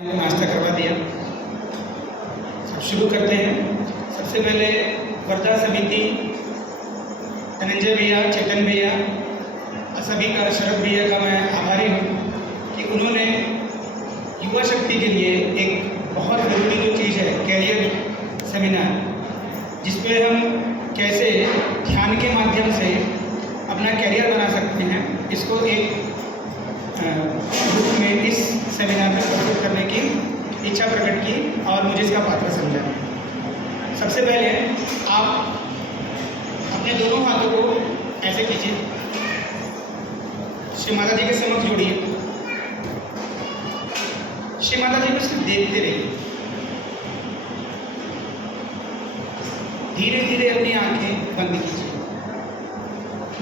नाश्ता करवा दिया। सब शुरू करते हैं। सबसे पहले वर्धा समिति धनंजय भैया, चेतन भैया, सभी का, शरद भैया का मैं आभारी हूँ कि उन्होंने युवा शक्ति के लिए एक बहुत ज़रूरी जो चीज़ है कैरियर सेमिनार, जिसपे हम कैसे ध्यान के माध्यम से अपना कैरियर बना सकते हैं, इसको एक रूप में इस सेमिनार में प्रस्तुत करने की इच्छा प्रकट की और मुझे इसका पात्र समझा। सबसे पहले आप अपने दोनों हाथों को ऐसे कीजिए, श्री माता जी के समक्ष जोड़िए। श्री माता जी को सिर्फ देखते रहिए। धीरे धीरे अपनी आंखें बंद कीजिए,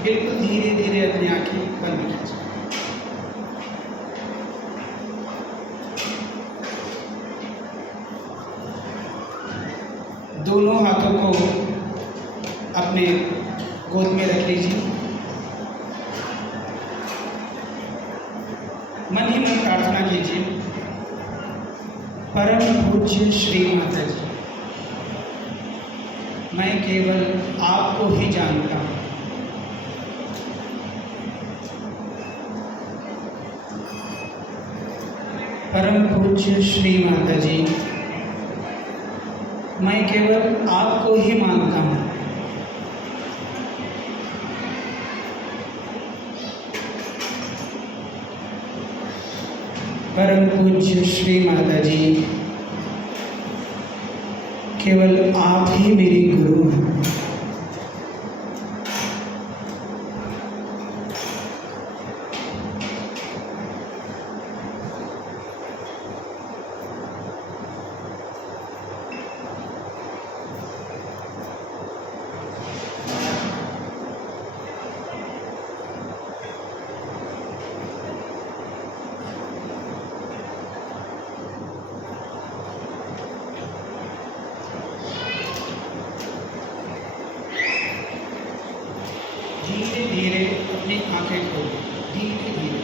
बिल्कुल धीरे धीरे अपनी आंखें बंद कीजिए। दोनों हाथों को अपने गोद में रख लीजिए। मन ही मन प्रार्थना कीजिए, परम पूज्य श्री माता जी, मैं केवल आपको ही जानता हूँ। परम पूज्य श्री माता जी, मैं केवल आपको ही मानता हूँ। परम पूज्य श्री माता जी, केवल आप ही मेरे गुरु हैं। धीरे धीरे अपनी आंखें खोलो, धीरे धीरे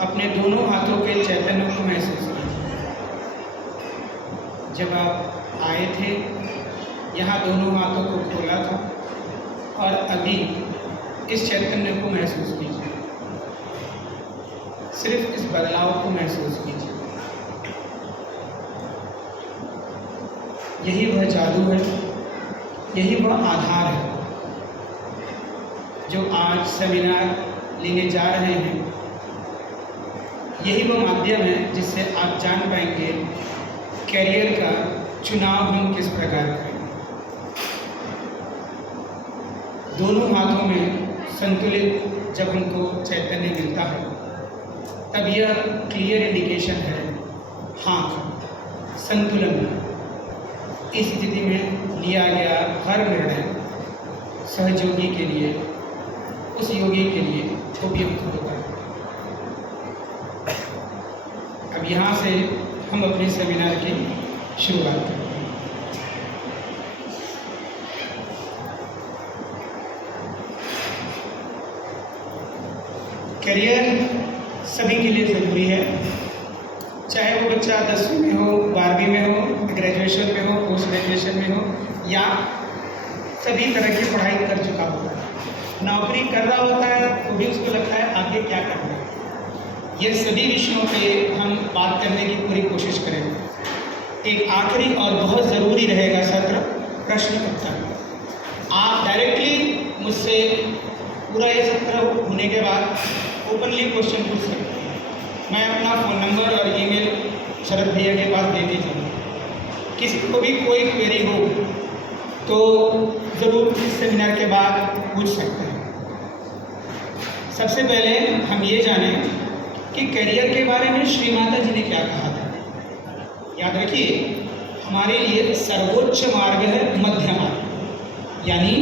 अपने दोनों हाथों के चैतन्य को महसूस कीजिए। जब आप आए थे यहाँ दोनों हाथों को खोला था और अभी इस चैतन्य को महसूस कीजिए। सिर्फ इस बदलाव को महसूस कीजिए। यही वह जादू है, यही वह आधार है जो आज सेमिनार लेने जा रहे हैं। यही वह माध्यम है जिससे आप जान पाएंगे कैरियर का चुनाव हम किस प्रकार करें। दोनों हाथों में संतुलित जब हमको चैतन्य मिलता है तब यह क्लियर इंडिकेशन है, हाँ, संतुलन। इस स्थिति में लिया गया हर निर्णय सहयोगी के लिए, उस योगी के लिए उपयुक्त होता है। अब यहाँ से हम अपने सेमिनार की शुरुआत करते हैं। करियर सभी के लिए ज़रूरी है, चाहे वो बच्चा 10वीं में हो, 12वीं में हो, ग्रेजुएशन में हो, पोस्ट ग्रेजुएशन में हो, या सभी तरह की पढ़ाई कर चुका होता है, नौकरी कर रहा होता है तो भी उसको लगता है आगे क्या करना है। ये सभी विषयों पे हम बात करने की पूरी कोशिश करेंगे। एक आखिरी और बहुत ज़रूरी रहेगा सत्र प्रश्न उत्तर। आप डायरेक्टली मुझसे पूरा ये सत्र होने के बाद ओपनली क्वेश्चन पूछ सकते हैं। मैं अपना फ़ोन नंबर और ईमेल शरद भैया के पास देती जाऊँ। किसी को भी कोई क्वेरी हो तो ज़रूर इस सेमिनार के बाद पूछ सकते हैं। सबसे पहले हम ये जानें कि करियर के बारे में श्री माता जी ने क्या कहा था। याद रखिए, हमारे लिए सर्वोच्च मार्ग है मध्य मार्ग, यानी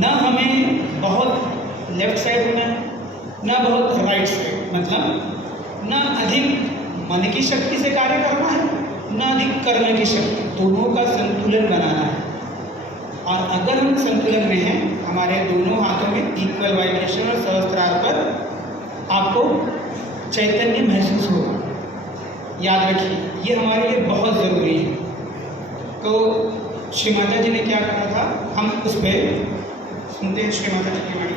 न हमें बहुत लेफ्ट साइड होना है, न बहुत राइट साइड, मतलब न अधिक मन की शक्ति से कार्य करना है, न अधिक कर्म की शक्ति, दोनों का संतुलन बनाना है। और अगर हम संतुलन में हैं, हमारे दोनों हाथों में इक्वल वाइब्रेशन और सहस्त्रार पर आपको चैतन्य महसूस होगा। याद रखिए, ये हमारे लिए बहुत ज़रूरी है। तो श्री माता जी ने क्या कहा था, हम उस पर सुनते हैं श्री माता जी की वाणी।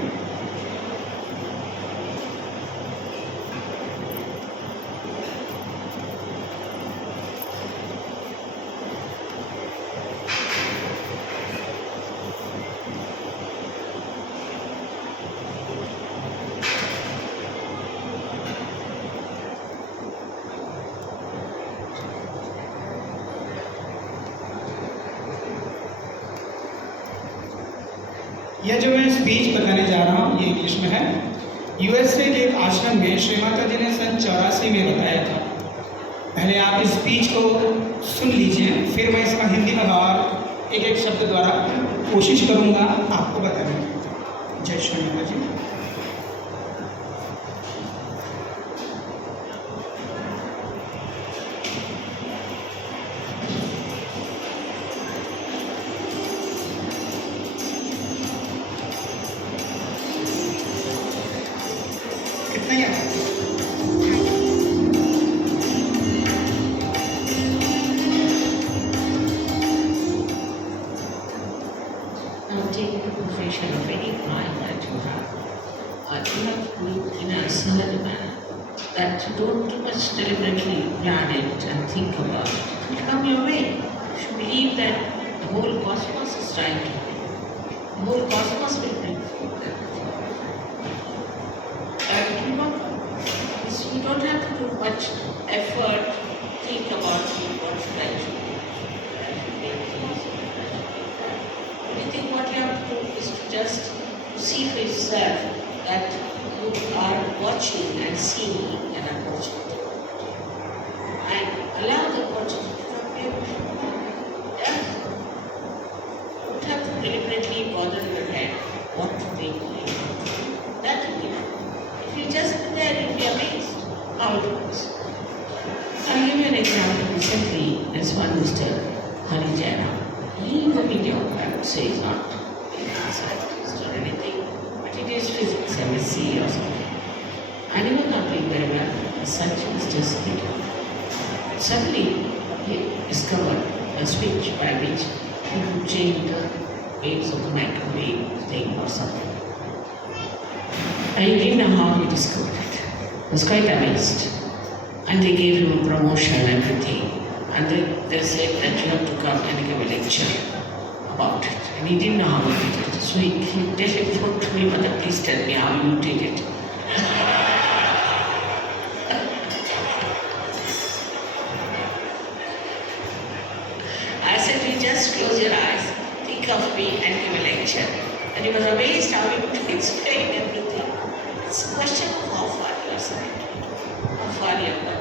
यह जो मैं स्पीच बताने जा रहा हूँ ये इंग्लिश में है। यूएसए के एक आश्रम में श्री माता जी ने सन 84 में बताया था। पहले आप इस स्पीच को सुन लीजिए, फिर मैं इसका हिंदी में भाव एक एक शब्द द्वारा कोशिश करूँगा आपको बताने की। जय श्री माता जी। Take the profession of any kind that you have. You have to do it in a similar manner, that you don't too much deliberately plan it and think about it. It will come your way. You should believe that the whole cosmos is trying to do. The whole cosmos will bring forth everything. And it will work. You don't have to do much effort, think about what should I do. What you have to do is to just see for yourself that you are watching and seeing an opportunity. And allow the opportunity to appear before you. You don't have to deliberately bother your head what to think. That will be enough. If you just be there, you'll be amazed how it works. I'll give you an example. Recently, there's one Mr. Hari Jaina. He is a mediocre, I would say, he's not a scientist or anything, but it is physics, MSc or something. And he was not doing very well. As such, he was just mediocre. Suddenly, he discovered a switch by which he could change the waves of the microwave thing or something. And he didn't know how he discovered it. He was quite amazed. And they gave him a promotion and everything. And they said that you have to come and give a lecture about it. And he didn't know how he did it. So he telephoned to me, Mother, please tell me how you did it. I said, you just close your eyes, think of me and give a lecture. And he was amazed how he could explain everything. It's a question of how far you are signed, how far you have gone.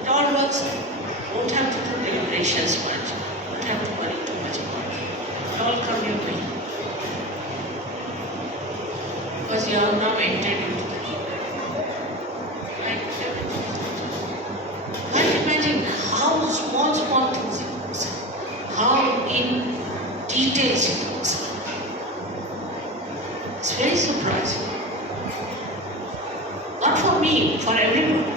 It all works. Don't have to do deliberations much. Don't have to worry too much about it. It all come your way. Because you have now entered into the kingdom. And can't imagine how small things it works. How in details it works. It's very surprising. Not for me, for everyone.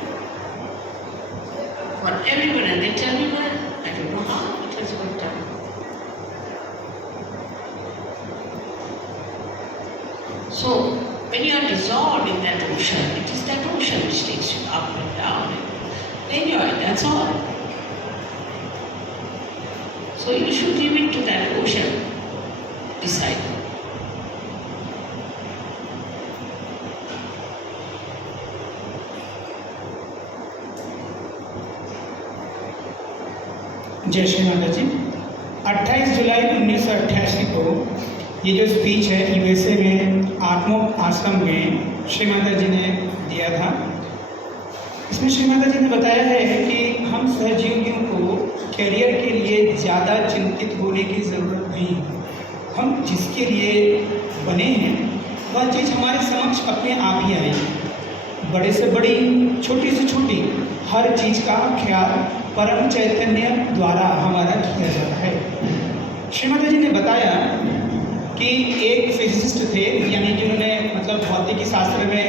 For everyone, and they tell me, well, I don't know how it has worked out. So, when you are dissolved in that ocean, it is that ocean which takes you up and down. Enjoy, that's all. So, you should leave it to that ocean, decide. जय श्री माता जी। 28 जुलाई 1988 को ये जो speech है USA में आत्मोक आश्रम में श्री माता जी ने दिया था। इसमें श्री माता जी ने बताया है कि हम सहजीवियों को करियर के लिए ज़्यादा चिंतित होने की ज़रूरत नहीं है। हम जिसके लिए बने हैं वह चीज़ हमारे समक्ष अपने आप ही आएगी। बड़े से बड़ी, छोटी से छोटी हर चीज़ का ख्याल परम चैतन्य द्वारा हमारा किया जाता है। श्री माता जी ने बताया कि एक फिजिसिस्ट थे, यानी कि उन्होंने मतलब भौतिकी शास्त्र में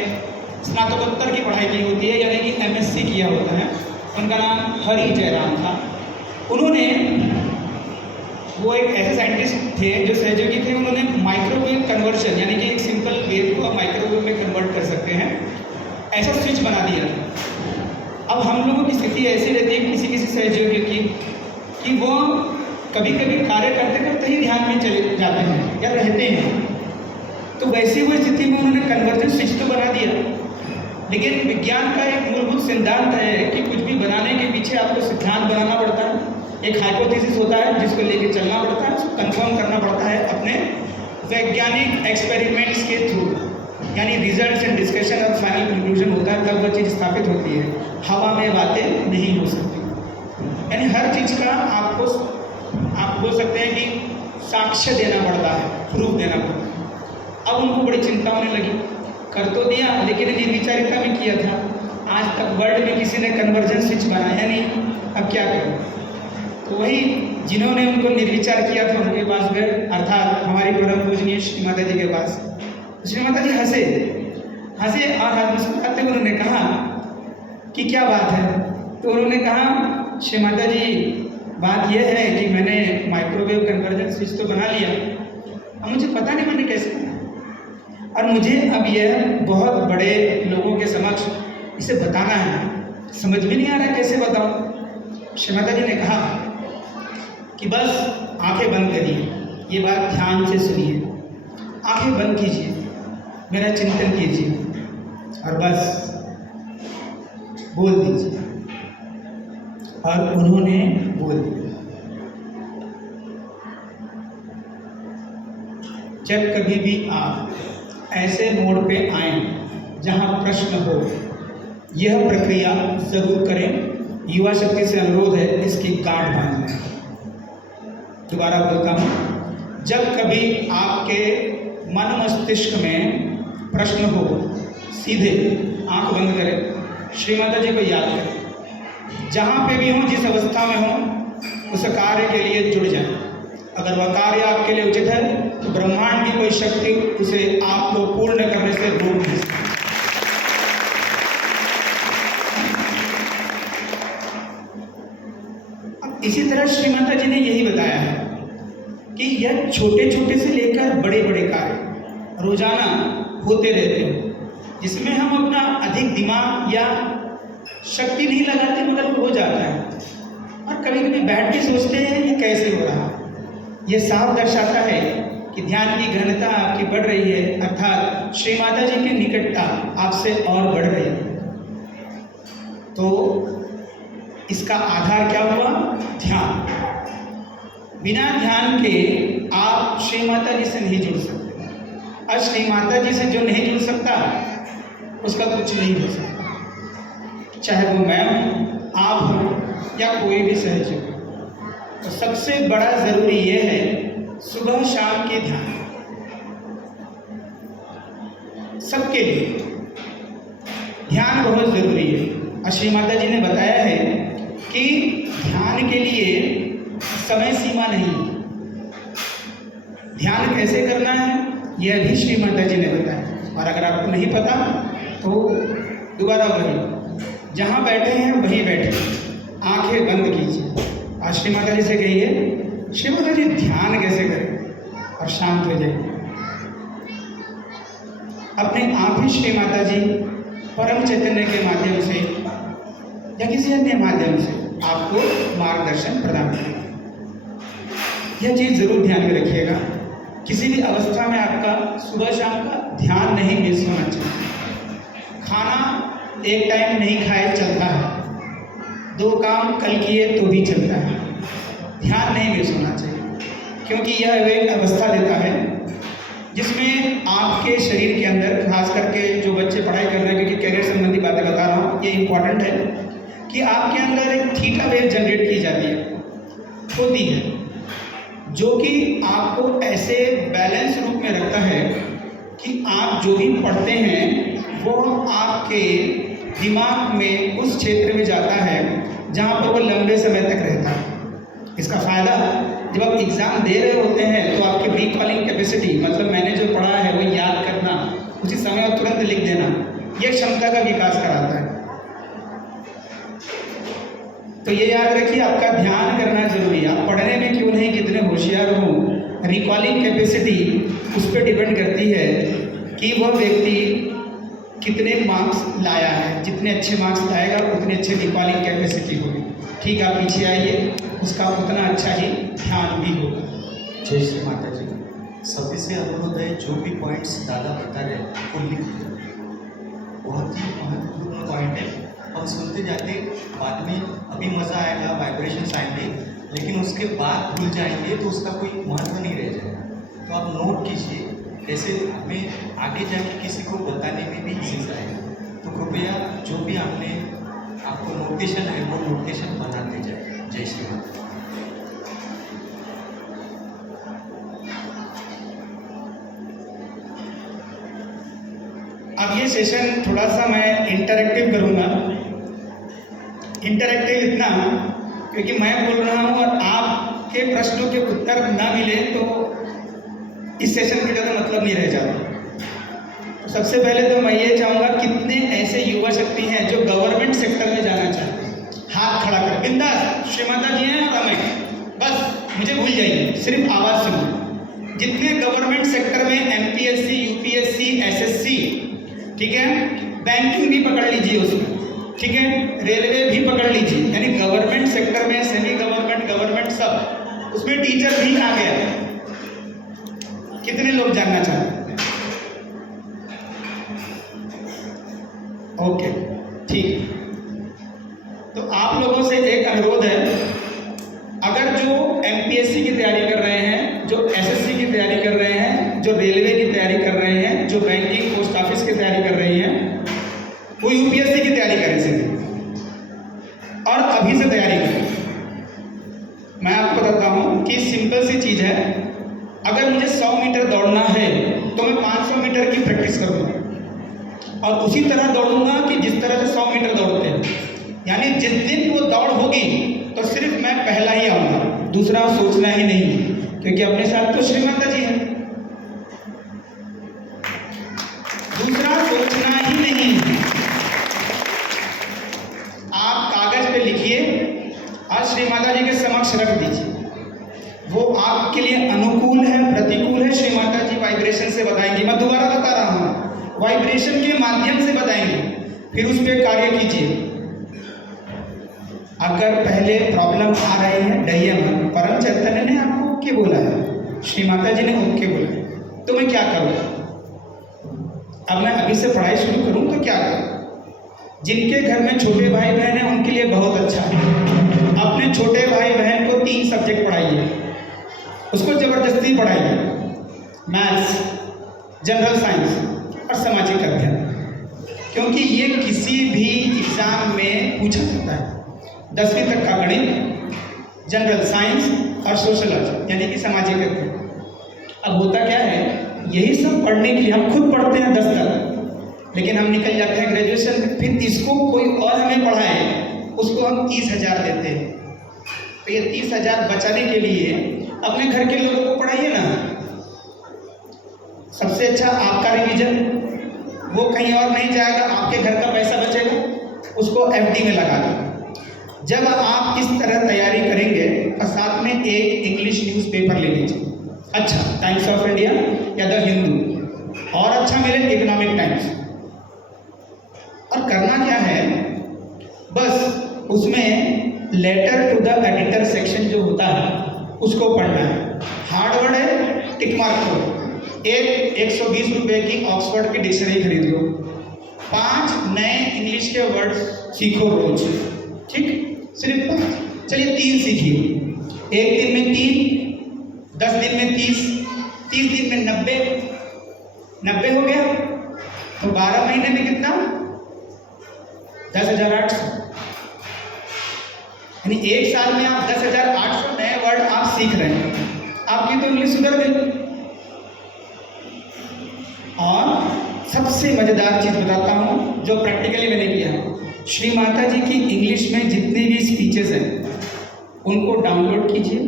स्नातकोत्तर की पढ़ाई की होती है, यानी कि MSc किया होता है। उनका नाम हरि जयराम था। उन्होंने, वो एक ऐसे साइंटिस्ट थे जो सहयोगी थे, उन्होंने माइक्रोवेव कन्वर्जन, यानी कि एक सिंपल वेव को आप माइक्रोवेव में कन्वर्ट कर सकते हैं, ऐसा स्विच बना दिया था। अब हम लोगों की स्थिति ऐसी रहती है किसी किसी सहयोगी की कि वो कभी कभी कार्य करते करते ही ध्यान में चले जाते हैं या रहते हैं, तो वैसी हुई स्थिति में उन्होंने कन्वर्जन स्विच तो बना दिया, लेकिन विज्ञान का एक मूलभूत सिद्धांत है कि कुछ भी बनाने के पीछे आपको सिद्धांत बनाना पड़ता है, एक हाइपोथेसिस होता है जिसको लेके चलना पड़ता है, उसको कंफर्म करना पड़ता है अपने वैज्ञानिक एक्सपेरिमेंट्स के थ्रू, यानी रिजल्ट्स एंड डिस्कशन और फाइनल कंक्लूजन होता है, तब वह चीज़ स्थापित होती है। हवा में बातें नहीं हो सकती, यानी हर चीज़ का आपको, आप बोल सकते हैं कि साक्ष्य देना पड़ता है, प्रूफ देना पड़ता है। अब उनको बड़ी चिंता होने लगी, कर तो दिया लेकिन निर्विचारिता में किया था, आज तक वर्ल्ड में किसी ने कन्वर्जन स्विच बनाया नहीं, अब क्या करें। तो वही जिन्होंने उनको निर्विचार किया था उनके पास गए, अर्थात हमारी परम पूजनीय श्री माता जी के पास। श्री माता जी हंसे और हाथ मुस्कुराते हुए उन्होंने कहा कि क्या बात है। तो उन्होंने कहा, श्री माता जी बात यह है कि मैंने माइक्रोवेव कन्वर्जन स्विच तो बना लिया, अब मुझे पता नहीं मैंने कैसे बनाया, और मुझे अब यह बहुत बड़े लोगों के समक्ष इसे बताना है, समझ भी नहीं आ रहा कैसे बताऊं। श्री माता जी ने कहा कि बस आंखें बंद करिए, ये बात ध्यान से सुनिए, आंखें बंद कीजिए, मेरा चिंतन कीजिए और बस बोल दीजिए। और उन्होंने बोल दिया। जब कभी भी आप ऐसे मोड़ पे आएं जहां प्रश्न हो, यह प्रक्रिया जरूर करें। युवा शक्ति से अनुरोध है, इसकी गांठ बांध लें। दोबारा बोलता हूँ, जब कभी आपके मन मस्तिष्क में प्रश्न हो, सीधे आंख बंद करें, श्री माता जी को याद करें, जहाँ पे भी हो, जिस अवस्था में हो, उस कार्य के लिए जुड़ जाएं। अगर वह कार्य आपके लिए उचित है तो ब्रह्मांड की कोई शक्ति उसे आपको पूर्ण करने से रोक नहीं सकती। अब इसी तरह श्री माता जी ने यही बताया है कि यह छोटे छोटे से लेकर बड़े बड़े कार्य रोजाना होते रहते हैं, जिसमें हम अपना अधिक दिमाग या शक्ति नहीं लगाते मगर हो जाता है। और कभी कभी बैठ के सोचते हैं ये कैसे हो रहा। ये साफ दर्शाता है कि ध्यान की गहनता आपकी बढ़ रही है, अर्थात श्री माता जी की निकटता आपसे और बढ़ रही है। तो इसका आधार क्या हुआ? ध्यान। बिना ध्यान के आप श्री माता जी से नहीं जुड़ सकते, और श्री माता जी से जो नहीं जुड़ सकता उसका कुछ नहीं हो सकता, चाहे वो मैं हूँ, आप हो या कोई भी सहयोगी। तो सबसे बड़ा जरूरी ये है सुबह शाम के ध्यान, सबके लिए ध्यान बहुत जरूरी है। और श्री माता जी ने बताया है कि ध्यान के लिए समय सीमा नहीं, ध्यान कैसे करना है यह भी श्री माता जी ने बताया। और अगर आपको नहीं पता तो दोबारा वही, जहाँ बैठे हैं वहीं बैठे, आंखें बंद कीजिए और श्री माता जी से कहिए, श्री माता जी ध्यान कैसे करें, और शांत हो जाइए। अपने आप ही श्री माता जी परम चैतन्य के माध्यम से या किसी अन्य माध्यम से आपको मार्गदर्शन प्रदान करेंगे। यह चीज़ जरूर ध्यान में रखिएगा, किसी भी अवस्था में आपका सुबह शाम का ध्यान नहीं मिस होना चाहिए। खाना एक टाइम नहीं खाए चलता है, 2 काम कल किए तो भी चलता है, ध्यान नहीं मिस होना चाहिए, क्योंकि यह एक अवस्था देता है जिसमें आपके शरीर के अंदर, खास करके जो बच्चे पढ़ाई कर रहे हैं, क्योंकि कैरियर संबंधी बातें बता रहा हूँ, ये इम्पॉर्टेंट है कि आपके अंदर एक थीटा वेव जनरेट की जाती है, होती है, जो कि आपको ऐसे बैलेंस रूप में रखता है कि आप जो भी पढ़ते हैं वो आपके दिमाग में उस क्षेत्र में जाता है जहाँ पर वो लंबे समय तक रहता है। इसका फ़ायदा, जब आप एग्ज़ाम दे रहे होते हैं तो आपकी रिकॉलिंग कैपेसिटी, मतलब मैंने जो पढ़ा है वो याद करना, उसी समय में तुरंत लिख देना, यह क्षमता का विकास कराता है। तो ये याद रखिए, आपका ध्यान करना जरूरी है। आप पढ़ने में क्यों नहीं कितने होशियार हो, रिकॉलिंग कैपेसिटी उस पर डिपेंड करती है कि वह व्यक्ति कितने मार्क्स लाया है। जितने अच्छे मार्क्स लाएगा उतने अच्छे रिकॉलिंग कैपेसिटी होगी। ठीक, आप पीछे आइए, उसका उतना अच्छा ही ध्यान भी होगा। जय श्री माता जी। सभी से अनुरोध है, जो भी पॉइंट्स दादा बता रहे हैं वो लिख लो। बहुत ही महत्वपूर्ण पॉइंट है। हम सुनते जाते, बाद में अभी मज़ा आएगा, वाइब्रेशंस आएंगे, लेकिन उसके बाद भूल जाएंगे तो उसका कोई महत्व नहीं रह जाएगा। तो आप नोट कीजिए, ऐसे हमें आगे जाके किसी को बताने में भी इजी आएगा। तो कृपया जो भी आपने आपको नोटेशन है वो नोटेशन बनाते जाए। जय श्री माता। अब ये सेशन थोड़ा सा मैं इंटरैक्टिव करूँगा। इंटरैक्टिव इतना क्योंकि मैं बोल रहा हूँ और आपके प्रश्नों के उत्तर ना मिले तो इस सेशन का ज़्यादा मतलब नहीं रह जाता। तो सबसे पहले तो मैं ये चाहूँगा, कितने ऐसे युवा शक्ति हैं जो गवर्नमेंट सेक्टर में जाना चाहते हैं? हाथ खड़ा कर, बिंदास। श्री माता जी हैं और मैं, बस मुझे भूल जाइए, सिर्फ आवाज़ सुनो। जितने गवर्नमेंट सेक्टर में एमपीएससी, यूपीएससी, एसएससी, ठीक है, बैंकिंग भी पकड़ लीजिए उसमें, ठीक है, रेलवे भी पकड़ लीजिए, यानी गवर्नमेंट सेक्टर में सेमी गवर्नमेंट, गवर्नमेंट सब, उसमें टीचर भी आ गया। कितने लोग जानना चाहते हैं? ओके, ठीक। तो आप लोगों से एक अनुरोध है, अगर जो एमपीएससी की तैयारी कर रहे हैं, जो एसएससी की तैयारी कर रहे हैं, जो रेलवे की तैयारी कर रहे हैं, जो बैंकिंग पोस्ट ऑफिस की तैयारी कर रही हैं, वो यूपीएससी की तैयारी करें सीधे, और अभी से तैयारी करें। मैं आपको बताता हूँ कि सिंपल सी चीज़ है। अगर मुझे 100 मीटर दौड़ना है तो मैं 500 मीटर की प्रैक्टिस करूँगा और उसी तरह दौड़ूंगा कि जिस तरह से 100 मीटर दौड़ते हैं। यानी जिस दिन वो दौड़ होगी तो सिर्फ मैं पहला ही आऊँगा, दूसरा सोचना ही नहीं, क्योंकि अपने साथ तो श्री माता जी है, दूसरा सोचना ही नहीं। आप कागज पे लिखिए और श्री माता जी के समक्ष रख दीजिए। वो आपके लिए अनुकूल है, प्रतिकूल है, श्री माता जी वाइब्रेशन से बताएंगे। मैं दोबारा बता रहा हूँ, वाइब्रेशन के माध्यम से बताएंगे, फिर उस पर कार्य कीजिए। अगर पहले प्रॉब्लम आ रहे हैं, डरिए मत। परम चैतन्य ने आपको ओके बोला है, श्री माता जी ने ओके बोला है, तो मैं क्या करूँ? अब मैं अभी से पढ़ाई शुरू करूँ तो क्या करूँ? जिनके घर में छोटे भाई बहन हैं उनके लिए बहुत अच्छा है। अपने छोटे भाई बहन को 3 सब्जेक्ट पढ़ाइए, उसको ज़बरदस्ती पढ़ाइए, मैथ्स, जनरल साइंस और सामाजिक अध्ययन, क्योंकि ये किसी भी एग्ज़ाम में पूछा जाता है। 10वीं तक का गणित, जनरल साइंस और सोशलॉजी यानी कि सामाजिक अध्ययन। अब होता क्या है, यही सब पढ़ने के लिए हम खुद पढ़ते हैं 10 तक, लेकिन हम निकल जाते हैं ग्रेजुएशन में, फिर इसको कोई और हमें पढ़ाए, उसको हम 30,000 देते हैं। तो ये 30,000 बचाने के लिए अपने घर के लोगों को पढ़ाइए ना। सबसे अच्छा आपका रिवीजन, वो कहीं और नहीं जाएगा, आपके घर का पैसा बचेगा, उसको एफडी में लगा दो। जब आप इस तरह तैयारी करेंगे और साथ में एक इंग्लिश न्यूज़पेपर ले लीजिए, अच्छा टाइम्स ऑफ इंडिया या द हिंदू, और अच्छा मिले इकोनॉमिक टाइम्स। और करना क्या है, बस उसमें letter to the editor section जो होता है उसको पढ़ना है। हार्ड वर्ड है, टिक मार्क करो। 120 रुपये की ऑक्सफोर्ड की डिक्शनरी खरीद लो। 5 नए इंग्लिश के वर्ड सीखो रोज, ठीक, सिर्फ 5। चलिए 3 सीखिए, 1 दिन में 3, 10 दिन में 30, 30 दिन में 90 हो गया, तो 12 महीने में कितना? 10,800। यानी 1 साल में आप 10,800 नए वर्ड आप सीख रहे हैं। आपकी तो इंग्लिश सुधर गई। और सबसे मज़ेदार चीज़ बताता हूँ जो प्रैक्टिकली मैंने किया। श्री माता जी की इंग्लिश में जितने भी स्पीचेस हैं उनको डाउनलोड कीजिए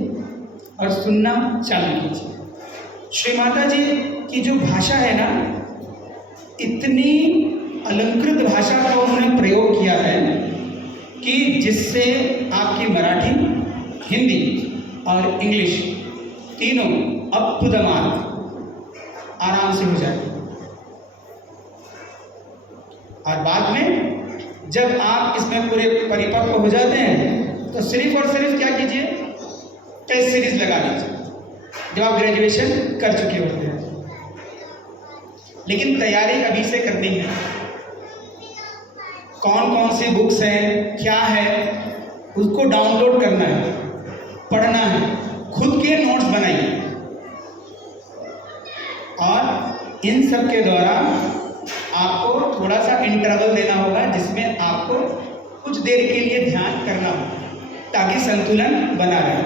और सुनना चालू कीजिए। श्री माता जी की जो भाषा है ना, इतनी अलंकृत भाषा का उन्होंने प्रयोग किया है कि जिससे आपकी मराठी, हिंदी और इंग्लिश तीनों अप टू द मार्क आराम से हो जाए। और बाद में जब आप इसमें पूरे परिपक्व हो जाते हैं तो सिर्फ और सिर्फ क्या कीजिए, टेस्ट सीरीज लगा लीजिए जब आप ग्रेजुएशन कर चुके होते हैं। लेकिन तैयारी अभी से करनी है। कौन कौन सी बुक्स हैं, क्या है, उसको डाउनलोड करना है, पढ़ना है, खुद के नोट्स बनाइए। और इन सब के दौरान आपको थोड़ा सा इंटरवल देना होगा जिसमें आपको कुछ देर के लिए ध्यान करना होगा ताकि संतुलन बना रहे।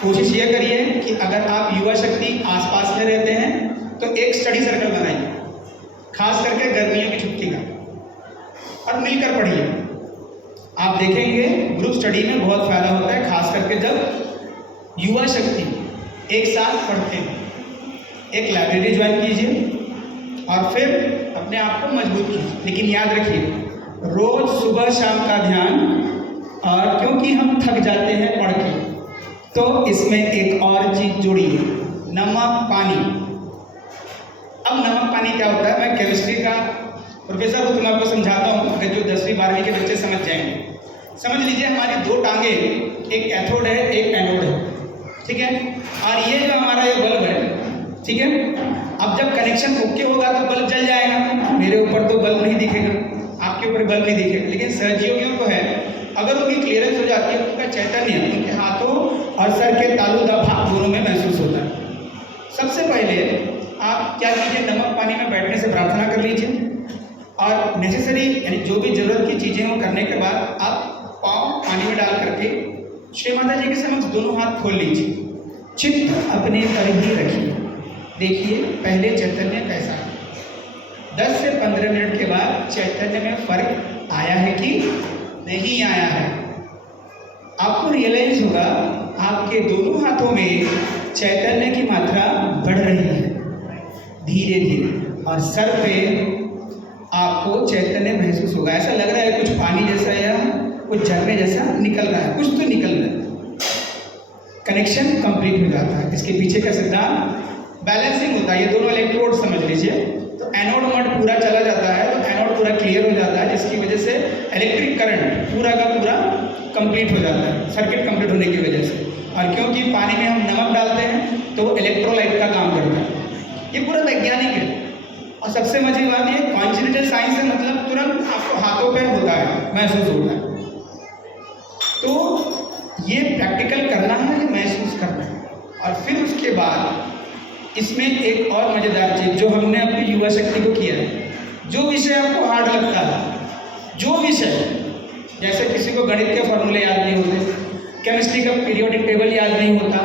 कोशिश ये करिए कि अगर आप युवा शक्ति आसपास में रहते हैं तो एक स्टडी सर्कल बनाइए, खास करके गर्मियों की छुट्टी का, और मिलकर पढ़िए। आप देखेंगे ग्रुप स्टडी में बहुत फायदा होता है, खास करके जब युवा शक्ति एक साथ पढ़ते हैं। एक लाइब्रेरी ज्वाइन कीजिए और फिर अपने आप को मजबूत कीजिए। लेकिन याद रखिए, रोज सुबह शाम का ध्यान, और क्योंकि हम थक जाते हैं पढ़ के, तो इसमें एक और चीज जोड़िए, नमक पानी। अब नमक पानी क्या होता है, मैं केमिस्ट्री का प्रोफेसर हूँ तो मैं आपको समझाता हूँ, अगर जो 10वीं 12वीं के बच्चे समझ जाएंगे। समझ लीजिए हमारी दो टांगे, एक कैथोड है एक एनोड है, ठीक है। और ये जो हमारा ये बल्ब है, ठीक है। अब जब कनेक्शन ओके होगा तो बल्ब जल जाएगा। मेरे ऊपर तो बल्ब नहीं दिखेगा, आपके ऊपर बल्ब नहीं दिखेगा, लेकिन सहयोगियों को है, अगर उनकी क्लियरेंस हो जाती है, उनका चैतन्य उनके हाथों और सर के तालुदा भाग दोनों में महसूस होता है। सबसे पहले आप क्या कीजिए, नमक पानी में बैठने से प्रार्थना कर लीजिए, और नेसेसरी यानी जो भी जरूरत की चीज़ें हो करने के बाद आप पाँव पानी में डाल करके श्री माता जी के समक्ष दोनों हाथ खोल लीजिए, चित्त अपने पर ही रखिए। देखिए पहले चैतन्य कैसा है, 10 से 15 मिनट के बाद चैतन्य में फर्क आया है कि नहीं आया है। आपको रियलाइज होगा आपके दोनों हाथों में चैतन्य की मात्रा बढ़ रही है धीरे धीरे, और सर पे आपको चैतन्य महसूस होगा। ऐसा लग रहा है कुछ पानी जैसा या कुछ झरने जैसा निकल रहा है, कुछ तो निकल रहा है। कनेक्शन कंप्लीट हो जाता है। इसके पीछे का सिद्धांत बैलेंसिंग होता है। ये दोनों इलेक्ट्रोड समझ लीजिए, तो एनोड मोड पूरा चला जाता है तो एनोड पूरा क्लियर हो जाता है, जिसकी वजह से इलेक्ट्रिक करंट पूरा का पूरा कंप्लीट हो जाता है, सर्किट कंप्लीट होने की वजह से। और क्योंकि पानी में हम नमक डालते हैं तो वो इलेक्ट्रोलाइट का काम करता है। ये पूरा वैज्ञानिक है। और सबसे मजे की बात ये कॉन्जेनिटल साइंस है, मतलब तुरंत आपको हाथों पे होता है, महसूस होता है। तो ये प्रैक्टिकल करना है, ये महसूस करना है। और फिर उसके बाद इसमें एक और मज़ेदार चीज़ जो हमने अपनी युवा शक्ति को किया है, जो विषय आपको हार्ड लगता है, जो विषय, जैसे किसी को गणित के फॉर्मूले याद नहीं होते, केमिस्ट्री का पीरियोडिक टेबल याद नहीं होता,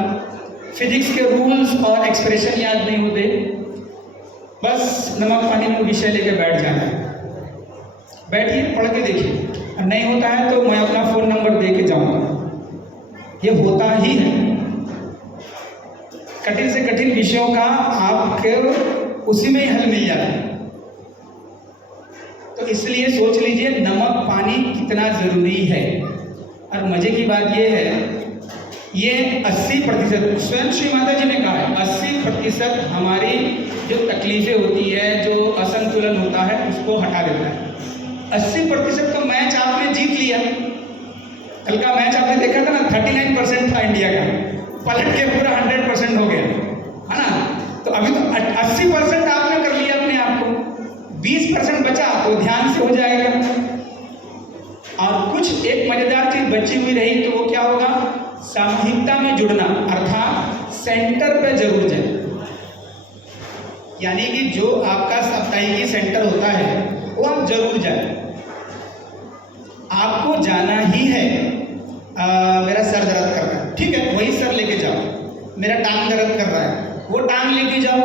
फिजिक्स के रूल्स और एक्सप्रेशन याद नहीं होते, बस नमक पानी में विषय लेके बैठ जाना है। बैठिए, पढ़ के देखिए, और नहीं होता है तो मैं अपना फ़ोन नंबर दे के जाऊँगा। ये होता ही है। कठिन से कठिन विषयों का आपके उसी में ही हल मिल जाता है। तो इसलिए सोच लीजिए नमक पानी कितना ज़रूरी है। और मज़े की बात यह है, ये 80% स्वयं श्री माता जी ने कहा है, 80% हमारी जो तकलीफ़ें होती है, जो असंतुलन होता है, उसको हटा देता है। 80% तो मैच आपने जीत लिया। कल का मैच आपने देखा था ना, 39% था इंडिया का, पलट के पूरा 100% हो गया, है ना। तो अभी तो 80% आपने कर लिया अपने आप को, 20% बचा तो ध्यान से हो जाएगा। और कुछ एक मज़ेदार चीज़ बची हुई रही तो वो क्या होगा, सामूहिकता में जुड़ना, अर्थात सेंटर पे जरूर जाए। यानी कि जो आपका साप्ताहिकी सेंटर होता है वो आप जरूर जाए, आपको जाना ही है। मेरा सर दर्द कर रहा है, ठीक है, वही सर लेके जाओ। मेरा टांग दर्द कर रहा है, वो टांग लेके जाओ।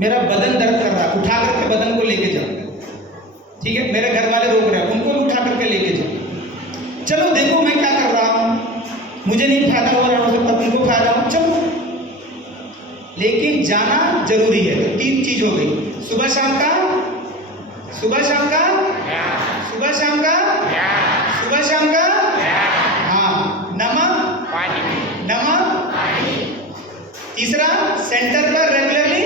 मेरा बदन दर्द कर रहा है, उठा करके बदन को लेके जाओ, ठीक है। मेरे घर वाले रोक रहे हैं, उनको उठा करके लेके जाओ। चलो देखो मैं क्या कर रहा हूँ, मुझे नहीं फायदा हो रहा, हो सकता तुमको फायदा हो, चलो। लेकिन जाना जरूरी है। तो 3 चीज हो गई, सुबह शाम का, सुबह शाम का, सुबह शाम का, सुबह सुबह शाम का हाँ, नमक नमक। तीसरा, सेंटर पर रेगुलरली,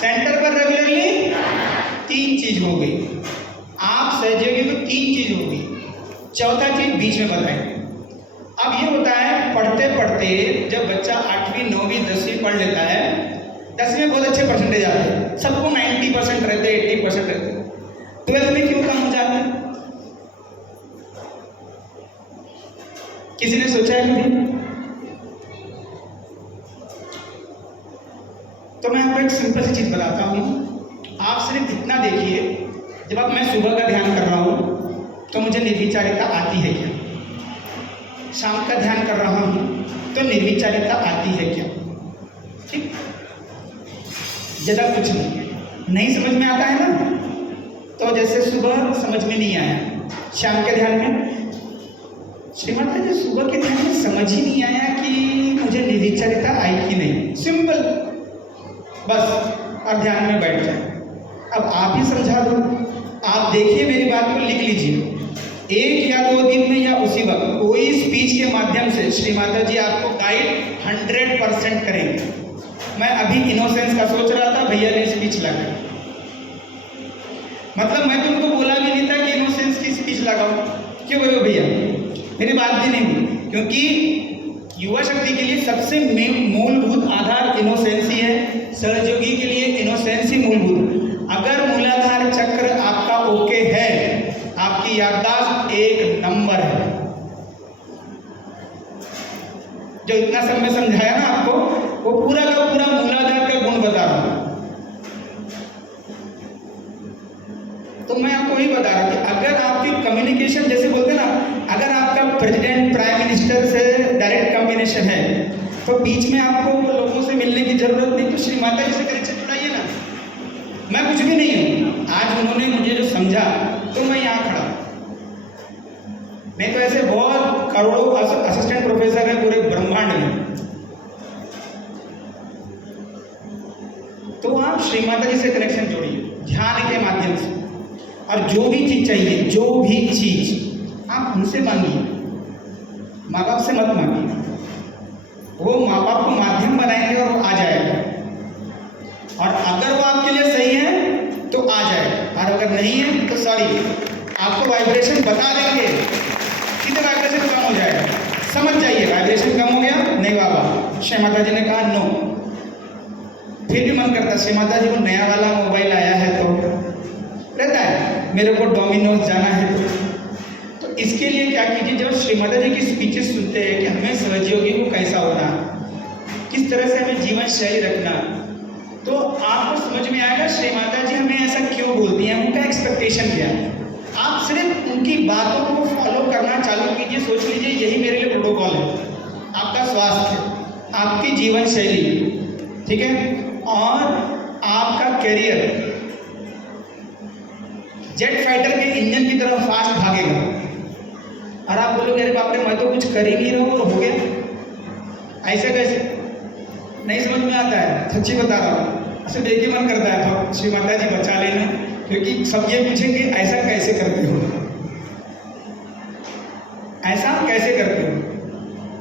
सेंटर पर रेगुलरली। 3 चीज हो गई। आप सहयोगी को 3 चीज हो गई। चौथा चीज बीच में बताएंगे। अब ये होता है पढ़ते पढ़ते जब बच्चा 8वीं 9वीं 10वीं पढ़ लेता है, 10वीं में बहुत अच्छे परसेंटेज आते हैं, सबको 90% रहते, 80% रहते, 12th में क्यों कम हो जाते हैं? किसी ने सोचा है कभी? तो मैं आपको एक सिंपल सी चीज बताता हूँ। आप सिर्फ इतना देखिए, जब आप मैं सुबह का ध्यान कर रहा हूँ तो मुझे निर्विचारिता आती है क्या? शाम का ध्यान कर रहा हूँ तो निर्विचारिता आती है क्या? ठीक, ज़्यादा कुछ नहीं समझ में आता है ना। तो जैसे सुबह समझ में नहीं आया, शाम के ध्यान में श्रीमाता जी सुबह के ध्यान में समझ ही नहीं आया कि मुझे निर्विचारिता आई कि नहीं। सिंपल, बस, और ध्यान में बैठ जाए। अब आप ही समझा दो। आप देखिए, मेरी बात को लिख लीजिए। 1 या 2 दिन में या उसी वक्त कोई स्पीच के माध्यम से श्री माता जी आपको गाइड 100% करेंगे। मैं अभी इनोसेंस का सोच रहा था, भैया ने स्पीच लगाई। मतलब मैं तो उनको बोला भी नहीं था कि इनोसेंस की स्पीच लगाओ। क्यों बोले भैया? मेरी बात भी नहीं हुई, क्योंकि युवा शक्ति के लिए सबसे मूलभूत आधार इनोसेंस ही है। सहयोगी के लिए इनोसेंस ही मूलभूत। अगर मूलाधार चक्र आपका ओके है, आपकी याददाश्त 1 नंबर है। जो इतना समय समझाया ना आपको, वो पूरा का पूरा मूलाधार का गुण बता रहा हूं। तो मैं आपको ही बता रहा हूं कि अगर आपकी कम्युनिकेशन, जैसे बोलते ना, अगर आपका प्रेसिडेंट प्राइम मिनिस्टर से डायरेक्ट कॉम्बिनेशन है, तो बीच में आपको लोगों से मिलने की जरूरत नहीं, तो श्री माता जी से कनेक्शन जुड़ाइए ना। मैं कुछ भी नहीं हूँ, आज उन्होंने मुझे जो समझा तो मैं यहाँ खड़ा। नहीं तो ऐसे बहुत करोड़ों असिस्टेंट प्रोफेसर हैं पूरे ब्रह्मांड में। तो आप श्री माता जी से कनेक्शन जोड़िए ध्यान के माध्यम से, और जो भी चीज चाहिए, जो भी चीज आप उनसे मांगिए, माँ बाप से मत मांगिए। वो माँ बाप को माध्यम बनाएंगे और वो आ जाएगा। और अगर वो आपके लिए सही है तो आ जाएगा, और अगर नहीं है तो सॉरी, आपको वाइब्रेशन बता देंगे, सीधे वाइब्रेशन कम हो जाएगा। समझ जाइए, वाइब्रेशन कम हो गया, नहीं बाबा। श्री माता जी ने कहा नो। फिर भी मन करता, श्री माता जी को नया वाला मोबाइल आया है तो रहता है, मेरे को डोमिनोज जाना है तो इसके लिए क्या कीजिए, जब श्री माता जी की स्पीचेस सुनते हैं कि हमें सहयोगी को कैसा होना, किस तरह से हमें जीवन शैली रखना, तो आपको समझ में आएगा श्री माता जी हमें ऐसा क्यों बोलती हैं, उनका एक्सपेक्टेशन क्या है। आप सिर्फ उनकी बातों को फॉलो करना चालू कीजिए। सोच लीजिए यही मेरे लिए प्रोटोकॉल है, आपका स्वास्थ्य, आपकी जीवन शैली, ठीक है, और आपका करियर जेट फाइटर के इंजन की तरह फास्ट भागेगा। और आप बोलोगे अरे बाप रे, मैं तो कुछ कर ही नहीं रहा हूँ और हो गया। ऐसे कैसे? नहीं समझ में आता है, सच्ची बता रहा हूँ। ऐसे देख के मन करता है तो श्री माता जी बचा लेना, क्योंकि सब ये पूछेंगे ऐसा कैसे करते हो, ऐसा कैसे करते हो।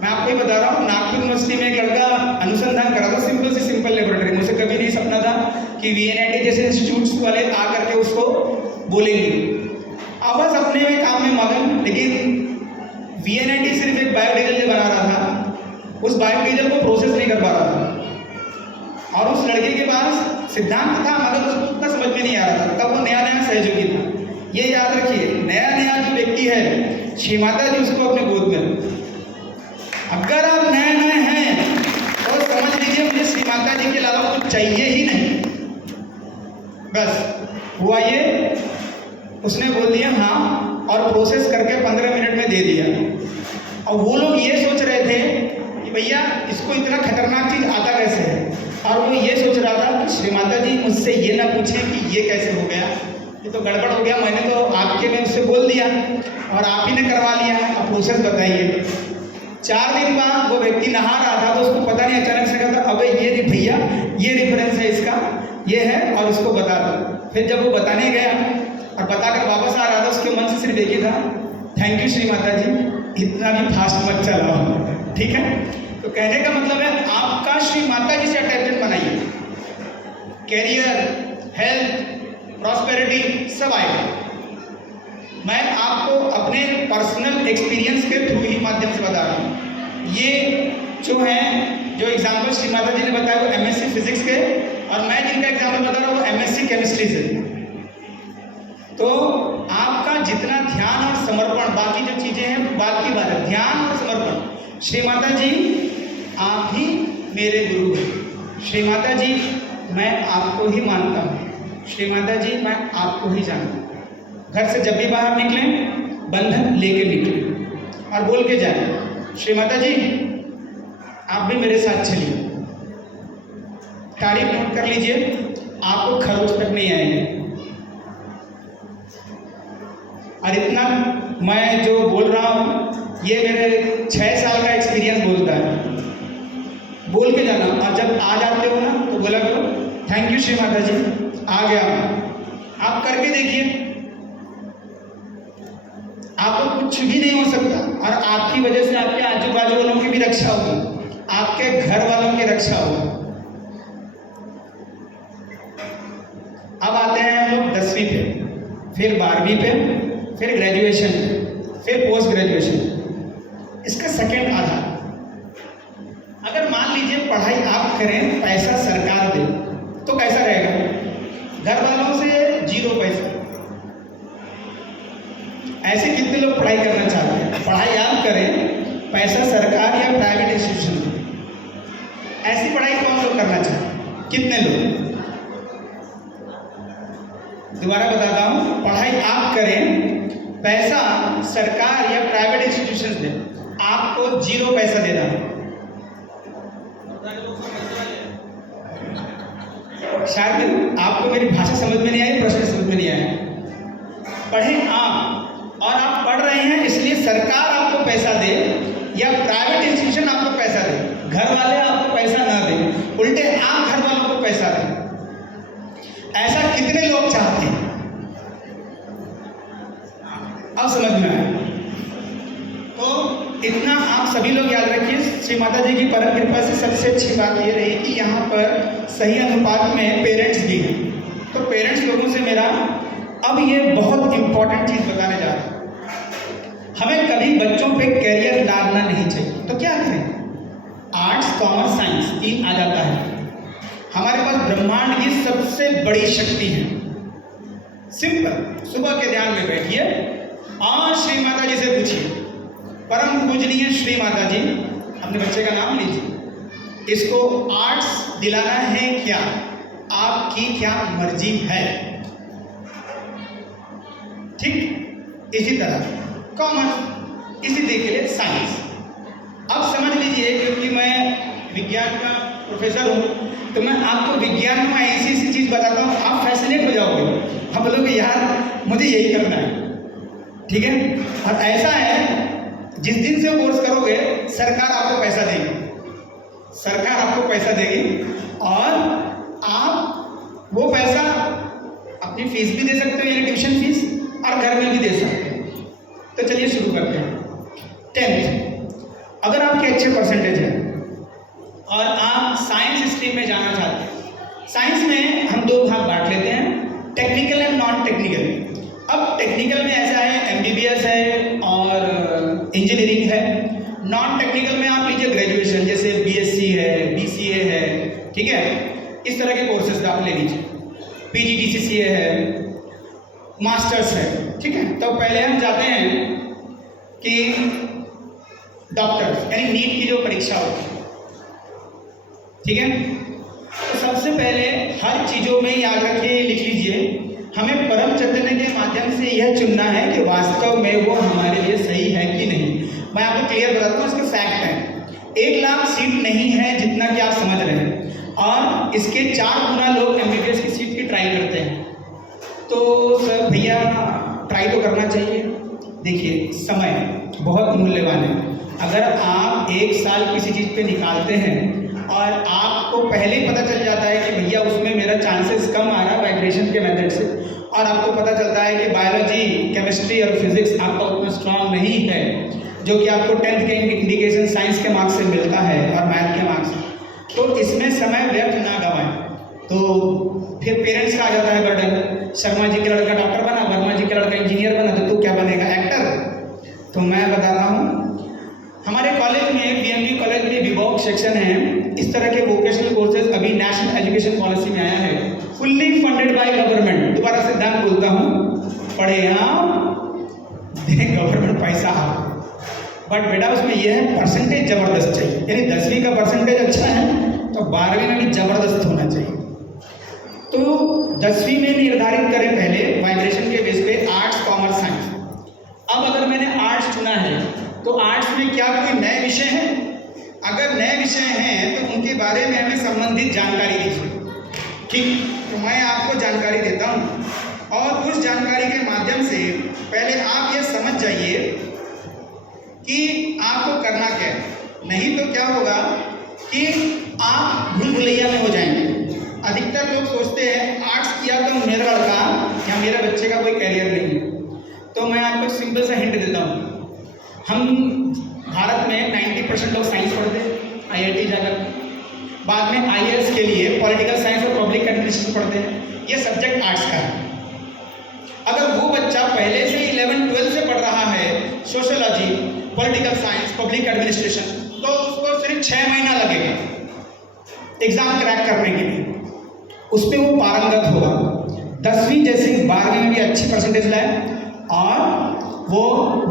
मैं आपको ही बता रहा हूँ, नागपुर यूनिवर्सिटी में एक लड़का अनुसंधान करा था, सिंपल से सिंपल लेबोरेटरी। मुझे कभी नहीं सपना था कि VNIT जैसे इंस्टीट्यूट्स वाले आ करके उसको बोलेंगे। आवाज अपने में काम में मगन, लेकिन VNIT सिर्फ एक बायोडीजल बना रहा था, उस बायोडीजल को प्रोसेस नहीं कर पा रहा था। और उस लड़के के पास सिद्धांत था मगर उसको उतना समझ में नहीं आ रहा था, तब वो नया नया सहयोगी था। ये याद रखिए, नया नया जो व्यक्ति है, श्री माता जी उसको अपने गोद में। अगर आप नए नए हैं तो समझ लीजिए मुझे श्री माता जी के अलावा कुछ चाहिए ही नहीं। बस हुआ ये, उसने बोल दिया हाँ, और प्रोसेस करके 15 मिनट में दे दिया। और वो लोग ये सोच रहे थे कि भैया इसको इतना खतरनाक चीज़ आता कैसे है, और वो ये सोच रहा था कि श्री माता जी मुझसे ये ना पूछें कि ये कैसे हो गया, ये तो गड़बड़ हो गया, मैंने तो आपके में उससे बोल दिया और आप ही ने करवा लिया है, अब प्रोसेस बताइए। 4 दिन बाद वो व्यक्ति नहा रहा था तो उसको पता नहीं, अचानक से कहता अबे ये नहीं भैया, ये रेफरेंस है इसका, ये है और उसको बता दो। फिर जब वो बताने गया और बताकर वापस आ रहा था, उसके मन से सिर्फ एक ही था, थैंक यू श्री माता जी, इतना भी फास्ट मत चलाओ, ठीक है। तो कहने का मतलब है आपका श्री माता जी से अटैचमेंट बनाइए, कैरियर, हेल्थ, प्रॉस्पेरिटी सब आएगा। मैं आपको अपने पर्सनल एक्सपीरियंस के थ्रू ही माध्यम से बता रहा हूँ। ये जो एग्जाम्पल श्री माता जी ने बताया वो एमएससी फिजिक्स के, और मैं जिनका एग्जाम्पल बता रहा हूँ वो एमएससी केमिस्ट्री से। तो आपका जितना ध्यान और समर्पण, बाकी जो चीज़ें हैं बात की बात है, ध्यान और समर्पण। श्री माता जी आप ही मेरे गुरु हैं, श्री माता जी मैं आपको ही मानता हूँ, श्री माता जी मैं आपको ही जानता हूँ। घर से जब भी बाहर निकलें बंधन लेके निकलें और बोल के जाएं, श्री माता जी आप भी मेरे साथ चलिए। तारीफ नोट कर लीजिए, आपको खरोच तक नहीं आएंगे। और इतना मैं जो बोल रहा हूँ ये मेरे 6 साल का एक्सपीरियंस बोलता है। बोल के जाना, और जब आ जाते हो ना तो बोला करो थैंक यू श्री माता जी, आ गया। आप करके देखिए, आपको कुछ भी नहीं हो सकता, और आपकी वजह से आपके आजू बाजू वालों की भी रक्षा होगी, आपके घर वालों की रक्षा होगी। अब आते हैं हम लोग 10वीं पे, फिर 12वीं पे, फिर ग्रेजुएशन पे, फिर पोस्ट ग्रेजुएशन। इसका सेकंड आधार, अगर मान लीजिए पढ़ाई आप करें, पैसा सरकार दे, तो कैसा रहेगा? घर वालों से 0 पैसा। ऐसे कितने लोग पढ़ाई करना चाहते हैं? पढ़ाई आप करें, पैसा सरकार या प्राइवेट इंस्टीट्यूशन दे। ऐसी पढ़ाई कौन लोग करना चाहते हैं? कितने लोग? दोबारा बताता हूँ, पढ़ाई आप करें, पैसा सरकार या प्राइवेट इंस्टीट्यूशन दे, आपको 0 पैसा देना है। शायद आपको मेरी भाषा समझ में नहीं आई, प्रश्न समझ में नहीं आया। पढ़ें आप, और आप पढ़ रहे हैं इसलिए सरकार आपको पैसा दे या प्राइवेट इंस्टीट्यूशन आपको पैसा दे, घर वाले आपको पैसा ना दे, उल्टे आप घर वालों को पैसा दें। ऐसा कितने लोग चाहते हैं? अब समझ में आया। तो इतना आप सभी लोग याद रखिए, श्री माता जी की परम कृपा से सबसे अच्छी बात ये रही कि यहाँ पर सही अनुपात में पेरेंट्स भी हैं। तो पेरेंट्स लोगों से मेरा अब ये बहुत इंपॉर्टेंट चीज़ बताने जा रहा हूँ, हमें कभी बच्चों पे कैरियर डालना नहीं चाहिए। तो क्या करें? आर्ट्स, कॉमर्स, साइंस 3 आ जाता है। हमारे पास ब्रह्मांड की सबसे बड़ी शक्ति है। सिंपल, सुबह के ध्यान में बैठिए और श्री माता जी से पूछिए, परम पूजनीय श्री माता जी, अपने बच्चे का नाम लीजिए, इसको आर्ट्स दिलाना है क्या? आपकी क्या मर्जी है? ठीक, इसी तरह कॉमर्स, इसी तरीके के लिए साइंस। अब समझ लीजिए, क्योंकि मैं विज्ञान का प्रोफेसर हूँ तो मैं आपको विज्ञान में ऐसी चीज़ बताता हूँ, आप फैसिनेट हो जाओगे, आप बोलोगे यार मुझे यही करना है, ठीक है। और ऐसा है, जिस दिन से कोर्स करोगे सरकार आपको पैसा देगी, सरकार आपको पैसा देगी, और आप वो पैसा अपनी फीस भी दे सकते हो, यानी ट्यूशन फीस, और घर में भी दे सकते हो। तो चलिए शुरू करते हैं। 10th, अगर आपके अच्छे परसेंटेज हैं और आप साइंस स्ट्रीम में जाना चाहते हैं, साइंस में हम 2 भाग बांट लेते हैं, टेक्निकल एंड नॉन टेक्निकल। अब टेक्निकल में ऐसा है, MBBS है और इंजीनियरिंग है। नॉन टेक्निकल में आप लीजिए ग्रेजुएशन, जैसे BSc है, BCA है, ठीक है, इस तरह के कोर्सेज आप ले लीजिए। PGDCCA है, मास्टर्स है, ठीक है। तो पहले हम जाते हैं कि डॉक्टर्स, यानी नीट की जो परीक्षा होती है, ठीक है। तो सबसे पहले हर चीज़ों में याद रखिए, लिख लीजिए, हमें परम चैतन्य के माध्यम से यह चुनना है कि वास्तव में वो हमारे लिए सही है कि नहीं। मैं आपको क्लियर बताता हूँ, इसके फैक्ट हैं। 1 लाख सीट नहीं है जितना कि आप समझ रहे हैं, और इसके 4 गुना लोग MBBS की सीट की ट्राई करते हैं। तो सर भैया ट्राई तो करना चाहिए। देखिए, समय बहुत मूल्यवान है। अगर आप 1 साल किसी चीज़ पे निकालते हैं और आपको पहले ही पता चल जाता है कि भैया उसमें मेरा चांसेस कम आ रहा है वाइब्रेशन के मेथड से, और आपको पता चलता है कि बायोलॉजी, केमिस्ट्री और फिजिक्स आपका उतना स्ट्रांग नहीं है, जो कि आपको 10th के इंडिकेशन साइंस के मार्क्स से मिलता है और मैथ के मार्क्स से, तो इसमें समय व्यर्थ ना गवाएं। तो फिर पेरेंट्स का आ जाता है बर्डन, शर्मा जी का लड़का डॉक्टर बना, वर्मा जी का लड़का इंजीनियर बना, तो तू क्या बनेगा, एक्टर। तो मैं बता रहा हूँ, हमारे कॉलेज में, बीएमबी कॉलेज में विभोग सेक्शन है, इस तरह के वोकेशनल कोर्सेज अभी नेशनल एजुकेशन पॉलिसी में आया है, फुल्ली फंडेड बाय गवर्नमेंट। दोबारा से ध्यान बोलता हूँ, पढ़े यहाँ गवर्नमेंट पैसा आपको, बट बेटा उसमें यह है परसेंटेज ज़बरदस्त चाहिए, यानी 10वीं का परसेंटेज अच्छा है तो 12वीं में भी ज़बरदस्त होना चाहिए। तो 10वीं में निर्धारित करें पहले वाइब्रेशन के बेस पे आर्ट्स, कॉमर्स, साइंस। अब अगर मैंने आर्ट्स चुना है तो आर्ट्स में क्या कोई नए विषय हैं? अगर नए विषय हैं तो उनके बारे में हमें संबंधित जानकारी दीजिए। ठीक, तो मैं आपको जानकारी देता हूँ और उस जानकारी के माध्यम से पहले आप ये समझ जाइए कि आपको करना क्या है, नहीं तो क्या होगा कि आप भूल भुलैया में हो जाएंगे। अधिकतर लोग सोचते हैं आर्ट्स किया तो मेरा लड़का या मेरे बच्चे का कोई कैरियर नहीं है। तो मैं आपको सिंपल सा हिंट देता हूँ, हम भारत में 90% लोग साइंस पढ़ते हैं आईआईटी जाकर, बाद में आईएएस के लिए पॉलिटिकल साइंस और पब्लिक एडमिनिस्ट्रेशन पढ़ते हैं, ये सब्जेक्ट आर्ट्स का है। अगर वो बच्चा पहले से 11-12 से पढ़ रहा है sociology, political science, public administration, तो उसको सिर्फ 6 महीना लगेगा एग्जाम क्रैक करने के लिए, उस पर वो पारंगत होगा। 10वीं जैसे 12वीं में भी अच्छी परसेंटेज लाए और वो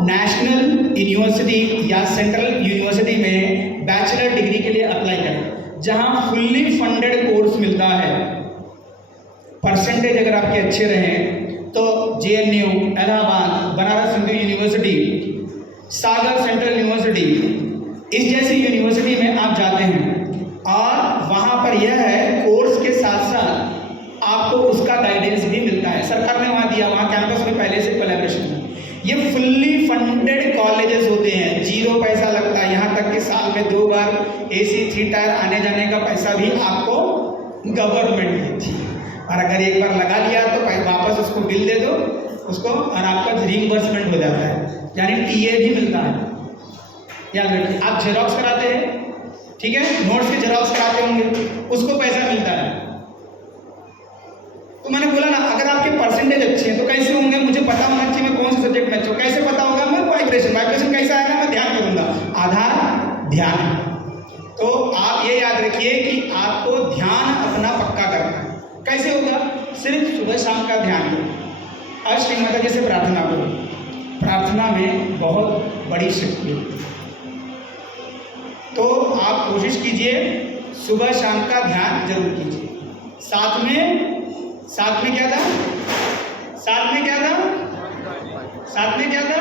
नेशनल यूनिवर्सिटी या सेंट्रल यूनिवर्सिटी में बैचलर डिग्री के लिए अप्लाई करें, जहां फुल्ली फंडेड कोर्स मिलता है। परसेंटेज अगर आपके अच्छे रहें तो जेएनयू, इलाहाबाद, बनारस हिंदू यूनिवर्सिटी, सागर सेंट्रल यूनिवर्सिटी, इस जैसी यूनिवर्सिटी में आप जाते हैं और वहाँ पर यह है कोर्स के साथ साथ आपको उसका गाइडेंस भी मिलता है। सरकार ने वहाँ दिया, वहाँ कैंपस में पहले से कोलैबोरेशन है। ये फुल्ली फंडेड कॉलेजेस होते हैं, 0 पैसा लगता है, यहाँ तक कि साल में 2 बार AC 3 टायर आने जाने का पैसा भी आपको गवर्नमेंट देती है। और अगर एक बार लगा लिया तो वापस उसको बिल दे दो उसको और आपका रिइंबर्समेंट हो जाता है, यानी TA भी मिलता है। याद रखिए, आप जेरोक्स कराते हैं, ठीक है, नोट्स के जेरोक्स कराते होंगे, उसको पैसा मिलता है। तो मैंने बोला ना, अगर आपके परसेंटेज अच्छे हैं तो कैसे होंगे, मुझे पता होना चाहिए मैं कौन से सब्जेक्ट में अच्छा हूँ। कैसे पता होगा, मैं वाइब्रेशन कैसा आएगा, मैं ध्यान करूँगा, आधार ध्यान। तो आप ये याद रखिए कि आपको ध्यान अपना पक्का करना है। कैसे होगा, सिर्फ सुबह शाम का ध्यान करो, आज श्री माता जी से प्रार्थना करो, प्रार्थना में बहुत बड़ी शक्ति है। तो आप कोशिश कीजिए सुबह शाम का ध्यान जरूर कीजिए। साथ में क्या था, साथ में क्या था, साथ में क्या था,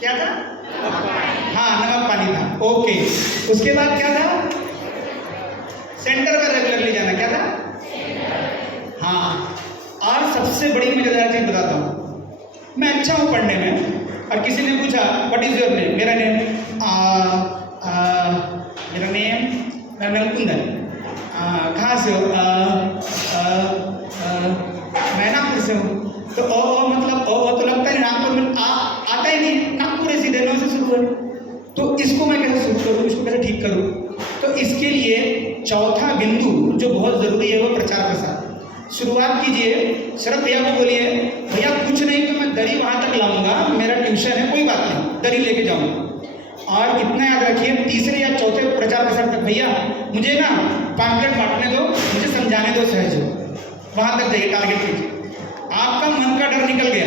क्या था, हाँ नमक पानी था, ओके। उसके बाद क्या था, सेंटर पर रेगुलरली जाना, क्या था, हाँ। और सबसे बड़ी मजेदार चीज बताता हूँ, मैं अच्छा हूँ पढ़ने में और किसी ने पूछा व्हाट इज योर नेम, मेरा नेम मेरा नाम कुंदन, कहाँ से हो, मैं नागपुर से हूँ। तो ओ मतलब ओ तो लगता है नागपुर में आता ही नहीं, नागपुर सीधे नौ से शुरू है, तो इसको मैं कैसे शुरू करूँ, इसको कैसे ठीक करूँ। तो इसके लिए चौथा बिंदु जो बहुत ज़रूरी है वो प्रचार प्रसार। शुरुआत कीजिए, शरद भैया को बोलिए भैया कुछ नहीं तो मैं दरी वहाँ तक लाऊंगा, मेरा ट्यूशन है, कोई बात नहीं, दरी लेके जाऊँगा। और इतना याद रखिए, तीसरे या चौथे प्रचार प्रसार तक भैया मुझे ना पैम्फलेट बांटने दो, मुझे समझाने दो सहज, वहाँ तक जाइए, टारगेट कीजिए। आपका मन का डर निकल गया,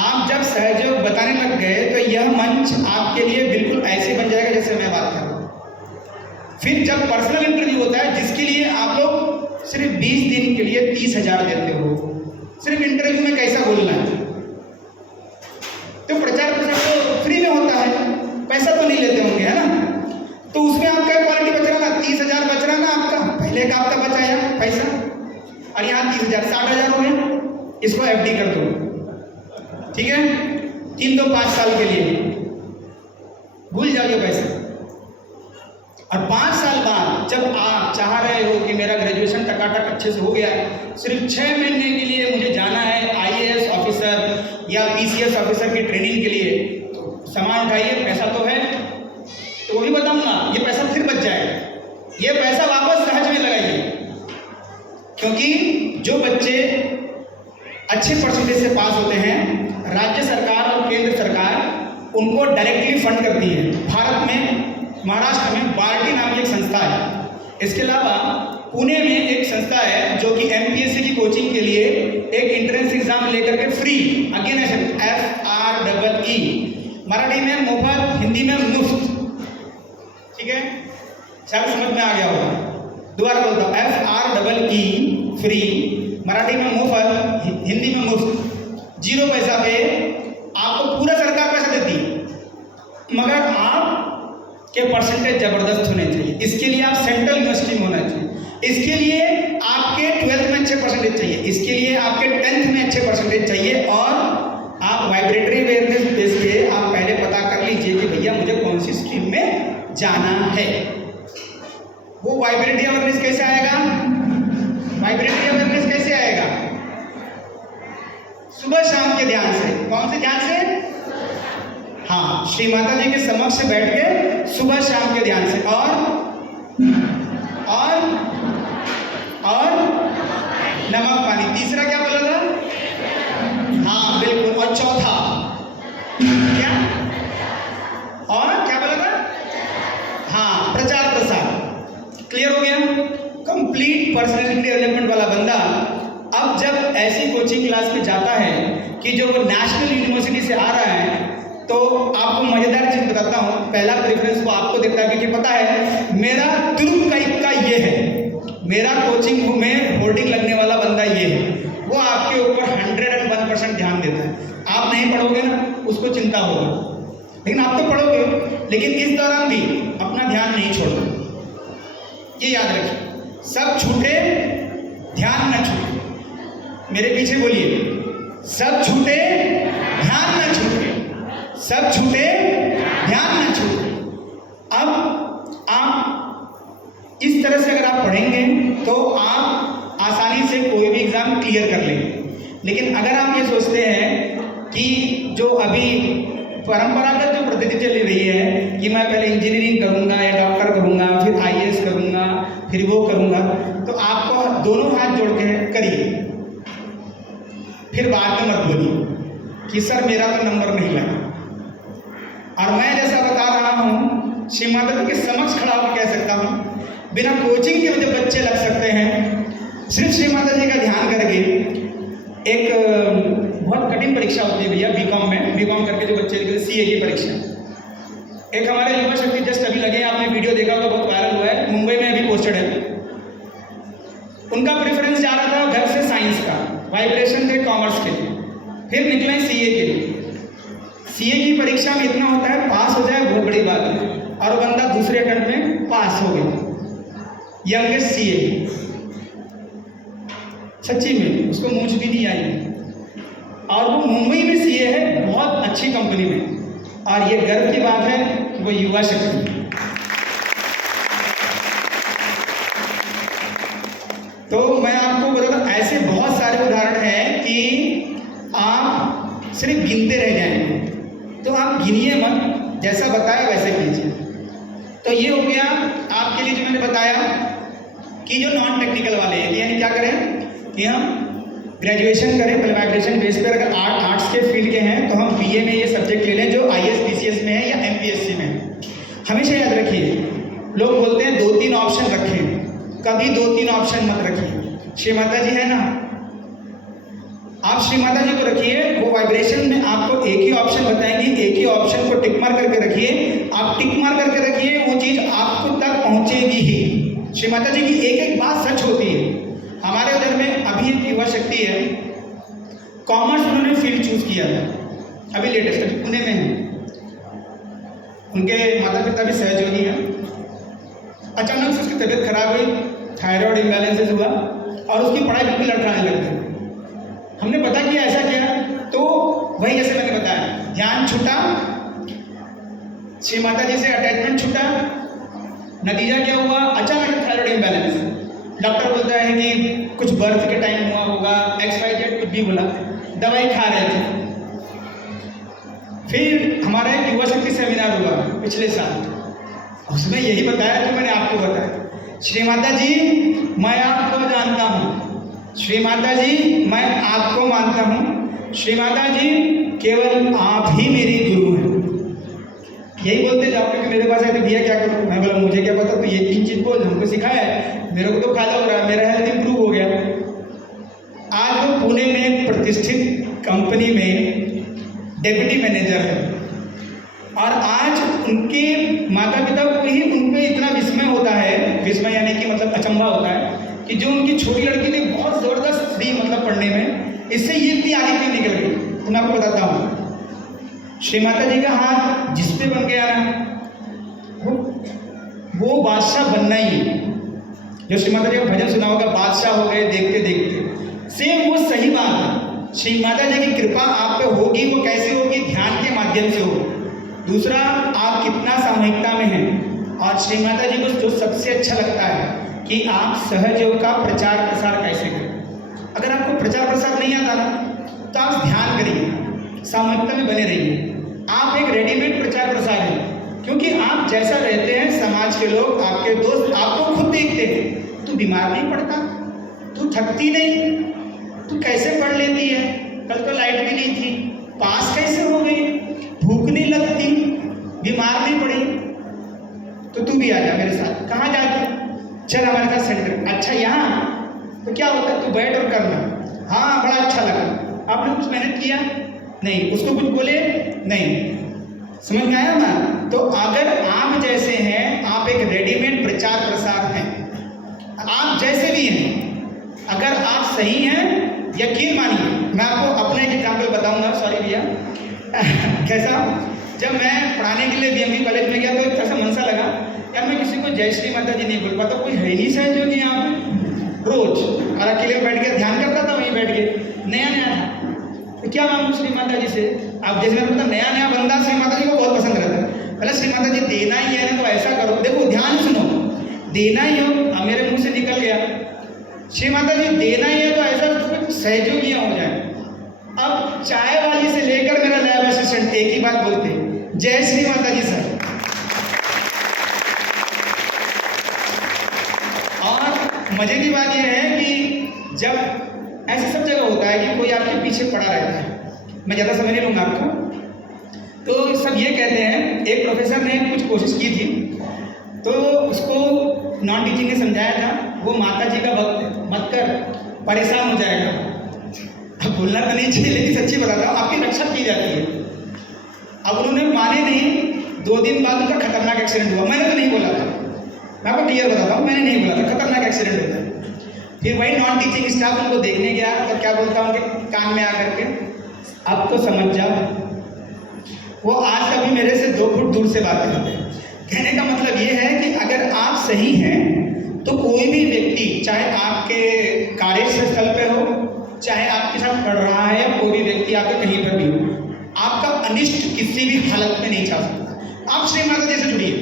आप जब सहयोग बताने लग गए तो यह मंच आपके लिए बिल्कुल ऐसे बन जाएगा जैसे मैं बात कर रहा हूँ। फिर जब पर्सनल इंटरव्यू होता है जिसके लिए आप लोग सिर्फ 20 दिन के लिए 30,000 देते हो, सिर्फ इंटरव्यू में कैसा बोलना है, तो प्रचार प्रसार तो फ्री में होता है, पैसा तो नहीं लेते होंगे, है ना। तो उसमें आपका क्वालिटी बच रहा ना, 30,000 बच रहा ना आपका, पहले का आपका बचाया पैसा, और यहाँ 30,000 60,000 हो गए। इसको FD कर दो, ठीक है, 3-5 साल के लिए भूल जाओ ये पैसा, और 5 साल बाद जब आप चाह रहे हो कि मेरा ग्रेजुएशन टकाटक अच्छे से हो गया है, सिर्फ 6 महीने के लिए मुझे जाना है IAS ऑफिसर या PCS ऑफिसर की ट्रेनिंग के लिए, तो सामान उठाइए, पैसा तो है, तो वो भी बताऊंगा, ये पैसा फिर बच जाएगा, ये पैसा वापस सहज में लगाइए। क्योंकि जो बच्चे अच्छे परसेंटेज से पास होते हैं, राज्य सरकार और केंद्र सरकार उनको डायरेक्टली फंड करती है। भारत में महाराष्ट्र में बार्टी नाम की एक संस्था है। इसके अलावा पुणे में एक संस्था है जो कि MPSC की कोचिंग के लिए एक एंट्रेंस एग्जाम लेकर के फ्री, अगेन FREE, मराठी में मुफ्त, हिंदी में मुफ्त, ठीक है, शायद समझ में आ गया होगा। दोबारा बोलता हूँ, FREE फ्री, मराठी में मुफ्त, हिंदी में मुफ्त, 0 पैसा पे आपको पूरा सरकार पैसा देती है, मगर आप के परसेंटेज जबरदस्त होने चाहिए। इसके लिए आप सेंट्रल यूनिवर्सिटी में होना चाहिए, इसके लिए आपके 12th में अच्छे परसेंटेज चाहिए, इसके लिए आपके 10th में अच्छे परसेंटेज चाहिए, और आप वाइब्रेटरी अवेयरनेस बेस पे आप पहले पता कर लीजिए कि भैया मुझे कौन सी स्ट्रीम में जाना है। वो वाइब्रेटरी अवेयरनेस कैसे आएगा? वाइब्रेटरी अवेयरनेस कैसे आएगा? सुबह शाम के ध्यान से। कौन से ध्यान से? हाँ, श्री माता जी के समक्ष बैठ के सुबह शाम के ध्यान से। और नमक पानी। तीसरा क्या बोला था? हाँ बिल्कुल। और चौथा क्या? और क्या बोला था? हाँ, प्रचार प्रसार। क्लियर हो गया? कंप्लीट पर्सनैलिटी डेवलपमेंट वाला बंदा अब जब ऐसी कोचिंग क्लास में जाता है कि जो वो नेशनल यूनिवर्सिटी से आ रहा है, तो आपको मजेदार चीज बताता हूँ। पहला प्रेफरेंस वो आपको देता है, क्योंकि पता है मेरा तुर्क का इक्का ये है, मेरा कोचिंग में होर्डिंग लगने वाला बंदा ये है। वो आपके ऊपर 101% ध्यान देता है। आप नहीं पढ़ोगे ना, उसको चिंता होगा, लेकिन आप तो पढ़ोगे। लेकिन इस दौरान भी अपना ध्यान नहीं छोड़ना, ये याद रखिए। सब छूटे, ध्यान न छूटे। मेरे पीछे बोलिए, सब छूटे, ध्यान न छूटे। सब छूटे, ध्यान न छूटे। अब आप इस तरह से अगर आप पढ़ेंगे तो आप आसानी से कोई भी एग्जाम क्लियर कर लेंगे। लेकिन अगर आप ये सोचते हैं कि जो अभी परंपरागत जो पद्धति चली रही है कि मैं पहले इंजीनियरिंग करूंगा या डॉक्टर करूंगा, फिर IAS करूंगा, फिर वो करूंगा, तो आपको दोनों हाथ जोड़ के करिए, फिर बाद में मत बोलिए कि सर मेरा तो नंबर नहीं लगा। और मैं जैसा बता रहा हूँ, श्री माता जी के समक्ष खड़ा होकर कह सकता हूँ, बिना कोचिंग के जो बच्चे लग सकते हैं, सिर्फ श्री माता जी का ध्यान करके। एक बहुत कठिन परीक्षा होती है भैया बीकॉम में, बीकॉम करके जो बच्चे लिखते हैं CA की परीक्षा। एक हमारे युवा शक्ति जस्ट अभी लगे, आपने वीडियो देखा होगा, बहुत वायरल हुआ है, मुंबई में अभी पोस्टेड है। उनका प्रेफरेंस जा रहा था घर से साइंस का, वाइब्रेशन थे कॉमर्स के लिए, फिर निकले CA के लिए। CA की परीक्षा में इतना होता है, पास हो जाए बहुत बड़ी बात है, और बंदा दूसरे अटेम्प्ट में पास हो गया। यंगेस्ट CA, सच्ची में उसको मूंछ भी नहीं आई, और वो मुंबई में CA है, बहुत अच्छी कंपनी में। और ये गर्व की बात है, वो युवा शक्ति। तो मैं आपको बताता, ऐसे बहुत सारे उदाहरण हैं कि आप सिर्फ गिनते रह जाएंगे। तो आप गिनिए मत, जैसा बताया वैसे कीजिए। तो ये हो गया आपके लिए जो मैंने बताया कि जो नॉन टेक्निकल वाले हैं, यानी क्या करें कि हम ग्रेजुएशन करें पहले वाइब्रेशन बेस पर। अगर आर्ट्स के फील्ड के हैं तो हम BA में ये सब्जेक्ट ले लें जो IAS PCS में है या MPSC में है। हमेशा याद रखिए, लोग बोलते हैं 2-3 ऑप्शन रखें, कभी 2-3 ऑप्शन मत रखिए। श्री माता जी है ना, आप श्री माता जी को रखिए, वो वाइब्रेशन में आपको एक ही ऑप्शन बताएंगे, एक ही ऑप्शन को टिक मार करके रखिए। आप टिक मार करके रखिए, वो चीज़ आपको तक पहुँचेगी ही। श्री माता जी की एक एक बात सच होती है। हमारे उधर में अभी एक युवा शक्ति है, कॉमर्स उन्होंने फील्ड चूज किया था, अभी लेटेस्ट, अभी पुणे में है। उनके माता पिता भी सहयोगी हैं। अचानक से उसकी तबीयत खराब हुई, थायराइड इम्बैलेंसेस हुआ, और उसकी पढ़ाई बिल्कुल लड़खड़ाने लग गई। हमने पता किया ऐसा क्या, तो वही जैसे मैंने बताया, ध्यान छूटा, श्री माता जी से अटैचमेंट छूटा, नतीजा क्या हुआ, अचानक थायराइड इम्बैलेंस। डॉक्टर बोलता है कि कुछ बर्थ के टाइम हुआ होगा, XYZ कुछ भी बोला, दवाई खा रहे थे। फिर हमारा एक युवा शक्ति सेमिनार हुआ पिछले साल, उसमें यही बताया जो मैंने आपको बताया। श्री माता जी मैं आपको जानता हूँ, श्री माता जी मैं आपको मानता हूँ, श्री माता जी केवल आप ही मेरी गुरु हैं। यही बोलते जाओ, क्योंकि मेरे पास आए तो भैया क्या करूँ, मैं बोला मुझे क्या पता, तो ये 3 चीज़ बोल, हमको सिखाया है, मेरे को तो फायदा हो रहा है, मेरा हेल्थ इंप्रूव हो गया। आज वो पुणे में एक प्रतिष्ठित कंपनी में डेप्यूटी मैनेजर है, और आज उनके माता पिता को ही उन पर इतना विस्मय होता है, विस्मय यानी कि मतलब अचंभा होता है कि जो उनकी छोटी लड़की थी बहुत ज़बरदस्त थी मतलब पढ़ने में, इससे ये इतनी आगे क्यों निकल गई। तो मैं आपको बताता हूँ, श्री माता जी का हाथ जिस पे बन गया ना, वो बादशाह बनना ही है। जो श्री माता जी का भजन सुना होगा, बादशाह हो गए देखते देखते, सेम वो सही बात है। श्री माता जी की कृपा आप पे होगी, वो कैसे होगी, ध्यान के माध्यम से होगी। दूसरा, आप कितना सामूहिकता में हैं, और श्री माता जी को जो सबसे अच्छा लगता है कि आप सहयोग का प्रचार प्रसार कैसे करें। अगर आपको प्रचार प्रसार नहीं आता ना, तो आप ध्यान करिए, सामूहिकता में बने रहिए। आप एक रेडीमेड प्रचार प्रसार हैं, क्योंकि आप जैसा रहते हैं समाज के लोग, आपके दोस्त आपको खुद देखते हैं। तू बीमार नहीं पड़ता, तू थकती नहीं, तू कैसे पढ़ लेती है, कल तो लाइट भी नहीं थी, पास कैसे हो गई, भूख नहीं लगती, बीमार नहीं पड़ी, तो तू भी आ जा मेरे साथ। कहाँ जाती, चल हमारे साथ सेंटर। अच्छा यहाँ तो क्या होता है, तू बैठ और करना। हाँ बड़ा अच्छा लगा, आपने कुछ मेहनत किया नहीं, उसको कुछ बोले नहीं, समझ में आया ना। तो अगर आप जैसे हैं, आप एक रेडीमेड प्रचार प्रसार हैं, आप जैसे भी हैं, अगर आप सही हैं, यकीन मानिए, मैं आपको अपने एक एग्जाम्पल बताऊंगा। सॉरी भैया कैसा, जब मैं पढ़ाने के लिए BMB कॉलेज में गया तो एक तरह से मन सा लगा यार, मैं किसी को जय श्री माता जी नहीं बोल पाता, कोई है नहीं सहयोग यहाँ पे। रोज और अकेले बैठ के ध्यान करता था, वहीं बैठ के, नया नया था, तो क्या मांगू श्री माता जी से। आप जैसे मैं पता नया बंदा श्री माता जी को बहुत पसंद रहता है, पहले श्री माता जी देना ही है ना, तो ऐसा करो, देखो ध्यान सुनो, देना ही हो, मेरे मुंह से निकल गया श्री माता जी देना ही है, तो ऐसा सहयोगियाँ हो जाए। अब चाय वाली से लेकर मेरा लैब असिस्टेंट एक ही बात बोलते, जय श्री माता जी सर। और मजे की बात यह है कि जब ऐसे सब जगह होता है कि कोई आपके पीछे पड़ा रहता है, मैं ज़्यादा समय नहीं लूँगा आपको, तो सब ये कहते हैं, एक प्रोफेसर ने कुछ कोशिश की थी, तो उसको नॉन टीचिंग ने समझाया था, वो माता जी का भक्त है, मत कर, परेशान हो जाएगा। अब बोलना तो नहीं चाहिए, लेकिन सच्ची बताता हूँ, आपकी रक्षा की जाती है। अब उन्होंने माने नहीं, 2 दिन बाद उनका खतरनाक एक्सीडेंट हुआ। मैंने तो नहीं बोला था, मैं आपको क्लियर बताता हूँ, मैंने नहीं बोला था, खतरनाक एक्सीडेंट होता है। फिर वही नॉन टीचिंग स्टाफ उनको देखने गया, तो क्या बोलता हूँ उनके कान में आकर के, अब तो समझ जाओ। वो आज कभी मेरे से 2 फुट दूर से बात करते हैं। कहने का मतलब ये है कि अगर आप सही हैं, तो कोई भी व्यक्ति, चाहे आपके कार्यस्थल पे हो, चाहे आपके साथ पढ़ रहा है, या कोई भी व्यक्ति आपके कहीं पर भी हो, आपका अनिष्ट किसी भी हालत में नहीं चाह सकता। आप श्री माता जी से जुड़िए,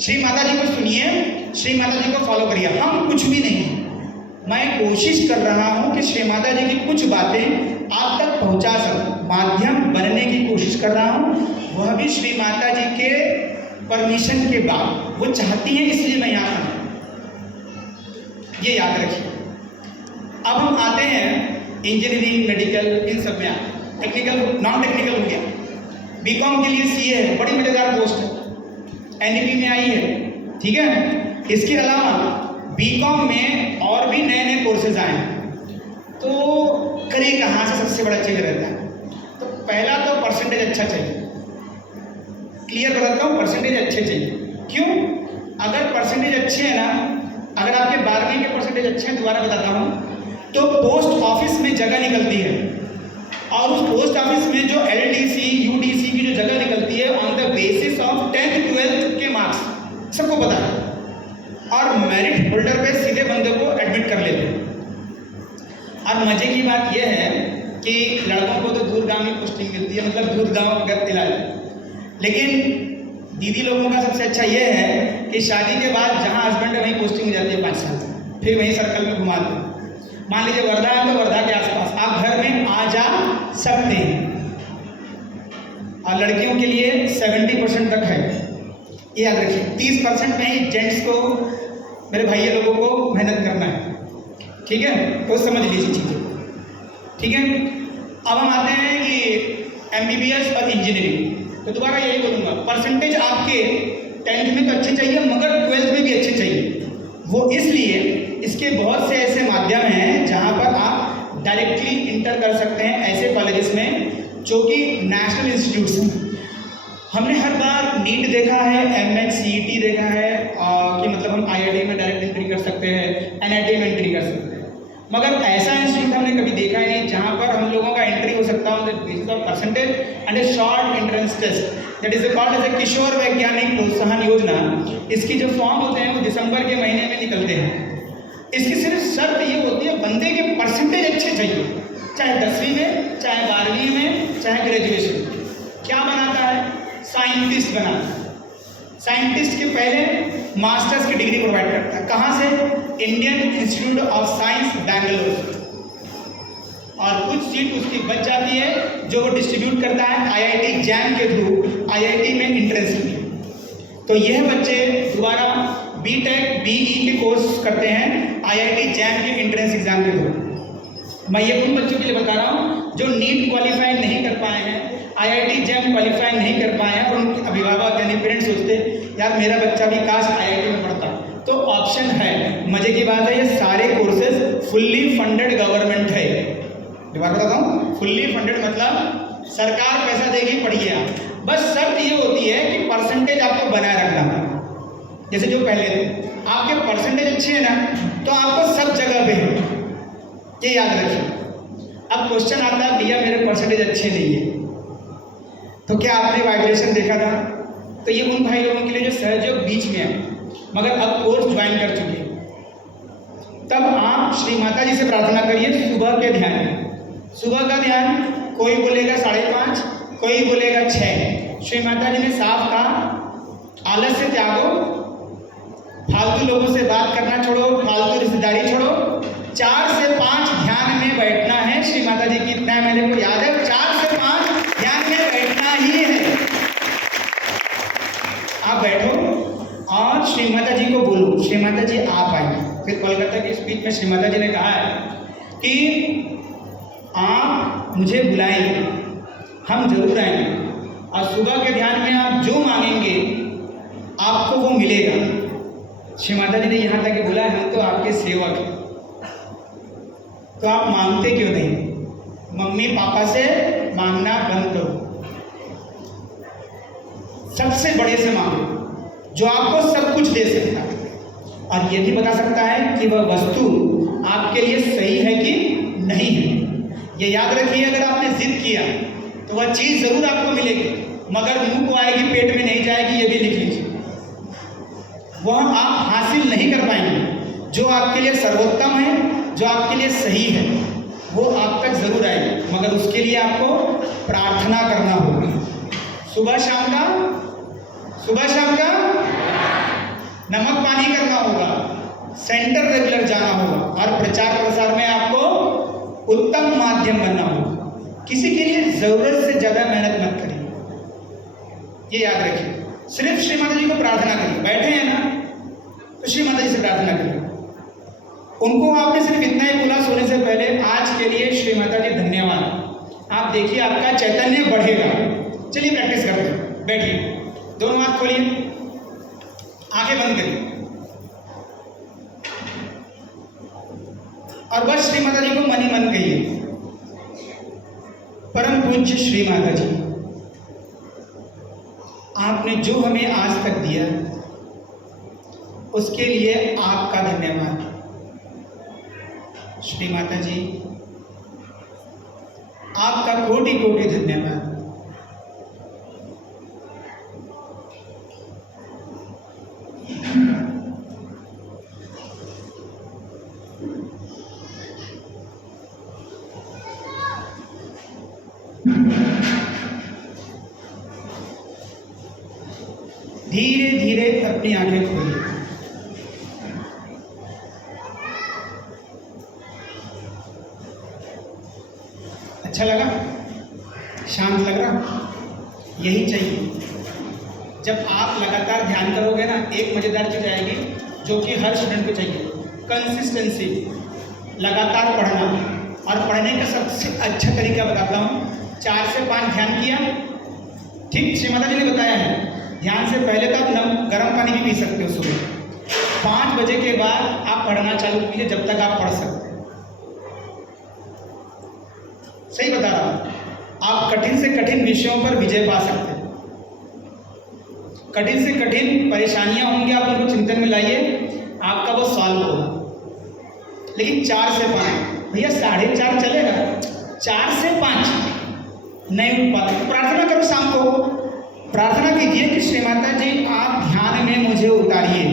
श्री माता जी को सुनिए, श्री माता जी को फॉलो करिए। हम कुछ भी नहीं हैं, मैं कोशिश कर रहा हूँ कि श्री माता जी की कुछ बातें आप तक पहुँचा सकूँ, माध्यम बनने की कोशिश कर रहा हूँ, वह भी श्री माता जी के परमिशन के बाद। वो चाहती हैं इसलिए मैं यहाँ आया, ये याद रखिए। अब हम आते हैं इंजीनियरिंग, मेडिकल, इन सब में आते हैं। टेक्निकल, नॉन टेक्निकल हो गया। BCom के लिए CA है, बड़ी मज़ेदार पोस्ट है, NEP में आई है, ठीक है। इसके अलावा BCom में और भी नए नए कोर्सेज आए हैं, तो करिए कहाँ से सबसे बड़ा चीज़ रहता है। तो पहला तो परसेंटेज अच्छा चाहिए, क्लियर बताता हूँ, परसेंटेज अच्छे चाहिए। क्यों? अगर परसेंटेज अच्छे हैं ना, अगर आपके 12वीं के परसेंटेज अच्छे हैं, दोबारा बताता हूँ, तो पोस्ट ऑफिस में जगह निकलती है, और उस पोस्ट ऑफिस में जो LDC, UDC की जो जगह निकलती है, on the basis of 10th 12th के मार्क्स, सबको पता है, और मेरिट होल्डर पे सीधे बंदे को एडमिट कर लेते हैं। और मजे की बात यह है कि लड़कों को तो दूरगामी पोस्टिंग मिलती है, मतलब दूरगांव इलाज, लेकिन दीदी लोगों का सबसे अच्छा ये है कि शादी के बाद जहाँ हस्बैंड है वहीं पोस्टिंग हो जाती है 5 साल, फिर वहीं सर्कल में घुमा दो। मान लीजिए वर्धा है तो वर्धा के आसपास आप घर में आ जा सकते हैं। और लड़कियों के लिए 70% तक है, ये याद रखिए। 30% में ही जेंट्स को, मेरे भाई लोगों को मेहनत करना है, ठीक है, तो समझ लीजिए चीज़ें, ठीक है। अब हम आते हैं कि MBBS और इंजीनियरिंग। तो दोबारा यही बोलूँगा, परसेंटेज आपके 10th में तो अच्छे चाहिए मगर 12th में भी अच्छे चाहिए। वो इसलिए इसके बहुत से ऐसे माध्यम हैं जहाँ पर आप डायरेक्टली इंटर कर सकते हैं ऐसे कॉलेजेस में जो कि नेशनल इंस्टीट्यूट्स हैं। हमने हर बार नीट देखा है, MH CET देखा है कि मतलब हम IIT में डायरेक्ट एंट्री कर सकते हैं, NIT में एंट्री कर सकते हैं, मगर ऐसा इंस्टीट्यूट हमने कभी देखा ही नहीं जहाँ पर हम लोगों का एंट्री हो सकता है on the basis of percentage and a short entrance test, that is called as a Kishore Vaigyanik Protsahan योजना। इसकी जो फॉर्म होते हैं वो दिसंबर के महीने में निकलते हैं। इसकी सिर्फ शर्त ये होती है बंदे के परसेंटेज अच्छे चाहिए, चाहे 10वीं में, चाहे 12वीं में, चाहे ग्रेजुएशन। क्या बनाता है? साइंटिस्ट बनाता है। साइंटिस्ट के पहले मास्टर्स की डिग्री प्रोवाइड करता है। कहाँ से? Indian institute of science Bangalore. और कुछ सीट उसकी बच जाती है जो वो डिस्ट्रीब्यूट करता है IIT जैम के थ्रू, IIT में इंट्रेंस लिए। तो यह बच्चे दोबारा BTech BE के कोर्स करते हैं IIT जैम के इंट्रेंस एग्जाम के थ्रू। मैं ये उन बच्चों के लिए बता रहा हूँ जो नीट क्वालिफाई नहीं कर पाए हैं, IIT जैम क्वालिफाई नहीं कर पाए हैं और उनके अभिभावक यानी पेरेंट्स सोचते यार मेरा बच्चा भी काश IIT में पढ़ता। तो ऑप्शन है, मजे की बात है, ये सारे कोर्सेज फुल्ली फंडेड गवर्नमेंट है। दोबारा बताता हूँ, फुल्ली फंडेड मतलब सरकार पैसा देगी, पढ़िए आप। बस शर्त ये होती है कि परसेंटेज आपको बनाए रखना। जैसे जो पहले थे, आपके परसेंटेज अच्छे हैं ना तो आपको सब जगह पे है, ये याद रखिए। अब क्वेश्चन आता है भैया मेरे परसेंटेज अच्छे नहीं है, तो क्या आपने वाइब्रेशन देखा था? तो ये उन भाई लोगों के लिए जो सहयोग बीच में है मगर अब कोर्स ज्वाइन कर चुके हैं, तब आप श्री माता जी से प्रार्थना करिए सुबह के ध्यान में। सुबह का ध्यान कोई बोलेगा 5:30, कोई बोलेगा 6। श्री माता जी ने साफ कहा आलस्य त्यागो, फालतू लोगों से बात करना छोड़ो, फालतू रिश्तेदारी छोड़ो, 4 से 5 ध्यान में बैठना है। श्री माता जी की इतना मेरे को याद है, 4 से 5 ध्यान में बैठना ही है। आप बैठो और श्री माता जी को बोलो, श्री माता जी आप आइए। फिर कोलकाता की स्पीच में श्री माता जी ने कहा है कि आप मुझे बुलाएंगे, हम जरूर आएंगे और सुबह के ध्यान में आप जो मांगेंगे आपको वो मिलेगा। श्री माता जी ने यहाँ तक बोला हम तो आपके सेवक हैं, तो आप मांगते क्यों नहीं? मम्मी पापा से मांगना बंद करो, सबसे बड़े से मांगो जो आपको सब कुछ दे सकता है और ये भी बता सकता है कि वह वस्तु आपके लिए सही है कि नहीं है। ये याद रखिए, अगर आपने जिद किया तो वह चीज़ जरूर आपको मिलेगी मगर मुंह को आएगी, पेट में नहीं जाएगी, ये भी लिख लीजिए। वह आप हासिल नहीं कर पाएंगे। जो आपके लिए सर्वोत्तम है, जो आपके लिए सही है, वो आप तक जरूर आएगी मगर उसके लिए आपको प्रार्थना करना होगी। सुबह शाम का नमक पानी करना होगा, सेंटर रेगुलर जाना होगा और प्रचार प्रसार में आपको उत्तम माध्यम बनना होगा। किसी के लिए जरूरत से ज्यादा मेहनत मत करिए, ये याद रखिए। सिर्फ श्री माता जी को प्रार्थना करिए। बैठे हैं ना तो श्री माता जी से प्रार्थना करिए। उनको आपने सिर्फ इतना ही बोला सोने से पहले, आज के लिए श्री माता जी धन्यवाद। आप देखिए आपका चैतन्य बढ़ेगा। चलिए प्रैक्टिस करते हैं। बैठिए, दोनों हाथ खोलिए, आंखें बंद करिए और बस श्री माता जी को मन ही मन कहिए, परम पूज्य श्री माता जी, आपने जो हमें आज तक दिया उसके लिए आपका धन्यवाद। श्री माता जी आपका कोटि कोटि धन्यवाद। धीरे धीरे अपनी आंखें खोलिए। अच्छा लगा? शांत लग रहा? यही चाहिए। जब आप लगातार ध्यान करोगे ना, एक मज़ेदार चीज़ आएगी जो कि हर स्टूडेंट को चाहिए, कंसिस्टेंसी, लगातार पढ़ना। और पढ़ने का सबसे अच्छा तरीका बताता हूँ, 4 से 5 ध्यान किया, ठीक श्री माता जी ने बताया है, ध्यान से पहले तो आप गर्म पानी भी पी सकते हो सुबह। 5 बजे के बाद आप पढ़ना चालू कीजिए जब तक आप पढ़ सकते हैं। सही बता रहा हूँ, आप कठिन से कठिन विषयों पर विजय पा सकते हैं। कठिन से कठिन परेशानियां होंगी, आप उनको चिंतन में लाइए, आपका वो सॉल्व होगा। लेकिन 4 से 5 भैया 4:30 चलेगा, 4 से 5 नहीं उठ पाते, प्रार्थना करो शाम को। प्रार्थना कीजिए कि श्री माता जी आप ध्यान में मुझे उतारिए,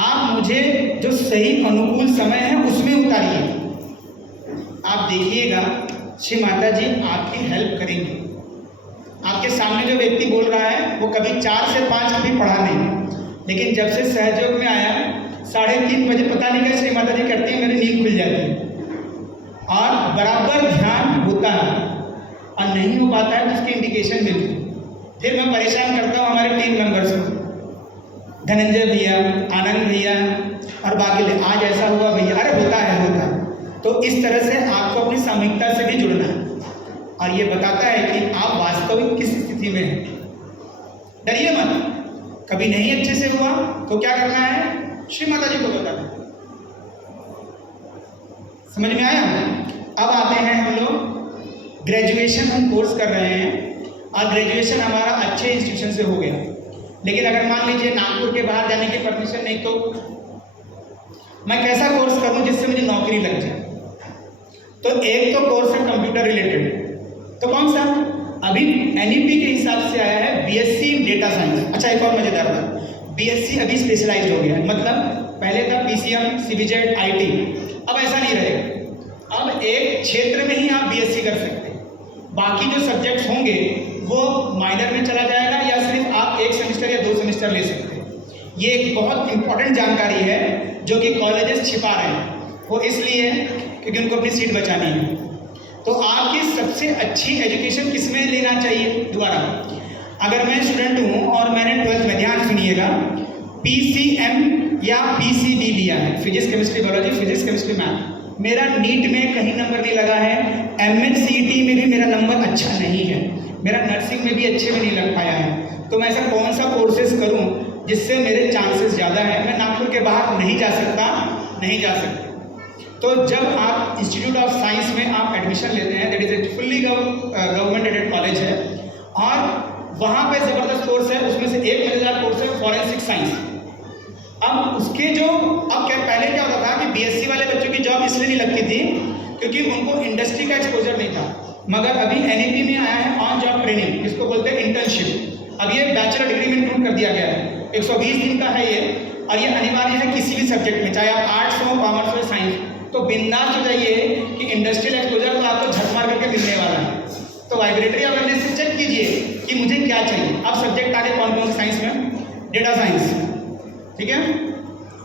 आप मुझे जो सही अनुकूल समय है उसमें उतारिए। आप देखिएगा श्री माता जी आपकी हेल्प करेंगी। आपके सामने जो व्यक्ति बोल रहा है वो कभी 4 से 5 कभी पढ़ा नहीं, लेकिन जब से सहयोग में आया 3:30 बजे पता नहीं क्या श्री माता जी करती है, मेरी नींद खुल जाती है और बराबर ध्यान होता है। और नहीं हो पाता है तो उसकी इंडिकेशन मिलती है। फिर मैं परेशान करता हूँ हमारे टीम मेंबर्स को, धनंजय भैया, आनंद भैया और बाकी लोग, आज ऐसा हुआ भैया, अरे होता है। तो इस तरह से आपको अपनी सामूहिकता से भी जुड़ना है और ये बताता है कि आप वास्तविक किस स्थिति में हैं। डरिए मत, कभी नहीं अच्छे से हुआ तो क्या करना है, श्री माता जी को बताना। समझ में आया? अब आते हैं हम लोग ग्रेजुएशन, हम कोर्स कर रहे हैं और ग्रेजुएशन हमारा अच्छे इंस्टीट्यूशन से हो गया, लेकिन अगर मान लीजिए नागपुर के बाहर जाने की परमिशन नहीं, तो मैं कैसा कोर्स करूं जिससे मुझे नौकरी लग जाए? तो एक तो कोर्स है कंप्यूटर रिलेटेड, तो कौन सा? अभी एनईपी के हिसाब से आया है बीएससी इन डेटा साइंस। अच्छा, एक और मजेदार बात, बीएससी अभी स्पेशलाइज हो गया है, मतलब पहले था पीसीएम, सीबीजेड, आईटी, अब ऐसा नहीं रहेगा। अब एक क्षेत्र में ही आप बीएससी कर सकते हैं, बाकी जो सब्जेक्ट्स होंगे वो माइनर में चला जाएगा या सिर्फ आप 1 सेमेस्टर या 2 सेमेस्टर ले सकते हैं। ये एक बहुत इंपॉर्टेंट जानकारी है जो कि कॉलेजेस छिपा रहे हैं, वो इसलिए क्योंकि उनको अपनी सीट बचानी है। तो आपकी सबसे अच्छी एजुकेशन किस में लेना चाहिए? दोबारा, अगर मैं स्टूडेंट हूँ और मैंने 12th में, ध्यान सुनिएगा, पीसीएम या पीसीबी लिया है, physics chemistry biology, physics chemistry math, मेरा नीट में कहीं नंबर नहीं लगा है, एमएचसीईटी में भी मेरा नंबर अच्छा नहीं है, मेरा नर्सिंग में भी अच्छे में नहीं लग पाया है, तो मैं ऐसा कौन सा कोर्सेज करूँ जिससे मेरे चांसेस ज़्यादा है? मैं नागपुर के बाहर नहीं जा सकता। तो जब आप इंस्टीट्यूट ऑफ साइंस में आप एडमिशन लेते हैं, that is a fully government aided college है और वहाँ पे ज़बरदस्त कोर्स है, उसमें से एक मजेदार कोर्स है फॉरेंसिक साइंस। अब उसके जो पहले क्या होता था कि बीएससी वाले बच्चों की जॉब इसलिए नहीं लगती थी क्योंकि उनको इंडस्ट्री का एक्सपोजर नहीं था, मगर अभी एनईपी में आया है ऑन जॉब ट्रेनिंग, जिसको बोलते हैं इंटर्नशिप। अब ये बैचलर डिग्री में इंक्लूड कर दिया गया है, 120 दिन का है ये, और ये अनिवार्य है किसी भी सब्जेक्ट में, चाहे आप आर्ट्स हो, कॉमर्स हो, साइंस। तो बिंदास हो जाइए कि इंडस्ट्रियल एक्सपोजर तो आपको झक मार करके मिलने वाला है। तो वाइब्रेटरी अवेयरनेस से चेक कीजिए कि मुझे क्या चाहिए। अब सब्जेक्ट आगे कौन कौन से साइंस में? डेटा साइंस, ठीक है,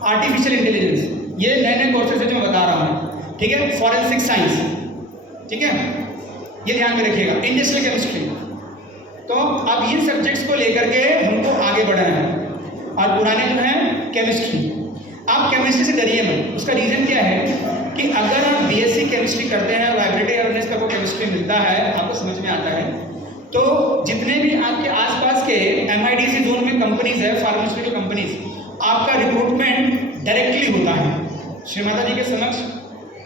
आर्टिफिशियल इंटेलिजेंस, ये नए नए कोर्सेज है जो मैं बता रहा हूँ, ठीक है, फॉरेंसिक साइंस, ठीक है, ये ध्यान में रखिएगा, इंडस्ट्रियल केमिस्ट्री। तो अब इन सब्जेक्ट्स को लेकर के हमको आगे बढ़ना है और पुराने जो हैं केमिस्ट्री। आप केमिस्ट्री से डरिए मत, उसका रीज़न क्या है कि अगर आप बीएससी केमिस्ट्री करते हैं, वाइब्रेटरी अवेयरनेस का वो केमिस्ट्री मिलता है, आपको समझ में आता है, तो जितने भी आपके आसपास के एमआईडीसी जोन में कंपनीज है, फार्मास्यूटिकल कंपनीज, आपका रिक्रूटमेंट डायरेक्टली होता है। श्री माता जी के समक्ष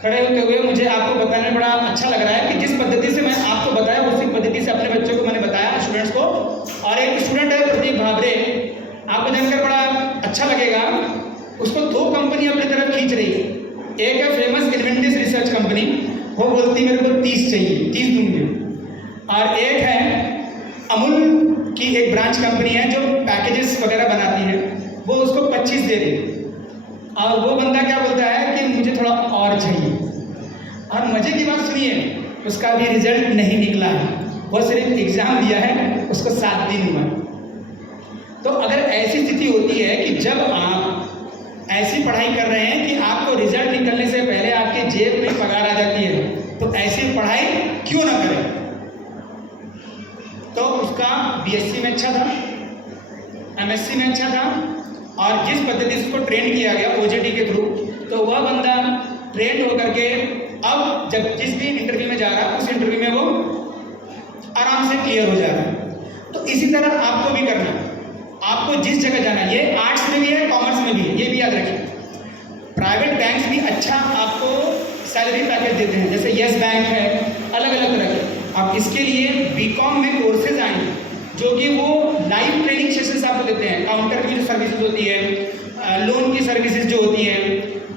खड़े होते हुए मुझे आपको बताने में बड़ा अच्छा लग रहा है कि जिस पद्धति से मैं आपको बताया उसी पद्धति से अपने बच्चों को मैंने बताया, स्टूडेंट्स को। और एक स्टूडेंट है प्रदीप भावरे, आपको जानकर बड़ा अच्छा लगेगा, उसको 2 कंपनी अपनी तरफ खींच रही है। एक है फेमस इन्वेंटिस रिसर्च कंपनी, वो बोलती मेरे को 30 चाहिए, 30 दूंगी, और एक है अमूल की एक ब्रांच कंपनी है जो पैकेजेस वगैरह बनाती है, वो उसको 25 दे रही है, और वो बंदा क्या बोलता है कि मुझे थोड़ा और चाहिए। और मज़े की बात सुनिए, उसका भी रिजल्ट नहीं निकला है, वो सिर्फ एग्ज़ाम दिया है, उसको 7 दिन हुआ। जब आप ऐसी पढ़ाई कर रहे हैं कि आपको रिजल्ट निकलने से पहले आपके जेब में पगार आ जाती है, तो ऐसी पढ़ाई क्यों ना करें। तो उसका बीएससी में अच्छा था, एमएससी में अच्छा था, और जिस पद्धति से उसको ट्रेन किया गया ओजेटी के थ्रू, तो वह बंदा ट्रेंड होकर के अब जब जिस भी इंटरव्यू में जा रहा है उस इंटरव्यू में वो आराम से क्लियर हो जा रहा है। तो इसी तरह आपको भी करना है। आपको जिस जगह जाना है, ये आर्ट्स में भी है, कॉमर्स में भी है, ये भी याद रखिए। प्राइवेट बैंक्स भी अच्छा आपको सैलरी पैकेज देते हैं, जैसे यस बैंक है, अलग अलग तरह के। आप इसके लिए बीकॉम में कोर्सेज आएंगे जो कि वो लाइव ट्रेनिंग सेशंस आपको देते हैं। काउंटर की जो सर्विसेज होती है, लोन की सर्विसेज जो होती हैं,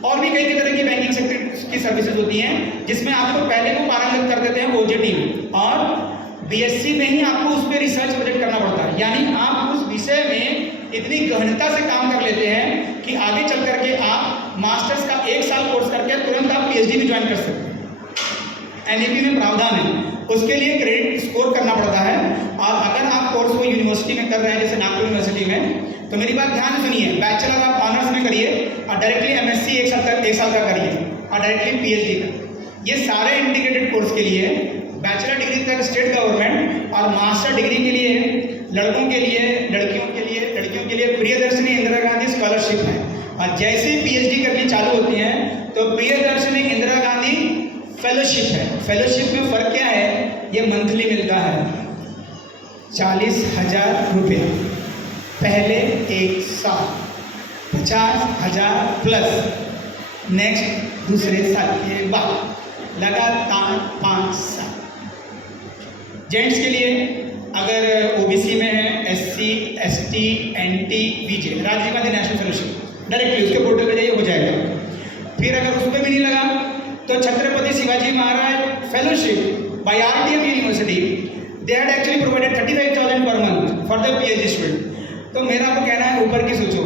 और भी कई तरह की बैंकिंग सेक्टर की सर्विसेज होती हैं, जिसमें आपको पहले वो पारंगत कर देते हैं ओजेटी में, और बीएससी में ही आपको उस पर रिसर्च प्रोजेक्ट करना पड़ता है। यानी आप उस विषय में इतनी गहनता से काम कर लेते हैं कि आगे चल करके आप मास्टर्स का 1 साल कोर्स करके तुरंत आप पीएचडी भी ज्वाइन कर सकते हैं। एनईपी में प्रावधान है, उसके लिए क्रेडिट स्कोर करना पड़ता है। और अगर आप कोर्स को यूनिवर्सिटी में कर रहे हैं, जैसे नागपुर यूनिवर्सिटी में, तो मेरी बात ध्यान सुनिए, बैचलर आप ऑनर्स में करिए और डायरेक्टली एमएससी 1 साल का करिए और डायरेक्टली पीएचडी का। ये सारे इंटीग्रेटेड कोर्स के लिए बैचलर डिग्री तक स्टेट गवर्नमेंट, और मास्टर डिग्री के लिए लड़कों के लिए, लड़कियों के लिए प्रियदर्शनी इंदिरा गांधी स्कॉलरशिप है। और जैसे ही पीएचडी करनी चालू होती हैं तो प्रियदर्शनी इंदिरा गांधी फेलोशिप है। फेलोशिप में फ़र्क क्या है, ये मंथली मिलता है 40,000 रुपये पहले 1 साल, 50,000 प्लस नेक्स्ट दूसरे साल के बाद, लगातार 5 साल। जेंट्स के लिए अगर ओबीसी में है, SC, ST, NT, BJ, Rajiv Gandhi national fellowship, directly उसके पोर्टल पे जाइए, हो जाएगा। फिर अगर उस पर भी नहीं लगा तो Chhatrapati Shivaji Maharaj fellowship by RTM university, they had actually provided 35,000 पर month for the PhD student. तो मेरा आपको कहना है ऊपर की सोचो,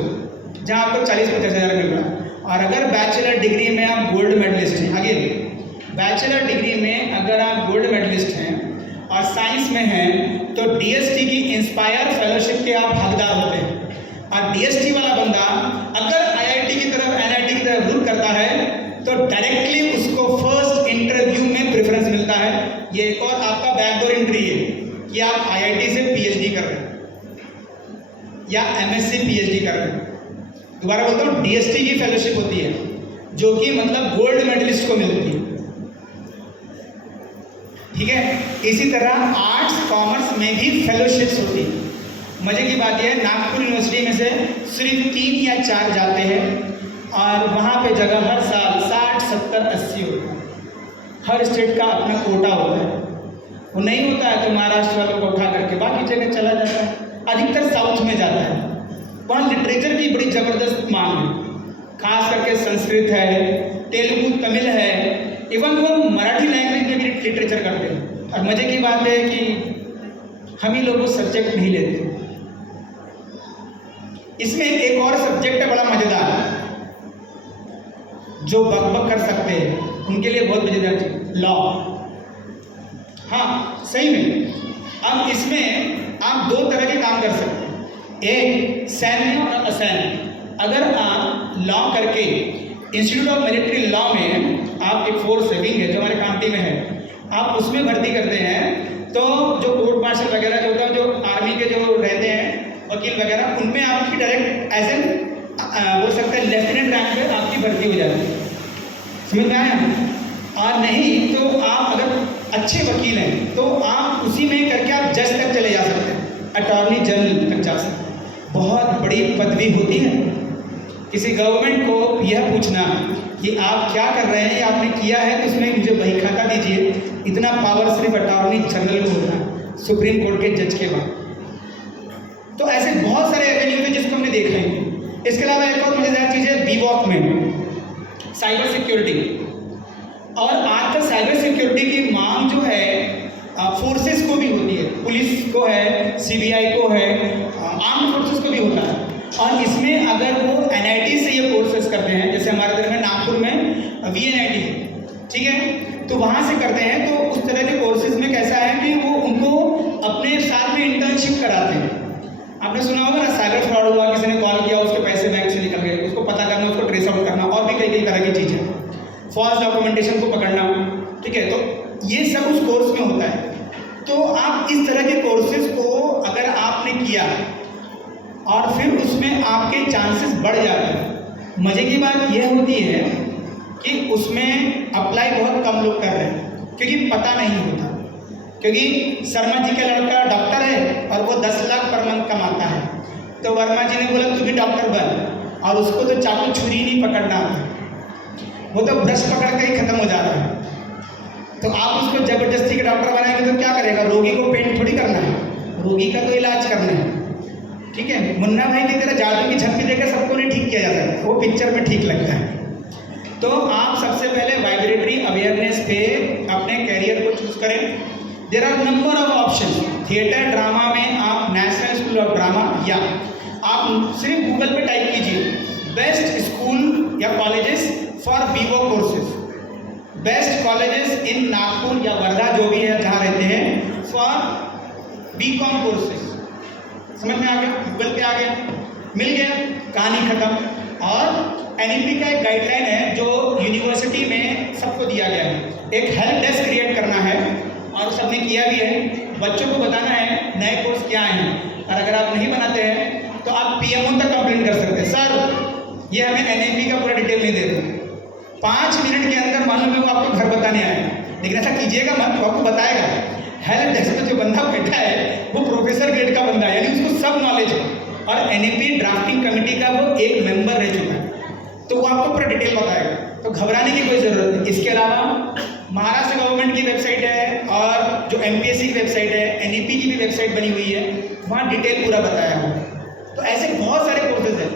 जहाँ आपको 40-50,000 मिल रहा है। और अगर बैचलर डिग्री में आप गोल्ड मेडलिस्ट हैं, आगे बैचलर डिग्री में अगर आप गोल्ड मेडलिस्ट हैं और साइंस में हैं, तो डीएसटी की इंस्पायर फेलोशिप के आप हकदार होते हैं। और डीएसटी वाला बंदा अगर आईआईटी की तरफ, एनआईटी की तरफ रुख करता है, तो डायरेक्टली उसको फर्स्ट इंटरव्यू में प्रेफरेंस मिलता है। ये एक और आपका बैकडोर एंट्री है कि आप आईआईटी से पीएचडी कर रहे हैं या एमएससी पीएचडी कर रहे हैं। दोबारा बोलता हूँ, डीएसटी की फेलोशिप होती है जो कि मतलब गोल्ड मेडलिस्ट को मिलती है, ठीक है। इसी तरह आर्ट्स कॉमर्स में भी फेलोशिप्स होती है। मजे की बात यह है, नागपुर यूनिवर्सिटी में से सिर्फ 3 या 4 जाते हैं, और वहाँ पे जगह हर साल 60, 70, 80 होता है। हर स्टेट का अपना कोटा होता है। वो नहीं होता है तो महाराष्ट्र वालों को उठा करके बाकी जगह चला जाता है, अधिकतर साउथ में जाता है। वहाँ लिटरेचर की बड़ी ज़बरदस्त मांग है, खास करके संस्कृत है, तेलुगु, तमिल है, इवन वो मराठी लैंग्वेज में भी लिटरेचर करते हैं। और मज़े की बात है कि हम ही लोग वो सब्जेक्ट नहीं लेते। इसमें एक और सब्जेक्ट है बड़ा मज़ेदार, जो बक कर सकते हैं, उनके लिए बहुत मज़ेदार चीज़, लॉ। हाँ सही में, अब इसमें आप 2 तरह के काम कर सकते हैं, एक सैन्य और असैन्य। अगर आप लॉ करके इंस्टीट्यूट ऑफ मिलिट्री लॉ में आप एक फोर्स विंग है जो हमारे कांटी में है, आप उसमें भर्ती करते हैं, तो जो कोर्ट मार्शल वगैरह जो होता है, जो आर्मी के जो रहते हैं वकील वगैरह, उनमें आपकी डायरेक्ट एज एन बोल सकते हैं लेफ्टिनेंट रैंक पे आपकी भर्ती हो जाती है। समझ में आया? और नहीं तो आप अगर अच्छे वकील हैं तो आप उसी में करके आप जज तक चले जा सकते हैं, अटॉर्नी जनरल तक जा सकते हैं। बहुत बड़ी पदवी होती है। किसी गवर्नमेंट को यह पूछना कि आप क्या कर रहे हैं या आपने किया है तो उसमें मुझे बही खाता दीजिए, इतना पावर सिर्फ अटॉर्नी जनरल को होता है, सुप्रीम कोर्ट के जज के बाद। तो ऐसे बहुत सारे एवेन्यू हैं जिसको हमने देखा है। इसके अलावा एक और मजेदार चीज़ है बीवॉक में साइबर सिक्योरिटी। और आजकल साइबर सिक्योरिटी की मांग जो है फोर्सेस को भी होती है, पुलिस को है, सीबीआई को है, आर्म्ड फोर्सेस को भी होता है। और इसमें अगर वो एनआईटी से ये कोर्सेज करते हैं, जैसे हमारे इधर में नागपुर में वीएनआईटी है, ठीक है, तो वहाँ से करते हैं, तो उस तरह के कोर्सेज में कैसा है कि वो उनको अपने साथ में इंटर्नशिप कराते हैं। आपने सुना होगा ना, साइबर फ्रॉड हुआ, किसी ने कॉल किया, उसके पैसे और फिर उसमें आपके चांसेस बढ़ जाते हैं। मज़े की बात यह होती है कि उसमें अप्लाई बहुत कम लोग कर रहे हैं क्योंकि पता नहीं होता, क्योंकि शर्मा जी का लड़का डॉक्टर है और वो 10 लाख पर मंथ कमाता है, तो वर्मा जी ने बोला तू भी डॉक्टर बन, और उसको तो चाकू छुरी नहीं पकड़ना आता, वो तो ब्रश पकड़ कर ही खत्म हो जा रहा है। तो आप उसको जबरदस्ती के डॉक्टर बनाएंगे तो क्या करेगा? रोगी को पेंट थोड़ी करना है, रोगी का तो इलाज करना है। ठीक है, मुन्ना भाई की तरह जादू की झप्पी देकर सबको नहीं ठीक किया जा सकता, वो पिक्चर में ठीक लगता है। तो आप सबसे पहले वाइब्रेटरी अवेयरनेस पे अपने कैरियर को चूज करें। There are number of option. Theatre drama में आप नेशनल स्कूल ऑफ ड्रामा, या आप सिर्फ गूगल पे टाइप कीजिए बेस्ट स्कूल या colleges for Vivo courses, best colleges in Nagpur या वर्धा जो भी है जहाँ रहते हैं फॉर बीकॉम कोर्सेज। समझ में आ गया? गूगल पे आ गया, मिल गया, कहानी खत्म। और एनईपी का एक गाइडलाइन है जो यूनिवर्सिटी में सबको दिया गया है, एक हेल्प डेस्क क्रिएट करना है और सबने किया भी है। बच्चों को बताना है नए कोर्स क्या हैं, और अगर आप नहीं बनाते हैं तो आप पीएमओ तक कंप्लेंट कर सकते हैं, सर ये हमें एनईपी का पूरा डिटेल नहीं दे रहे। 5 मिनट के अंदर मालूम है वो आपको घर बताने आएगा, लेकिन ऐसा कीजिएगा मत, वो आपको बताएगा। हेल्प डेस्क पर जो बंदा बैठा है वो प्रोफेसर ग्रेड का बंदा है, यानी उसको सब नॉलेज है, और एनईपी ड्राफ्टिंग कमेटी का वो एक मेंबर रह चुका है, तो वो आपको पूरा डिटेल बताएगा, तो घबराने की कोई ज़रूरत नहीं। इसके अलावा महाराष्ट्र गवर्नमेंट की वेबसाइट है और जो एमपीएससी की वेबसाइट है, एनईपी की भी वेबसाइट बनी हुई है, वहाँ डिटेल पूरा बताया हुआ। तो ऐसे बहुत सारे कोर्सेज हैं।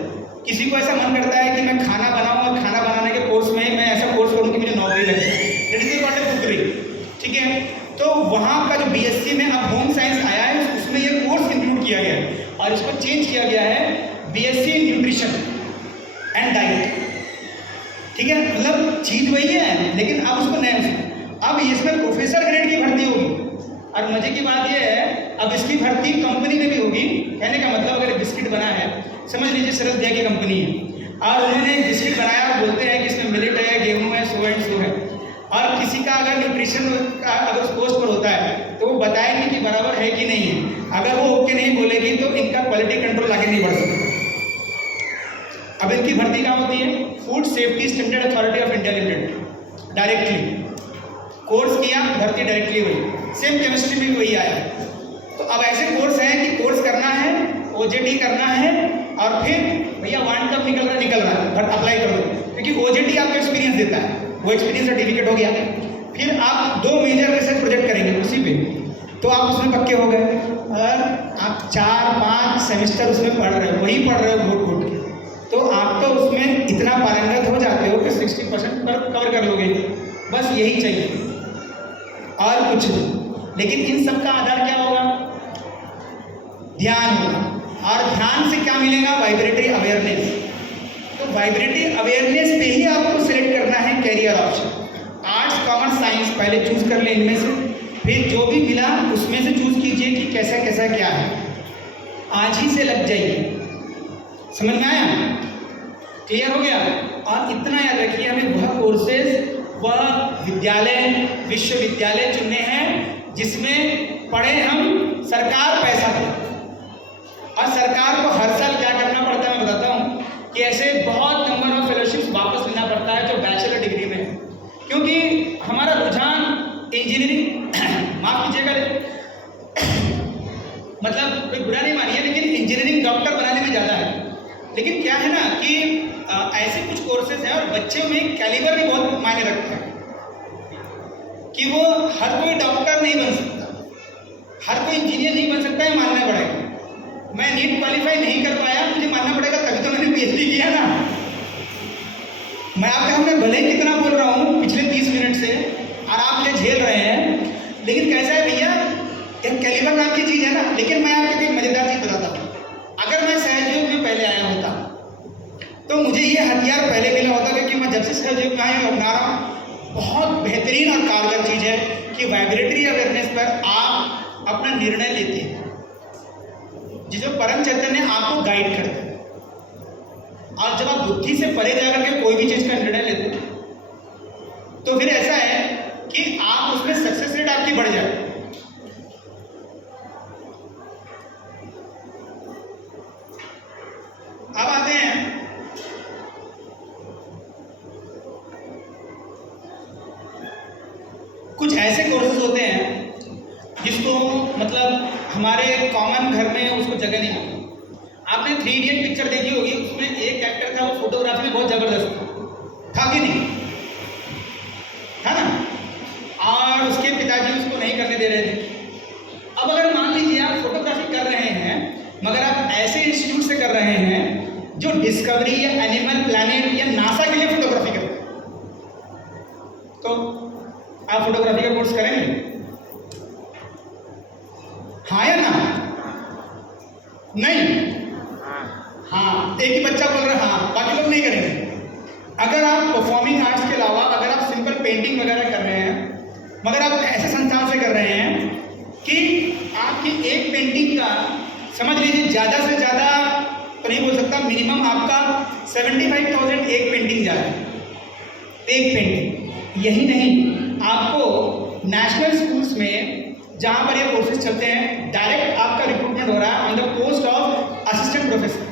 किसी को ऐसा मन करता है कि मैं खाना बनाऊँ और खाना बनाने के कोर्स में मैं ऐसा कोर्स करूँ कि मुझे नौकरी लग जाए, दैट इज कॉल्ड कुकरी। ठीक है, तो वहाँ का जो बीएससी में अब होम साइंस आया है उसमें ये कोर्स इंक्लूड किया गया है और इसको चेंज किया गया है बीएससी न्यूट्रिशन एंड डाइट। ठीक है, मतलब चीज वही है लेकिन अब उसको नया, अब इसमें प्रोफेसर ग्रेड की भर्ती होगी। और मजे की बात यह है अब इसकी भर्ती कंपनी में भी होगी। कहने का मतलब अगर बिस्किट बना है, समझ लीजिए सरल दिया की कंपनी है और उन्होंने बिस्किट बनाया और बोलते हैं कि इसमें मिलेट है, गेहूं है, सो एंड सो है, और किसी का अगर न्यूट्रिशन का अगर उस पोस्ट पर होता है तो वो बताएंगे कि बराबर है कि नहीं है। अगर वो ओके नहीं बोलेगी तो इनका क्वालिटी कंट्रोल आगे नहीं बढ़ सकता। अब इनकी भर्ती कहाँ होती है? Food safety standard authority of India limited. Directly course किया, भर्ती डायरेक्टली हुई। सेम केमिस्ट्री में भी वही आया। तो अब ऐसे कोर्स हैं कि कोर्स करना है, ओजेटी करना है, और फिर भैया वांड कब निकल रहा है बट अप्लाई कर दो, क्योंकि ओजेटी आपको एक्सपीरियंस देता है, वो एक्सपीरियंस सर्टिफिकेट हो गया। फिर आप 2 मेजर रिसर्च प्रोजेक्ट करेंगे उसी पे, तो आप उसमें पक्के हो गए। और आप 4-5 सेमेस्टर उसमें पढ़ रहे हो, वही पढ़ रहे हो घूट घूट के, तो आप तो उसमें इतना पारंगत हो जाते हो कि 60% पर कवर कर लोगे। बस यही चाहिए और कुछ नहीं। लेकिन इन सब का आधार क्या होगा? ध्यान होगा। और ध्यान से क्या मिलेगा? Vibratory awareness. तो वाइब्रेटरी अवेयरनेस पे ही आपको सिलेक्ट करना है career option. Arts, commerce, science पहले चूज कर लें इनमें से, फिर जो भी मिला उसमें से चूज कीजिए कि कैसा कैसा क्या है। आज ही से लग जाइए। समझ में आया? क्लियर हो गया? और इतना याद रखिए, हमें वह कोर्सेज, वह विद्यालय, विश्वविद्यालय चुनने हैं जिसमें पढ़े हम, सरकार पैसा दे। और सरकार को हर साल क्या करना पड़ता है मैं बताता हूँ कि ऐसे बहुत नंबर ऑफ फेलोशिप्स वापस लेना पड़ता है जो बैचलर डिग्री में है, क्योंकि हमारा रुझान इंजीनियरिंग माफ कीजिएगा मतलब कोई बुरा नहीं मानिए, लेकिन इंजीनियरिंग डॉक्टर बनाने में ज़्यादा है। लेकिन क्या है ना कि ऐसे कुछ कोर्सेज हैं और बच्चों में कैलिबर भी बहुत मायने रखता है कि वो हर कोई डॉक्टर नहीं बन सकता, हर कोई इंजीनियर नहीं बन सकता है, मानना पड़ेगा। मैं नीट क्वालिफाई नहीं कर पाया, मुझे मानना पड़ेगा, तभी तो मैंने पीएचडी किया ना। मैं आपके सामने भले ही कितना बोल रहा हूँ पिछले 30 मिनट से और आप मुझे झेल रहे हैं, लेकिन कैसा है भैया, एक कैलिबर नाम की चीज़ है ना। लेकिन मैं आपको एक मज़ेदार चीज़ बताता हूँ, अगर मैं सहयोग में पहले आया होता तो मुझे ये हथियार पहले मिला होता, क्योंकि मैं जब से सहयोग में आया अपना रहा हूँ। बहुत बेहतरीन और कारगर चीज़ है कि वाइब्रेटरी अवेयरनेस पर आप अपना निर्णय लेते हैं, जिसमें परम चैतन्य आपको गाइड करते हैं। और जब आप बुद्धि से परे जाकर के कोई भी चीज़ का निर्णय लेते हैं तो फिर ऐसा है कि आप उसमें सक्सेस रेट आपकी बढ़ जाए। ऐसे कोर्सेज होते हैं जिसको मतलब हमारे कॉमन घर में उसको जगह नहीं मिलती। आपने 3 इडियट पिक्चर देखी होगी, उसमें एक एक्टर था, वो फोटोग्राफी में बहुत जबरदस्त था कि नहीं था ना, और उसके पिताजी उसको नहीं करने दे रहे थे। अब अगर मान लीजिए आप फोटोग्राफी कर रहे हैं मगर आप ऐसे इंस्टीट्यूट से कर रहे हैं जो डिस्कवरी या एनिमल प्लैनेट या नासा के लिए फोटोग्राफी करते हैं, तो आप फोटोग्राफी का कोर्स करेंगे? हाँ या ना? नहीं? हाँ, एक ही बच्चा बोल रहा है हाँ, बाकी लोग नहीं करेंगे। अगर आप परफॉर्मिंग आर्ट्स के अलावा अगर आप सिंपल पेंटिंग वगैरह कर रहे हैं मगर आप ऐसे संस्थान से कर रहे हैं कि आपकी एक पेंटिंग का समझ लीजिए ज़्यादा से ज़्यादा तो नहीं बोल सकता, मिनिमम आपका 75,000 एक पेंटिंग जा रहा है, एक पेंटिंग। यही नहीं, आपको नेशनल स्कूल्स में जहाँ पर ये कोर्सेज चलते हैं डायरेक्ट आपका रिक्रूटमेंट हो रहा है on the post of assistant professor,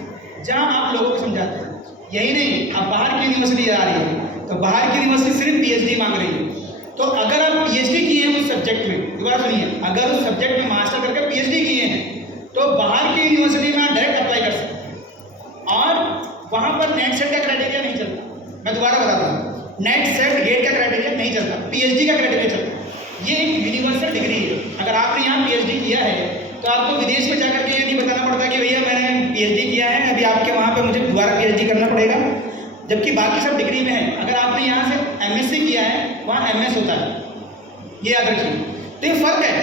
जहाँ आप लोगों को समझाते हैं। यही नहीं, आप बाहर की यूनिवर्सिटी जा रही है तो बाहर की यूनिवर्सिटी सिर्फ पीएचडी मांग रही है, तो अगर आप पीएचडी किए हैं उस सब्जेक्ट में, दोबारा सुनिए, अगर उस सब्जेक्ट में मास्टर करके पीएचडी किए हैं तो बाहर की यूनिवर्सिटी में आप डायरेक्ट अप्लाई कर सकते हैं और वहाँ पर नेट सेट का क्राइटेरिया नहीं चलता। मैं दोबारा बताता हूँ, नेट सेट गेट का क्राइटेरिया नहीं चलता, पीएचडी का क्राइटेरिया चलता है। ये एक यूनिवर्सल डिग्री है। अगर आपने यहाँ पीएचडी किया है तो आपको विदेश में जाकर के ये नहीं बताना पड़ता कि भैया मैंने पीएचडी किया है, अभी आपके वहाँ पे मुझे दोबारा पीएचडी करना पड़ेगा, जबकि बाकी सब डिग्री में है। अगर आपने यहाँ से एमएससी किया है वहाँ एमएस होता है, ये याद रखिए। तो ये फ़र्क है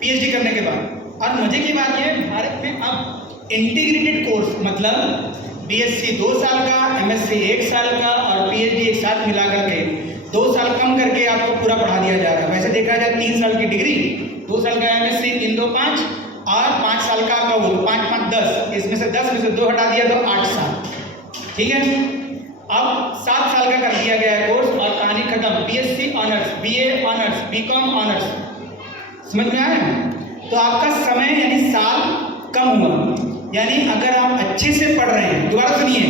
पीएचडी करने के बाद। और मजे की बात यह है, भारत में अब इंटीग्रेटेड कोर्स मतलब बीएससी 2 साल का, एमएससी 1 साल का और पीएचडी एक साथ मिला करके 2 साल कम करके आपको पूरा पढ़ा दिया जा रहा है। वैसे देखा जाए 3 साल की डिग्री, 2 साल का एमएससी, 3 2 5 और 5 साल का आपका वो 5 5 10, इसमें से 10 में से 2 हटा दिया तो 8 साल, ठीक है। अब 7 साल का कर दिया गया है कोर्स और कहानी खत्म। BSc honours, BA honours, BCom honours, समझ में आया? तो आपका समय यानी साल कम हुआ। यानी अगर आप अच्छे से पढ़ रहे हैं, दोबारा सुनिए,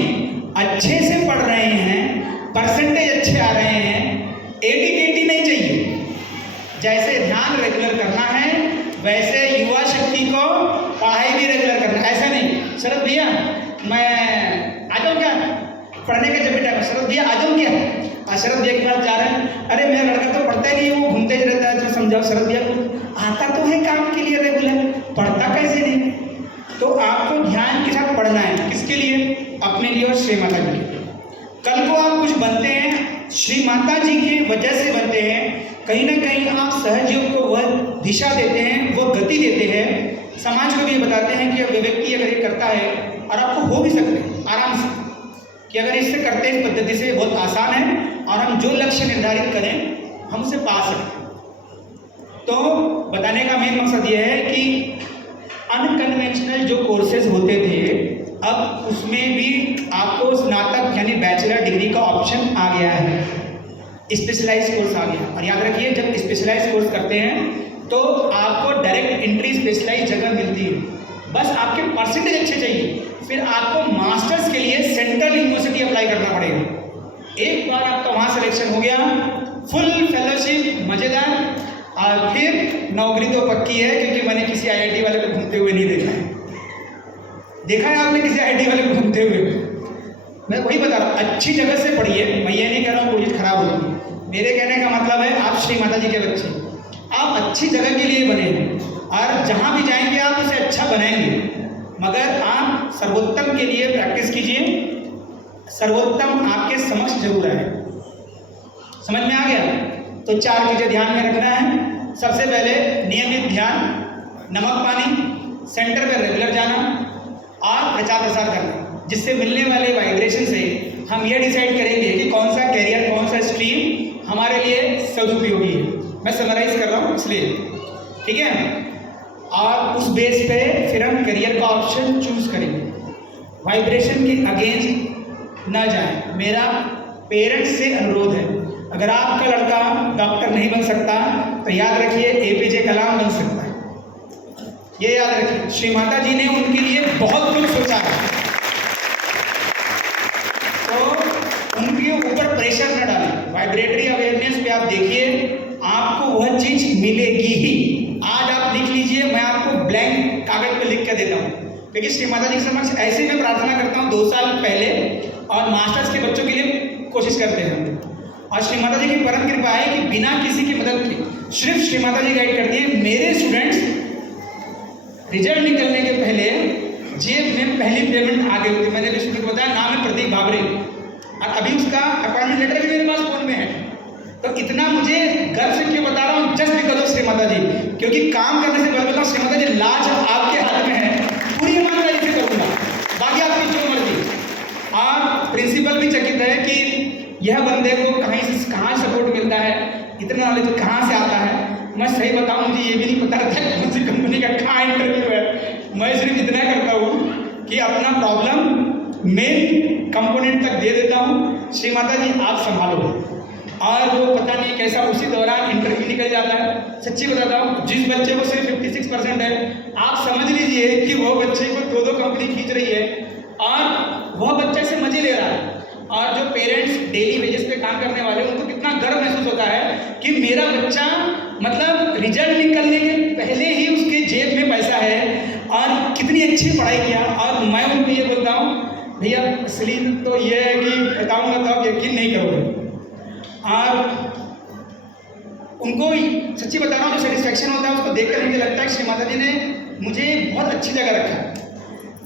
अच्छे से पढ़ रहे हैं, परसेंटेज अच्छे आ रहे हैं, 80-80 नहीं चाहिए। जैसे ध्यान रेगुलर करना है वैसे युवा शक्ति को पढ़ाई भी रेगुलर करना है। ऐसा नहीं शरद भैया मैं आ जाऊँ क्या पढ़ने का, जब भी टाइम शरद भैया आ जाऊँ क्या, शरद भैया के पास जा रहे हैं, अरे मेरा लड़का तो पढ़ता ही नहीं, वो घूमते ही रहता है, तो समझाओ शरद भैया को आता तो है काम के लिए रेगुलर, पढ़ता कैसे नहीं। तो आपको ध्यान के साथ पढ़ना है, किसके लिए? अपने लिए और श्री माता जी के लिए। कल को आप कुछ बनते हैं श्री माता जी की वजह से बनते हैं, कहीं ना कहीं आप सहयोग को वह दिशा देते हैं, वह गति देते हैं, समाज को भी बताते हैं कि अब व्यक्ति अगर ये करता है और आपको हो भी सकते हैं आराम से कि अगर इससे करते हैं इस पद्धति से बहुत आसान है और हम जो लक्ष्य निर्धारित करें हम उसे पा सकते हैं। तो बताने का मेन मकसद ये है कि अनकन्वेंशनल जो कोर्सेज होते थे अब उसमें भी आपको स्नातक यानी बैचलर डिग्री का ऑप्शन आ गया है, स्पेशलाइज कोर्स आ गया। और याद रखिए जब स्पेशलाइज कोर्स करते हैं तो आपको डायरेक्ट एंट्री स्पेशलाइज जगह मिलती है, बस आपके परसेंटेज अच्छे चाहिए, फिर आपको मास्टर्स के लिए सेंट्रल यूनिवर्सिटी अप्लाई करना पड़ेगा। एक बार आपका वहाँ सिलेक्शन हो गया, फुल फेलोशिप, मज़ेदार, और फिर नौकरी तो पक्की है, क्योंकि मैंने किसी आईआईटी वाले को घूमते हुए नहीं देखा है। देखा है आपने किसी आईआईटी वाले को घूमते हुए? मैं वही बता रहा हूँ, अच्छी जगह से पढ़िए। मैं ये नहीं कह रहा हूँ कोई चीज़ खराब होगी, मेरे कहने का मतलब है आप श्री माता जी के बच्चे, आप अच्छी जगह के लिए बने हैं और जहाँ भी जाएंगे आप उसे अच्छा बनाएंगे, मगर आप सर्वोत्तम के लिए प्रैक्टिस कीजिए। सर्वोत्तम आपके समक्ष जरूर है। समझ में आ गया? तो 4 चीज़ें ध्यान में रखना है। सबसे पहले नियमित ध्यान, नमक पानी, सेंटर पर रेगुलर जाना और प्रचार प्रसार करना, जिससे मिलने वाले वाइब्रेशन से हम ये डिसाइड करेंगे कि कौन सा कैरियर, कौन सा स्ट्रीम हमारे लिए सदुपयोगी है। मैं समराइज कर रहा हूँ इसलिए, ठीक है। और उस बेस पे फिर हम करियर का ऑप्शन चूज करेंगे। वाइब्रेशन के अगेंस्ट न जाएं। मेरा पेरेंट्स से अनुरोध है, अगर आपका लड़का डॉक्टर नहीं बन सकता तो याद रखिए एपीजे कलाम बन सकता है। ये याद रखिए, श्री माता जी ने उनके लिए बहुत कुछ सोचा है, तो उनके ऊपर प्रेशर न डालें। वाइब्रेटरी अवेयरनेस पे आप देखिए, आपको वह चीज़ मिलेगी ही। आज आप लिख लीजिए, मैं आपको ब्लैंक कागज पे लिख के देता हूँ, क्योंकि श्री माता जी के समक्ष ऐसे मैं प्रार्थना करता हूँ 2 साल पहले, और मास्टर्स के बच्चों के लिए कोशिश करते हैं। और श्री माता जी की परम कृपा है कि बिना किसी की मदद के सिर्फ श्री माता जी गाइड करती हैं। मेरे स्टूडेंट्स रिजल्ट निकलने के पहले जेब में पहली पेमेंट आ गई होती। मैंने भी स्टूडेंट को बताया, नाम है प्रतीक भावरे, और अभी उसका अपॉइंटमेंट लेटर भी मेरे पास फोन में है। तो इतना मुझे गर्व से क्यों बता रहा हूँ, just because of Shri Mata जी, क्योंकि काम करने से पहले श्री माता जी लाज आपके हाथ में है, पूरी ईमानदारी से करूँगा, बाकी आपकी जो मर्जी। और प्रिंसिपल भी चकित है कि यह बंदे को कहाँ सपोर्ट मिलता है, इतना नॉलेज कहाँ से आता है। मैं सही बताऊँ, मुझे ये भी नहीं पता रहता कौन सी कंपनी का कहाँ इंटरव्यू है। मैं सिर्फ इतना करता हूँ कि अपना प्रॉब्लम मेन कंपोनेंट तक दे देता हूँ, श्री माता जी आप संभालो, और वो पता नहीं कैसा उसी दौरान इंटरव्यू निकल जाता है। सच्ची बताता हूँ, जिस बच्चे को सिर्फ 56% है, आप समझ लीजिए कि वो बच्चे को 2-2 कंपनी खींच रही है, और वह बच्चा से मजे ले रहा है। और जो पेरेंट्स डेली वेजेस पे काम करने वाले हैं, उनको कितना गर्व महसूस होता है कि मेरा बच्चा, मतलब रिजल्ट निकलने के पहले ही उसके जेब में पैसा है, और कितनी अच्छी पढ़ाई किया। और मैं उनको ये बोलता हूँ, भैया असली तो ये है कि बताऊँगा तो आप यकीन नहीं करोगे। और उनको सच्ची बता रहा हूँ, जो सेटिस्फैक्शन होता है उसको देखकर मुझे लगता है कि श्री माता जी ने मुझे बहुत अच्छी जगह रखा है।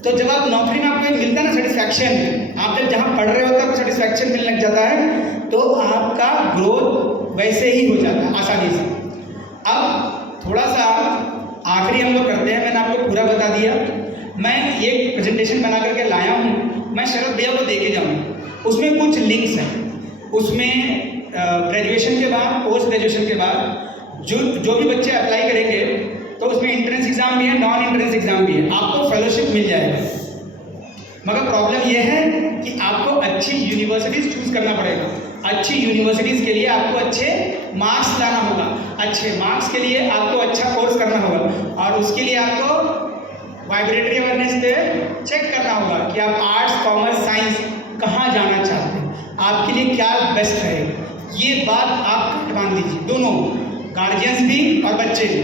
तो जब आप नौकरी में आपको मिलता है ना सेटिस्फैक्शन, आप जब जहाँ पढ़ रहे हो तब सेटिस्फैक्शन मिलने लग जाता है, तो आपका ग्रोथ वैसे ही हो जाता है आसानी से। अब थोड़ा सा आखिरी हम लोग करते हैं, मैंने आपको पूरा बता दिया। मैं एक प्रेजेंटेशन बना करके लाया हूँ, मैं शरद भैया को दे के जाऊँगा। उसमें कुछ लिंक्स हैं, उसमें ग्रेजुएशन के बाद, पोस्ट ग्रेजुएशन के बाद जो भी बच्चे अप्लाई करेंगे, तो उसमें एंट्रेंस एग्जाम भी है, नॉन एंट्रेंस एग्जाम भी है, आपको फेलोशिप मिल जाएगा। मगर प्रॉब्लम यह है कि आपको अच्छी यूनिवर्सिटीज़ चूज़ करना पड़ेगा। अच्छी यूनिवर्सिटीज़ के लिए आपको अच्छे मार्क्स लाना होगा, अच्छे मार्क्स के लिए आपको अच्छा कोर्स करना होगा, और उसके लिए आपको वाइब्रेटरी अवेयरनेस पे चेक करना होगा कि आप आर्ट्स, कॉमर्स, साइंस कहाँ जाना चाहते हैं, आपके लिए क्या बेस्ट रहेगा। ये बात आप मान लीजिए, दोनों गार्जियंस भी और बच्चे भी।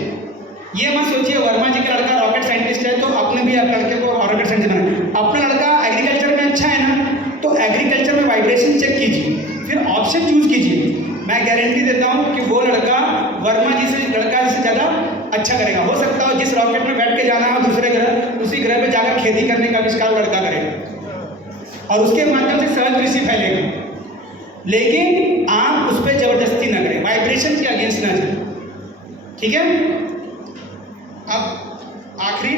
ये मत सोचिए वर्मा जी का लड़का रॉकेट साइंटिस्ट है तो अपने भी लड़के को रॉकेट साइंटिस्ट बनाए। अपना लड़का एग्रीकल्चर में अच्छा है ना, तो एग्रीकल्चर में वाइब्रेशन चेक कीजिए, फिर ऑप्शन चूज कीजिए। मैं गारंटी देता हूँ कि वो लड़का वर्मा जी से ज़्यादा अच्छा करेगा। हो सकता है जिस रॉकेट में बैठ के जाना है दूसरे ग्रह, उसी ग्रह पर जाकर खेती करने का आविष्कार लड़का करेगा, और उसके माध्यम से सहज कृषि फैलेगा। लेकिन आप उस पर जबरदस्ती ना करें, वाइब्रेशन के अगेंस्ट ना जाए, ठीक है। अब आखिरी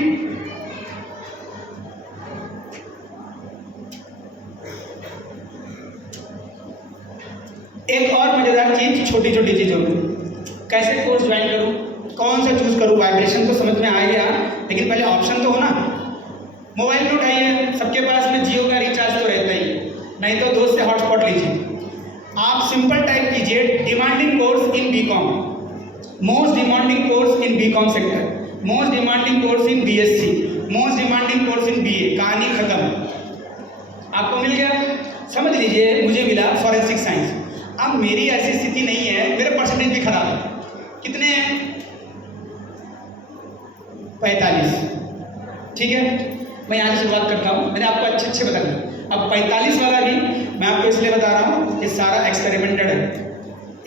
एक और मजेदार चीज, छोटी छोटी चीजों में कैसे कोर्स ज्वाइन करूं, कौन सा चूज करूं। वाइब्रेशन तो समझ में आ गया, लेकिन पहले ऑप्शन तो हो ना। मोबाइल में उठाइए, सबके पास में जियो का रिचार्ज तो रहता ही, नहीं तो दोस्त से हॉटस्पॉट लीजिए। आप सिंपल टाइप कीजिए demanding course in BCom, most demanding course in BCom sector, most demanding course in BSc, most demanding course in BA. कहानी खत्म, आपको मिल गया। समझ लीजिए मुझे मिला फॉरेंसिक साइंस। अब मेरी ऐसी स्थिति नहीं है, मेरे परसेंटेज भी खराब है। कितने हैं? 45, ठीक है। मैं यहाँ से शुरुआत करता हूँ, मैंने आपको अच्छे बता दिया। अब 45 वाला भी मैं आपको इसलिए बता रहा हूँ, ये सारा एक्सपेरिमेंटेड है,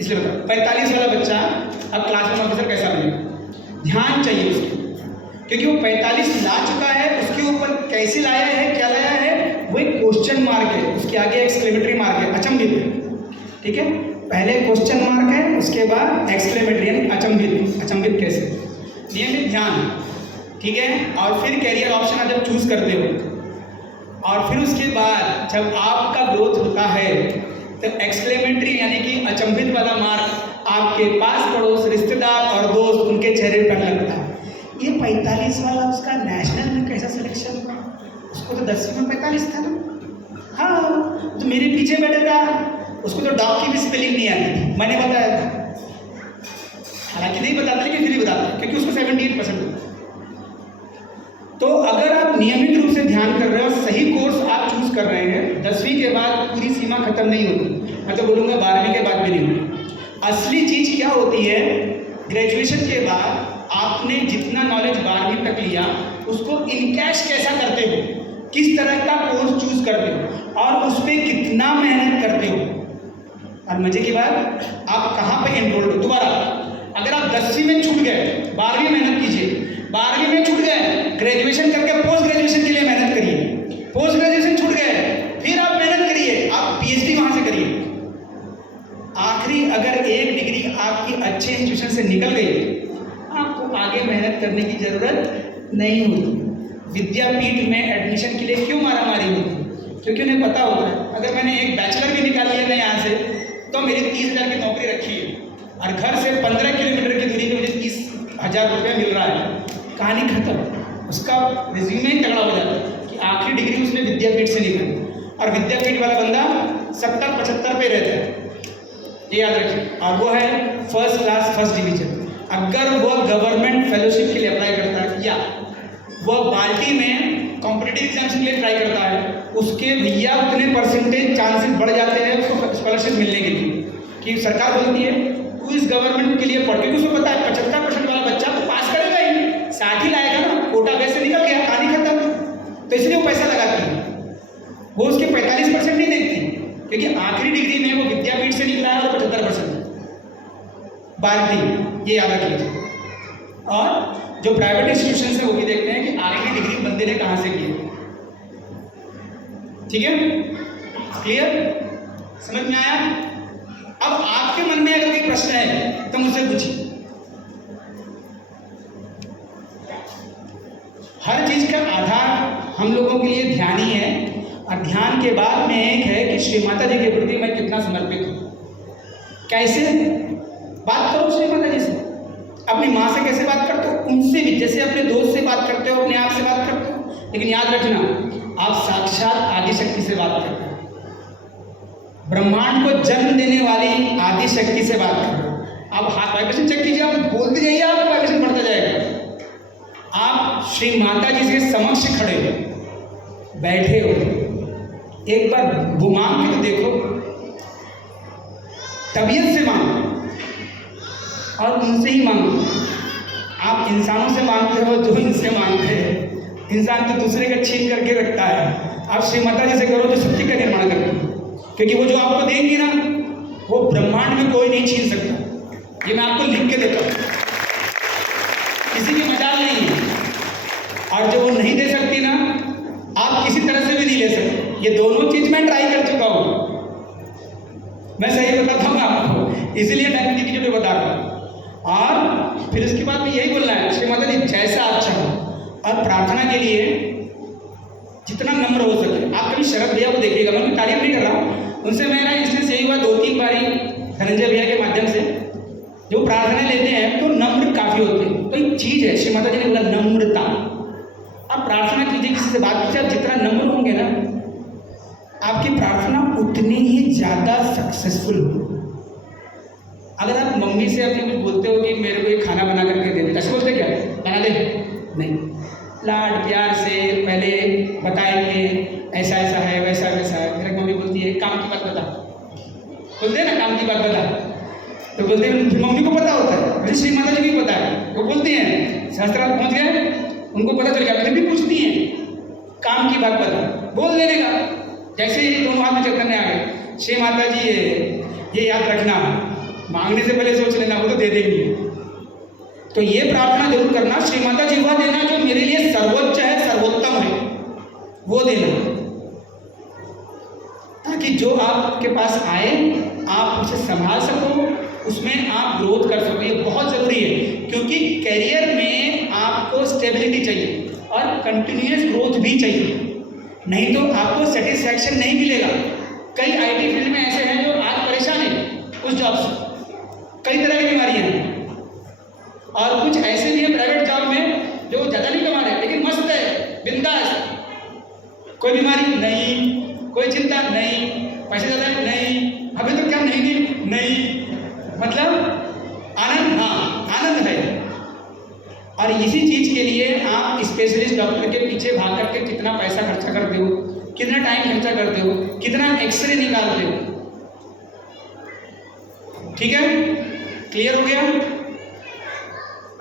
इसलिए बता। 45 वाला बच्चा अब क्लास में ऑफिसर कैसा बनेगा, ध्यान चाहिए उसके, क्योंकि वो 45 ला चुका है, उसके ऊपर कैसे लाया है, क्या लाया है, वो एक क्वेश्चन मार्क है, उसके आगे एक्सक्लेमेटरी मार्क है, अचंभित है, ठीक है। पहले क्वेश्चन मार्क है, उसके बाद एक्सक्लेमेटरी यानी अचंभित। अचंभित कैसे, नियमित ध्यान, ठीक है। और फिर कैरियर ऑप्शन आप जब चूज करते हो, और फिर उसके बाद जब आपका ग्रोथ होता है, तो एक्सक्लेमेटरी यानी कि अचंभित वाला मार्क आपके पास पड़ोस, रिश्तेदार और दोस्त उनके चेहरे पर लगता है। ये 45 वाला उसका नेशनल में कैसा सिलेक्शन हुआ, उसको तो 10वीं में 45 था ना। हाँ, तो मेरे पीछे बैठा था, उसको तो डॉग की भी स्पेलिंग नहीं आती थी, मैंने बताया था। हालांकि नहीं बताता, लेकिन फिर भी बताता, क्योंकि उसको 78% था। तो अगर आप नियमित रूप से ध्यान कर रहे हो, सही कोर्स आप चूज कर रहे हैं, 10वीं के बाद पूरी सीमा खत्म नहीं होती, मैं तो बोलूँगा 12वीं के बाद भी नहीं होती। असली चीज़ क्या होती है, ग्रेजुएशन के बाद आपने जितना नॉलेज 12वीं तक लिया उसको इनकैश कैसा करते हो, किस तरह का कोर्स चूज करते हो और उस पर कितना मेहनत करते हो। और मजे की बात, आप कहाँ पे एनरोल्ड हो। दोबारा अगर आप 10वीं में छूट गए, 12वीं मेहनत कीजिए, 12वीं में छूट गए, ग्रेजुएशन करके पोस्ट ग्रेजुएशन के लिए मेहनत करिए, पोस्ट ग्रेजुएशन छूट गए, फिर आप मेहनत करिए, आप पीएचडी वहाँ से करिए। आखिरी अगर एक डिग्री आपकी अच्छे इंस्टीट्यूशन से निकल गई, आपको आगे मेहनत करने की ज़रूरत नहीं होती। विद्यापीठ में एडमिशन के लिए क्यों मारामारी होती? क्योंकि उन्हें पता होता है अगर मैंने एक बैचलर भी निकाल लिया ना यहाँ से तो मेरी 30,000 की नौकरी रखी है और घर से 15 किलोमीटर की दूरी पे मुझे 30,000 रुपया मिल रहा है। कहानी खत्म। उसका रिज्यूमे ही तगड़ा हो जाता है कि आखिरी डिग्री उसने विद्यापीठ से निकाली और विद्यापीठ वाला बंदा 70-75 पे रहता है, ये याद रखिए। और वो है फर्स्ट क्लास फर्स्ट डिवीजन। अगर वह गवर्नमेंट फेलोशिप के लिए अप्लाई करता है या वह बाल्टी में कॉम्पिटिटिव एग्जाम्स के लिए ट्राई करता है, उसके भैया उतने परसेंटेज चांसेस बढ़ जाते हैं उसको स्कॉलरशिप मिलने के लिए कि सरकार बोलती है तू इस गवर्नमेंट के लिए पढ़, क्योंकि उसको पता है 75% वाला बच्चा तो पास करेगा ही, 60 ही लाएगा ना, कोटा बेस से निकल गया, कहानी खत्म। तो इसलिए वो पैसा लगाती है, वो उसके 45% नहीं देखती क्योंकि आखिरी डिग्री में वो विद्यापीठ से निकला है और 75% बाल्टी, ये याद रख लीजिए। और जो प्राइवेट इंस्टीट्यूशन है वो भी देखते हैं कि आखिरी डिग्री बंदे ने कहाँ से की है। ठीक है, क्लियर, समझ में आया? अब आपके मन में अगर कोई प्रश्न है तो मुझसे पूछिए। हर चीज का आधार हम लोगों के लिए ध्यान ही है और ध्यान के बाद में एक है कि श्री माता जी के प्रति मैं कितना समर्पित हूँ। कैसे बात करो श्री माता जी से, अपनी माँ से कैसे बात करते हो, उनसे भी जैसे अपने दोस्त से बात करते हो, अपने आप से बात करते हो, लेकिन याद रखना आप साक्षात आदिशक्ति से बात करते हो, ब्रह्मांड को जन्म देने वाली आदिशक्ति से बात कर रहे हो। आप हाथ वाइब्रेशन चेक कीजिए, आप बोलते जाइए, आपका वाइब्रेशन बढ़ता जाएगा। आप श्री माता जी के समक्ष खड़े हो, बैठे हो, एक बार वो मांग के तो देखो, तबीयत से मांगो और उनसे ही मांगो। आप इंसानों से मांगते हो जो इनसे मांगते हैं, इंसान तो दूसरे का छीन करके रखता है। आप श्री माता जी से करो जो सत्य का निर्माण करते हो, क्योंकि वो जो आपको देंगी ना वो ब्रह्मांड में कोई नहीं छीन सकता। ये मैं आपको लिख के देता हूँ, किसी की मजाल नहीं है। और जो वो नहीं दे सकती ना, आप किसी तरह से भी नहीं ले सकते। ये दोनों चीज मैं ट्राई कर चुका हूँ, मैं सही बताता हूँ आपको, इसीलिए डरती की जो बता रहा हूँ। और फिर उसके बाद में यही बोलना है, श्री माता जी जैसा आप चाहो, और प्रार्थना के लिए जितना नम्र हो सके। आप कभी शरद भैया को देखिएगा, मैं तारीफ नहीं कर रहा हूँ, उनसे मेरा इंस्टेंस यही हुआ 2-3 बारी धनंजय भैया के माध्यम से, जो प्रार्थना लेते हैं तो नम्र काफ़ी होते हैं। तो एक चीज़ है, श्री माता जी ने बोला नम्रता। आप प्रार्थना कीजिए, किसी से बात कीजिए, आप जितना नम्र होंगे ना आपकी प्रार्थना उतनी ही ज़्यादा सक्सेसफुल हो। अगर आप मम्मी से अपने कुछ बोलते हो कि मेरे को ये खाना बना करके दे दे, ऐसे बोलते क्या, बना दे, नहीं, लाड प्यार से पहले बताएंगे ऐसा ऐसा है, वैसा वैसा है। मेरी मम्मी बोलती है काम की बात बता, बोलते हैं ना काम की बात बता, तो बोलते हैं, फिर मम्मी को पता होता है, मुझे श्री माता जी भी पता है, वो बोलती हैं शास्त्रार्थ पहुँच गए, उनको पता चल गया, फिर भी पूछती हैं काम की बात बता, बोल देने का। जैसे ही दोनों हाथ में चक्कर आ गए, श्री माता जी ये याद रखना, मांगने से पहले सोच लेना, वो तो दे देंगी। तो ये प्रार्थना जरूर करना, श्री माता जी वह देना जो मेरे लिए सर्वोच्च है, सर्वोत्तम है, वो देना, ताकि जो आपके पास आए आप उसे संभाल सको, उसमें आप ग्रोथ कर सको। ये बहुत ज़रूरी है, क्योंकि करियर में आपको स्टेबिलिटी चाहिए और कंटिन्यूअस ग्रोथ भी चाहिए, नहीं तो आपको सेटिस्फैक्शन नहीं मिलेगा। कई आईटी फील्ड में ऐसे हैं जो आज परेशान हैं उस जॉब से, कई तरह की बीमारियां हैं, और कुछ ऐसे भी हैं प्राइवेट जॉब में जो ज़्यादा नहीं कमा रहे लेकिन मस्त है, बिंदास, कोई बीमारी नहीं, कोई चिंता नहीं, पैसे ज़्यादा नहीं, अभी तो क्या नहीं, मतलब आनंद, हाँ आनंद है। और इसी चीज़ के लिए आप स्पेशलिस्ट डॉक्टर के पीछे भाग करके कितना पैसा खर्चा करते हो, कितना टाइम खर्चा करते हो, कितना एक्सरे निकालते हो। ठीक है, क्लियर हो गया?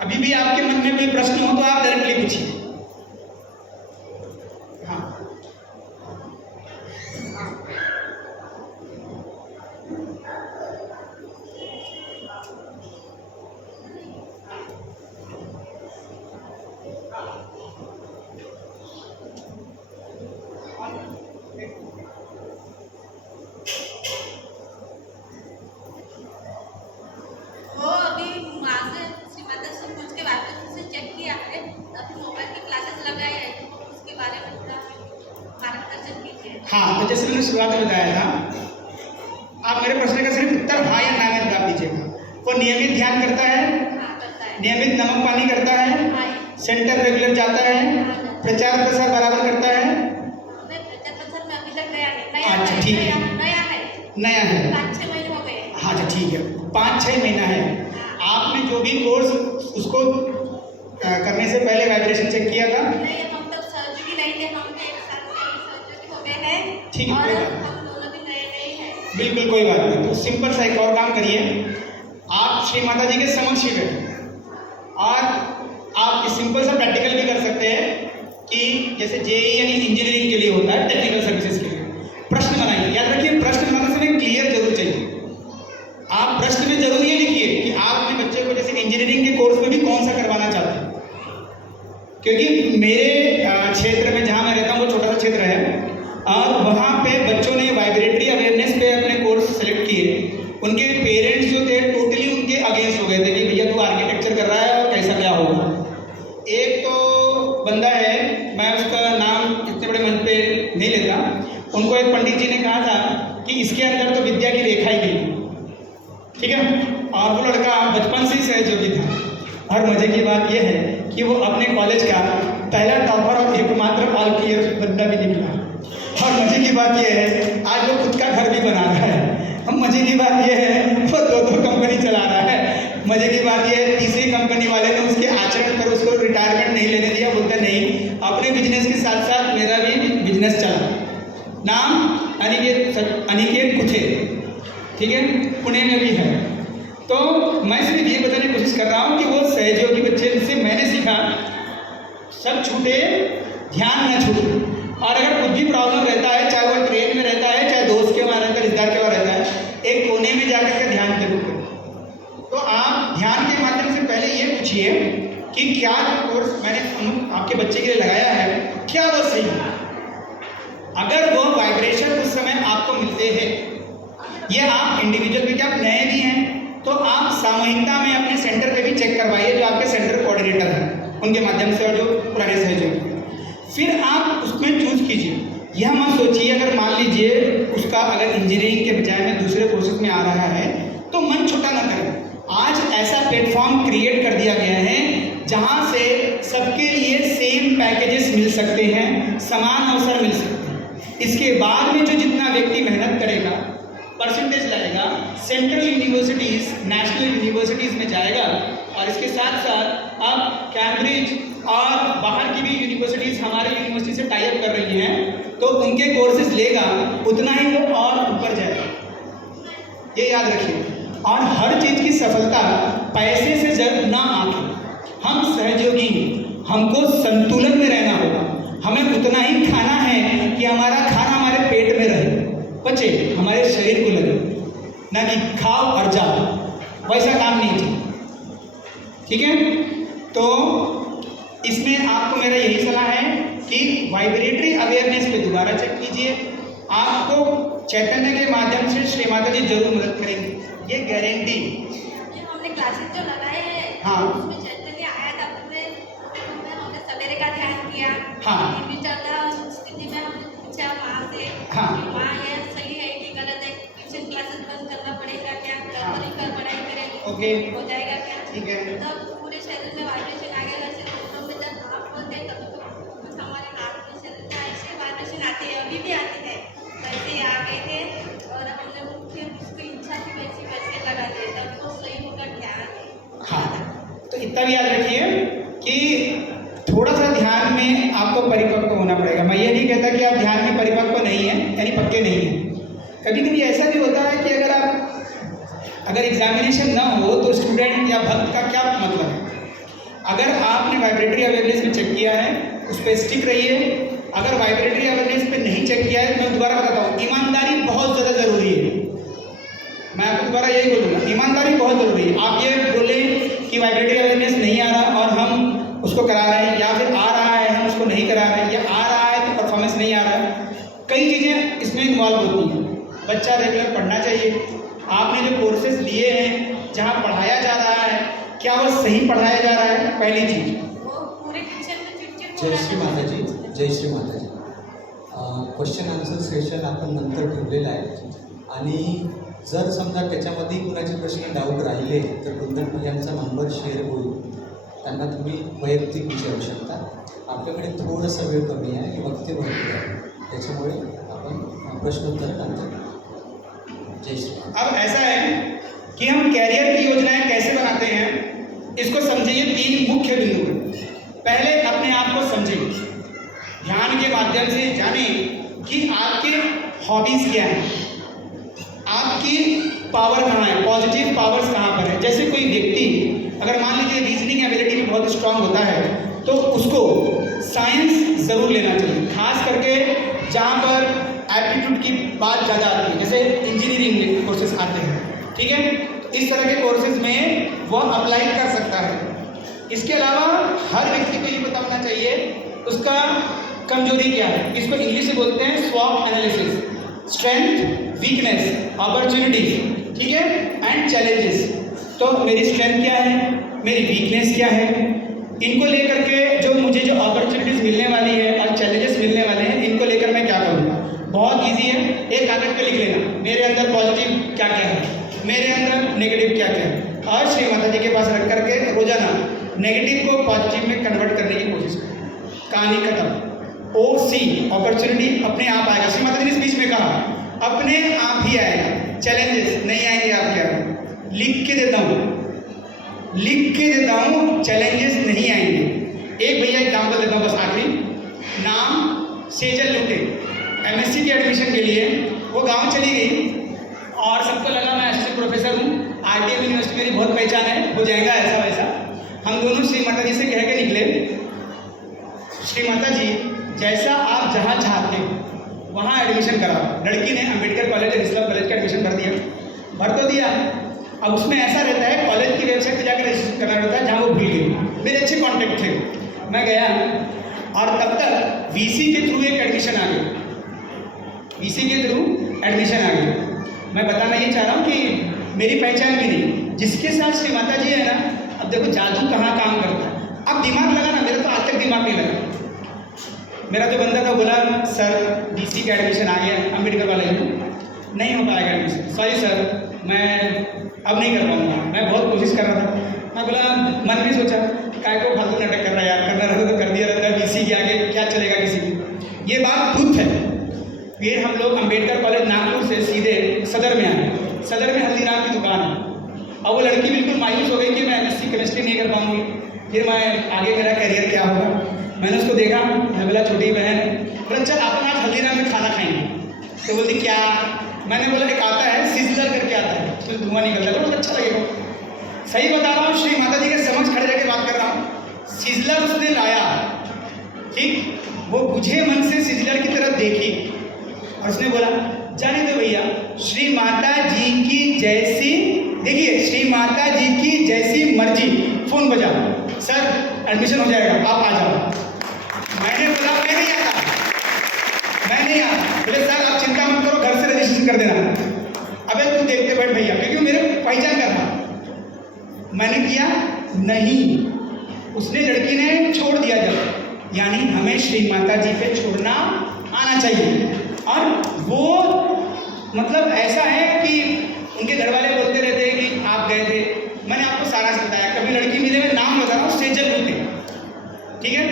अभी भी आपके मन में कोई प्रश्न हो तो आप डायरेक्टली पूछिए। हाँ, वो अभी मासे श्रीमाता से पूछ के वापस से चेक किया है, अभी मोबाइल की क्लासेस लगाए हैं, उसके बारे में थोड़ा मार्गदर्शन कीजिए। हाँ, तो जैसे मैंने शुरुआत में बताया था, आप मेरे प्रश्न का सिर्फ उत्तर हाँ या ना में जवाब दीजिएगा। वो नियमित ध्यान करता है, हाँ करता है। नियमित नमक पानी करता है, हाँ, सेंटर रेगुलर जाता है, प्रचार प्रसार बराबर करता है। मैं प्रचार प्रसार में अभी तक गया नहीं, नया अच्छा, है, ठीक है। नया है, नया है, 5-6 महीने हो गए। हाँ अच्छा ठीक है, 5-6 महीना है। आपने जो भी कोर्स उसको करने से पहले वाइब्रेशन चेक किया था? नहीं, हम तब सर्जरी नहीं थे, हम 1 साल पहले सर्जरी हो गए हैं। ठीक है, और कोई बात नहीं। हम दोनों भी नए हैं। बिल्कुल कोई बात नहीं। तो सिंपल सा एक और काम करिए, आप श्री माता जी के समक्ष ही बैठे और आप सिंपल सा प्रैक्टिकल भी कर सकते हैं कि जैसे जेई यानी इंजीनियरिंग के लिए होता है, टेक्निकल सर्विसेज के लिए प्रश्न बनाइए। याद रखिए, प्रश्न बनाने समय क्लियर जरूर चाहिए। आप प्रश्न में जरूर ये लिखिए कि आप अपने बच्चे को जैसे इंजीनियरिंग के कोर्स में भी कौन सा करवाना चाहते हैं, क्योंकि मेरे क्षेत्र में जहाँ मैं रहता हूँ वो छोटा सा क्षेत्र है और वहाँ पे बच्चों ने वाइब्रेटरी अवेयरनेस पे अपने कोर्स सेलेक्ट किए। उनके पेरेंट्स जो थे टोटली उनके अगेंस्ट हो गए थे कि भैया तू आर्किटेक्चर कर रहा है और कैसा क्या होगा। एक तो बंदा है, मैं उसका नाम इतने बड़े मन पे नहीं लेता, उनको एक पंडित जी ने कहा था कि इसके अंदर तो विद्या की रेखा ही नहीं, ठीक है। और वो लड़का बचपन से ही सहयोगी था और मजे की बात यह है कि वो अपने कॉलेज का पहला टॉपर और एकमात्र ऑल क्लियर बंदा भी निकला। और मजे की बात यह है आज वो खुद का घर भी बना रहा है। अब मजे की बात यह है वो 2 कंपनी चला रहा है। मजे की बात यह है तीसरी कंपनी वाले ने उसके आचरण पर उसको रिटायरमेंट नहीं लेने दिया, बोलते नहीं अपने बिजनेस के साथ साथ मेरा भी बिजनेस चला। नाम अनिकेत कुथे, ठीक है, पुणे में भी है। तो मैं सिर्फ ये बताने की कोशिश कर रहा हूँ कि वो सहयोगी बच्चे जिससे मैंने सीखा सब छूटे ध्यान न छूटे। और अगर कुछ भी प्रॉब्लम रहता है, चाहे वो ट्रेन में रहता है, चाहे दोस्त के वहाँ रहता है, रिश्तेदार के वहाँ रहता है, एक कोने में जाकर के ध्यान जरूर करें। तो आप ध्यान के माध्यम से पहले ये पूछिए कि क्या कोर्स मैंने आपके बच्चे के लिए लगाया है क्या वो सही है। अगर वो वाइब्रेशन उस समय आपको मिलते हैं, ये आप इंडिविजुअल भी क्या आप नए भी हैं तो आप सामूहिकता में अपने सेंटर पे भी चेक करवाइए, जो आपके सेंटर कोऑर्डिनेटर हैं उनके माध्यम से और जो पुराने सहयोगी, फिर आप उसमें चूज कीजिए। यह मत सोचिए अगर मान लीजिए उसका अगर इंजीनियरिंग के बजाय में दूसरे कोर्सेज में आ रहा है तो मन छोटा ना करें। आज ऐसा प्लेटफॉर्म क्रिएट कर दिया गया है जहाँ से सबके लिए सेम पैकेजेस मिल सकते हैं, समान अवसर मिल सकते हैं। इसके बाद में जो जितना व्यक्ति मेहनत करेगा, परसेंटेज लाएगा, सेंट्रल यूनिवर्सिटीज़, नेशनल यूनिवर्सिटीज़ में जाएगा और इसके साथ साथ अब कैम्ब्रिज और बाहर की भी यूनिवर्सिटीज़ हमारे यूनिवर्सिटी से टाई अप कर रही हैं, तो उनके कोर्सेज लेगा उतना ही वो और ऊपर जाएगा, ये याद रखिए। और हर चीज़ की सफलता पैसे से जब ना आके, हम सहयोगी हमको संतुलन में रहना होगा। हमें उतना ही खाना है कि हमारा खाना हमारे पेट में रहे, बचे हमारे शरीर को लगे, ना कि खाओ और जाओ, वैसा काम नहीं चाहिए, ठीक है। तो इसमें आपको मेरा यही सलाह है कि वाइब्रेटरी अवेयरनेस पे दोबारा चेक कीजिए। आपको चैतन्य के माध्यम से श्री माता जी जरूर मदद करेंगे, ये गारंटी। ये हमने क्लासेस जो लगाए हैं, हाँ। उसमें चैतन्य आया था, हमने सवेरे का ध्यान किया। हाँ। भी चलता स्थिति में हमने पूछा माँ से, हाँ। कि माँ ये सही है कि गलत है, ट्यूशन क्लासेस बंद करना पड़ेगा क्या, हाँ। घर पर पढ़ाई करेंगे ओके। हो जाएगा क्या? ठीक है। तब पूरे शरीर में वाइब्रेशन आ गया। वैसे दोस्तों में जब आप बोलते हैं तब तो कुछ हमारे हाथ में शरीर में ऐसे वाइब्रेशन आते हैं, अभी भी आते हैं, वैसे ही आ गए थे। और हमने फिर उसकी इच्छा थी वैसे लगा दिए, तब तो सही होगा ध्यान। हाँ, तो इतना भी याद रखिए कि थोड़ा सा ध्यान में आपको परिपक्व होना पड़ेगा। मैं ये नहीं कहता कि आप ध्यान में परिपक्व नहीं हैं, यानी पक्के नहीं हैं। कभी कभी ऐसा भी होता है कि अगर एग्जामिनेशन ना हो तो स्टूडेंट या भक्त का क्या मतलब है। अगर आपने वाइब्रेटरी अवेयरनेस में चेक किया है उस पर स्टिक रहिए। अगर वाइब्रेटरी अवेयरनेस पे नहीं चेक किया है तो मैं दोबारा बताता हूँ, ईमानदारी बहुत ज़्यादा ज़रूरी है। मैं आपको दोबारा यही बोलूँगा, ईमानदारी बहुत ज़रूरी है। आप ये बोले कि वाइब्रेटरी अवेयरनेस नहीं आ रहा और हम उसको करा रहे हैं, या फिर आ रहा है हम उसको नहीं करा रहे हैं, या आ रहा है तो परफॉर्मेंस नहीं आ रहा है। कई चीज़ें इसमें इन्वॉल्व होती हैं। बच्चा रेगुलर पढ़ना चाहिए। आपने जो कोर्सेज लिए हैं, जहाँ पढ़ाया जा रहा है, क्या वो सही पढ़ाया जा रहा है, पहली चीज़। वो पूरे टीचर तो चिडचिड जय श्री माताजी, जय श्री माताजी. क्वेश्चन आन्सर सेशन आपण नंतर ठेवलेलं आहे आणि जर समजा त्याच्यामध्ये कुणाचे प्रश्न डाऊट राहिले तर कुंदन यांचा नंबर शेअर होईल, त्यांना तुम्ही वैयक्तिक विचारू शकता. आपल्याकडे थोडासा वेळ कमी आहे, वक्ते भरपूर आहे, त्याच्यामुळे आपण प्रश्नोत्तर नंतर. जय श्री. अब ऐसा है कि हम कैरियर की योजनाएं कैसे बनाते हैं, इसको समझिए 3 मुख्य बिंदु. पहले अपने आप को समझिए, ध्यान के माध्यम से जाने कि आपके हॉबीज़ क्या हैं, आपकी पावर कहाँ है, पॉजिटिव पावर्स कहाँ पर है. जैसे कोई व्यक्ति अगर मान लीजिए रीजनिंग एबिलिटी में बहुत स्ट्रांग होता है तो उसको साइंस ज़रूर लेना चाहिए, खास करके जहाँ पर एप्टीट्यूड की बात ज़्यादा आती है, जैसे इंजीनियरिंग में कोर्सेज आते हैं. ठीक है, तो इस तरह के कोर्सेज में वो अप्लाई कर सकता है. इसके अलावा हर व्यक्ति को ये पता होना चाहिए उसका कमजोरी क्या है. इसको इंग्लिश में बोलते हैं स्वॉट एनालिसिस, स्ट्रेंथ, वीकनेस, अपॉर्चुनिटीज, ठीक है, एंड चैलेंजेस. तो मेरी स्ट्रेंथ क्या है, मेरी वीकनेस क्या है, इनको लेकर के जो मुझे जो अपॉर्चुनिटीज़ मिलने वाली है और चैलेंजेस मिलने वाले हैं, इनको लेकर मैं क्या करूँगा. बहुत इजी है, एक कागज पे लिख लेना मेरे अंदर पॉजिटिव क्या क्या है, मेरे अंदर नेगेटिव क्या क्या है, और श्री माता जी के पास रख करके रोजाना नेगेटिव को पॉजिटिव में कन्वर्ट करने की कोशिश करें. कहानी खत्म. OC अपॉर्चुनिटी अपने आप आएगा. श्री माता जी ने स्पीच में कहा अपने आप ही आएगा. चैलेंजेस नहीं आएंगे आप क्या, लिख के देता हूँ, लिख के देता हूँ, चैलेंजेस नहीं आएंगे. एक भैया एग्जाम्पल देता हूँ बस आखिरी. नाम सेजल लुटे, MSc की एडमिशन के लिए वो गांव चली गई और सबको लगा मैं असिस्टेंट प्रोफेसर हूँ, RTM यूनिवर्सिटी मेरी बहुत पहचान है, हो जाएगा ऐसा वैसा. हम दोनों श्री माता जी से कह के निकले, श्री माता जी जैसा आप जहाँ चाहते हैं वहाँ एडमिशन कराओ. लड़की ने अम्बेडकर कॉलेज और इस्लाम कॉलेज का एडमिशन भर तो दिया. अब उसमें ऐसा रहता है कॉलेज की वेबसाइट पर जाकर रजिस्टर करना रहता है, जहाँ वो भूल गई. मेरे अच्छे कॉन्टैक्ट थे, मैं गया और तब तक VC के थ्रू एक एडमिशन आ गई. VC के थ्रू एडमिशन आ गई. मैं बताना ये चाह रहा हूँ कि मेरी पहचान भी नहीं, जिसके साथ श्री माता जी है ना. अब देखो जादू कहाँ काम करता है. अब दिमाग लगा ना, मेरा तो आज तक दिमाग नहीं लगा. मेरा जो बंदा था बोला सर VC का एडमिशन आ गया अम्बेडकर कॉलेज में, नहीं हो पाएगा एडमिशन, सॉरी सर मैं अब नहीं कर पाऊँगा. मैं बहुत कोशिश कर रहा था. मैं बोला मन में सोचा काय को फालतू नाटक कर रहा है यार, करना रहता तो कर दिया रहता. VC के आगे क्या चलेगा किसी की. ये बात ट्रुथ है. फिर हम लोग अम्बेडकर कॉलेज नागपुर से सीधे सदर में आए. सदर में हल्दीराम की दुकान है. अब वो लड़की बिल्कुल मायूस हो गई कि मैं MSc केमिस्ट्री नहीं कर पाऊँगी, फिर मैं आगे मेरा करियर क्या होगा. मैंने उसको देखा, मैं बोला छोटी बहन, बोला चल अपन आज हल्दीराम में खाना खाएंगे. तो बोलती क्या. मैंने बोला एक आता है सिजलर करके आता है, उसमें धुआं निकलता है, बहुत अच्छा लगेगा. सही बता रहा हूँ, श्री माता जी के समक्ष खड़े रह के बात कर रहा हूँ. सिजलर उसने लाया, ठीक, वो बुझे मन से सिजलर की तरफ देखी और उसने बोला जाने दो भैया, श्री माता जी की जैसी, देखिए श्री माता जी की जैसी मर्जी, फोन बजाओ सर एडमिशन हो जाएगा आप आ जाओ. मैंने बोला मैं नहीं आता, मैं नहीं आता. बोले सर आप चिंता मत करो, घर से रजिस्ट्रेशन कर देना. अबे तू देखते बैठ भैया, क्योंकि मेरे पहचान कर रहा. मैंने किया नहीं, उसने लड़की ने छोड़ दिया जब. यानी हमें श्री माता जी पे छोड़ना आना चाहिए. और वो मतलब ऐसा है कि उनके घर वाले बोलते रहते हैं कि आप गए थे. मैंने आपको सारा बताया, कभी लड़की मिले मैं नाम बता रहा हूँ सेजल लुटे, ठीक है,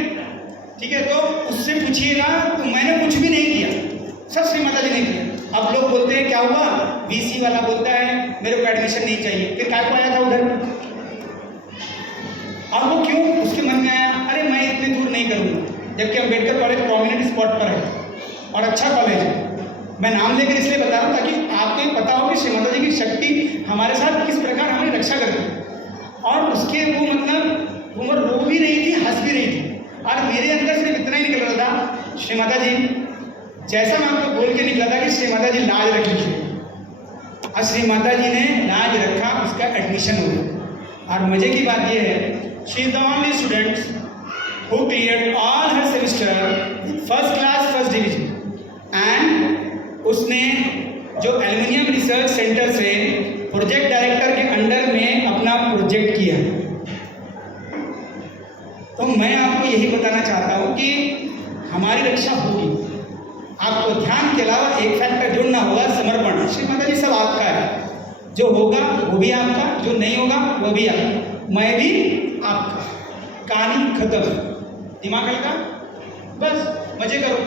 ठीक है. तो उससे पूछिएगा, तो मैंने कुछ भी नहीं किया, सब श्री माता जी ने किया. अब लोग बोलते हैं क्या हुआ, VC वाला बोलता है मेरे को एडमिशन नहीं चाहिए, फिर काय को आया था उधर. और वो क्यों, उसके मन में आया अरे मैं इतनी दूर नहीं करूँगा, जबकि अम्बेडकर कॉलेज प्रोमिनेंट स्पॉट पर है और अच्छा कॉलेज है. मैं नाम लेकर इसलिए बता रहा हूँ ताकि आपको पता हो कि श्री माता जी की शक्ति हमारे साथ किस प्रकार हमारी रक्षा करती है. और उसके वो मतलब वो रो भी रही थी, हंस भी रही थी, और मेरे अंदर सिर्फ इतना ही निकल रहा था, श्री माता जी, जैसा मैं आपको बोल के निकला था कि श्री माता जी लाज रख लीजिए, और श्री माता जी ने लाज रखा, उसका एडमिशन हो गया। और मजे की बात यह है, she is the only student who cleared all her semester first class first division, and उसने जो एल्युमिनियम रिसर्च सेंटर से प्रोजेक्ट डायरेक्टर के अंडर में अपना प्रोजेक्ट किया। तो मैं आपको यही बताना चाहता हूँ कि हमारी रक्षा होगी, आपको ध्यान के अलावा एक फैक्टर जोड़ना होगा, समर्पण। श्री माता जी सब आपका है, जो होगा वो भी आपका, जो नहीं होगा वो भी आपका, मैं भी आपका, कहानी खत्म, दिमाग हल्का, बस मजे करो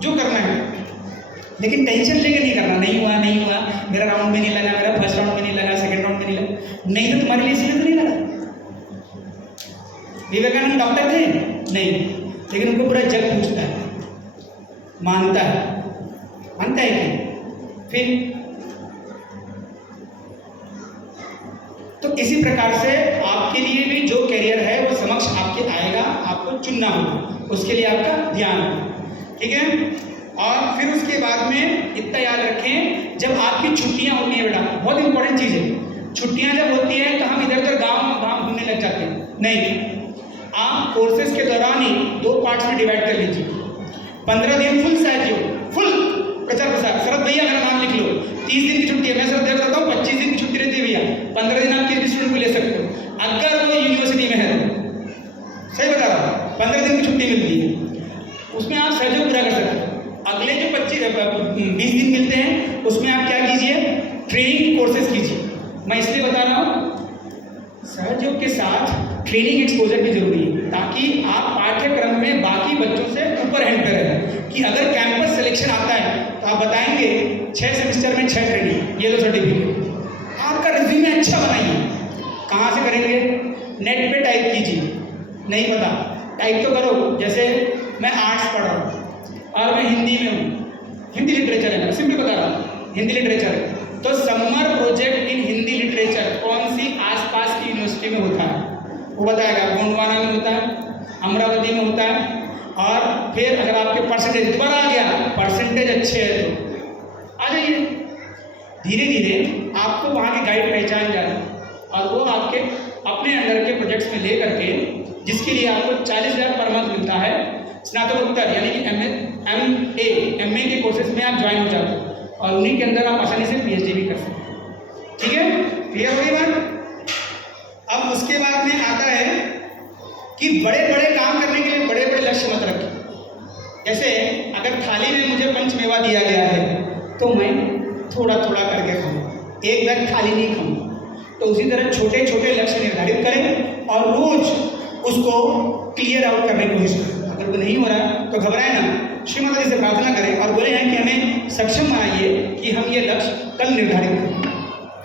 जो करना है, लेकिन टेंशन लेके नहीं करना, नहीं हुआ नहीं हुआ, मेरा राउंड में नहीं लगा, मेरा फर्स्ट राउंड में नहीं लगा, सेकंड राउंड में नहीं लगा, नहीं तो तुम्हारे लिए इसलिए तो नहीं लगा। विवेकानंद डॉक्टर थे नहीं, लेकिन उनको पूरा जग पूछता है, मानता है कि फिर। तो इसी प्रकार से आपके लिए भी जो करियर है वो समक्ष आपके आएगा, आपको चुनना होगा, उसके लिए आपका ध्यान होगा, ठीक है। और फिर उसके बाद में इतना याद रखें, जब आपकी छुट्टियां होती हैं बेटा, बहुत इंपॉर्टेंट चीज़ है, छुट्टियां जब होती हैं तो हम इधर उधर गाँव घूमने लग जाते हैं, नहीं, आप कोर्सेज के दौरान ही 2 पार्ट्स में डिवाइड कर लीजिए। 15 दिन फुल सहयोग, फुल प्रचार प्रसार, शरद भैया मेरा नाम लिख लो, 30 दिन की छुट्टी है, मैं शरद देव करता हूँ, 25 दिन की छुट्टी रहती है भैया, 15 दिन आप किसी स्टूडेंट को ले सकते हो, अगर वो यूनिवर्सिटी में है तो, सही बता रहा हूँ, 15 दिन की छुट्टी मिलती है, उसमें आप सहयोग पूरा कर सकते हो। अगले जो 20 दिन मिलते हैं उसमें आप क्या कीजिए, ट्रेनिंग कोर्सेज कीजिए। मैं इसलिए बता रहा हूँ, सहयोग के साथ ट्रेनिंग एक्सपोजर भी जरूरी है, ताकि आप पाठ्यक्रम में बाकी बच्चों से ऊपर हैंड करें, कि अगर कैंपस सिलेक्शन आता है तो आप बताएंगे 6 सेमेस्टर में 6 ट्रेनिंग, ये लो सर्टिफिकेट, आपका रिज्यूमे अच्छा बनाइए। कहाँ से करेंगे, नेट पे टाइप कीजिए, नहीं पता टाइप तो करो, जैसे मैं आर्ट्स पढ़ रहा हूँ और मैं हिंदी में हूँ, हिंदी लिटरेचर है, मैं सिंपली बता रहा हूँ, हिंदी लिटरेचर है, तो summer project in Hindi literature कौन सी आसपास की यूनिवर्सिटी में होता है वो बताएगा, गोंडवाना में होता है, अमरावती में होता है, और फिर अगर आपके परसेंटेज दोबारा आ गया, परसेंटेज अच्छे है तो आ जाइए। धीरे धीरे आपको वहाँ के गाइड पहचान जाए और वो आपके अपने अंडर के प्रोजेक्ट्स में ले करके, जिसके लिए आपको 40,000 पर मंथ मिलता है, स्नातकोत्तर यानी कि MA के कोर्सेज में आप ज्वाइन हो जाते हो, और उन्हीं के अंदर आप आसानी से PhD भी कर सकते हैं, ठीक है, क्लियर हो गई बात। अब उसके बाद में आता है कि बड़े बड़े काम करने के लिए बड़े बड़े लक्ष्य मत रखें। जैसे अगर थाली में मुझे पंचमेवा दिया गया है तो मैं थोड़ा थोड़ा करके खाऊंगा, एक बैग थाली नहीं खाऊंगा। तो उसी तरह छोटे छोटे लक्ष्य निर्धारित करें और रोज उसको क्लियर आउट करने की कोशिश करें। अगर वो नहीं हो रहा तो घबराए ना, श्री माता जी से प्रार्थना करें और बोले हैं कि हमें सक्षम बनाइए कि हम ये लक्ष्य कल निर्धारित करें।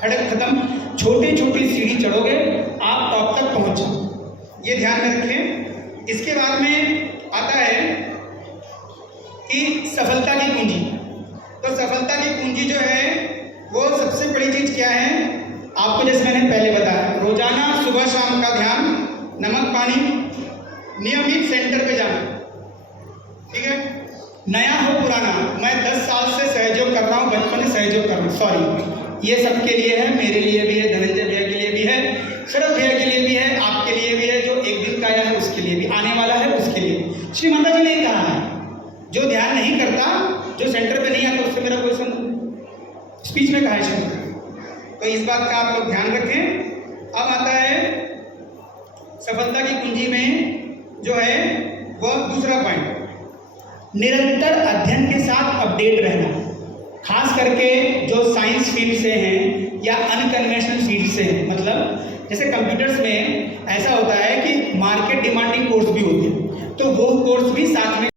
खड़क खत्म, छोटी छोटी सीढ़ी चढ़ोगे आप टॉप तक पहुंच जाओ, ये ध्यान में रखें। इसके बाद में आता है कि सफलता की कुंजी। तो सफलता की कुंजी जो है वो सबसे बड़ी चीज़ क्या है, आपको जैसे मैंने पहले बताया, रोजाना सुबह शाम का ध्यान, नमक पानी, नियमित सेंटर पे जाना, ठीक है। नया हो पुराना, मैं 10 साल से सहयोग कर रहा हूँ, बचपन से सहयोग कर रहा हूँ, सॉरी, ये सबके लिए है, मेरे लिए भी है, धनंजय भैया के लिए भी है, शरद भैया के लिए भी है, आपके लिए भी है, जो एक दिन का आया है उसके लिए भी, आने वाला है उसके लिए। श्री माता जी ने कहा है, जो ध्यान नहीं करता, जो सेंटर पे नहीं आता, उससे मेरा कोई संबंध, स्पीच में कहा है श्री। तो इस बात का आप लोग ध्यान रखें। अब आता है सफलता की कुंजी में जो है वो दूसरा पॉइंट, निरंतर अध्ययन के साथ अपडेट रहना, खास करके जो साइंस फील्ड से हैं या अनकन्वेंशनल फील्ड से हैं। मतलब जैसे कंप्यूटर्स में ऐसा होता है कि मार्केट डिमांडिंग कोर्स भी होते हैं, तो वो कोर्स भी साथ में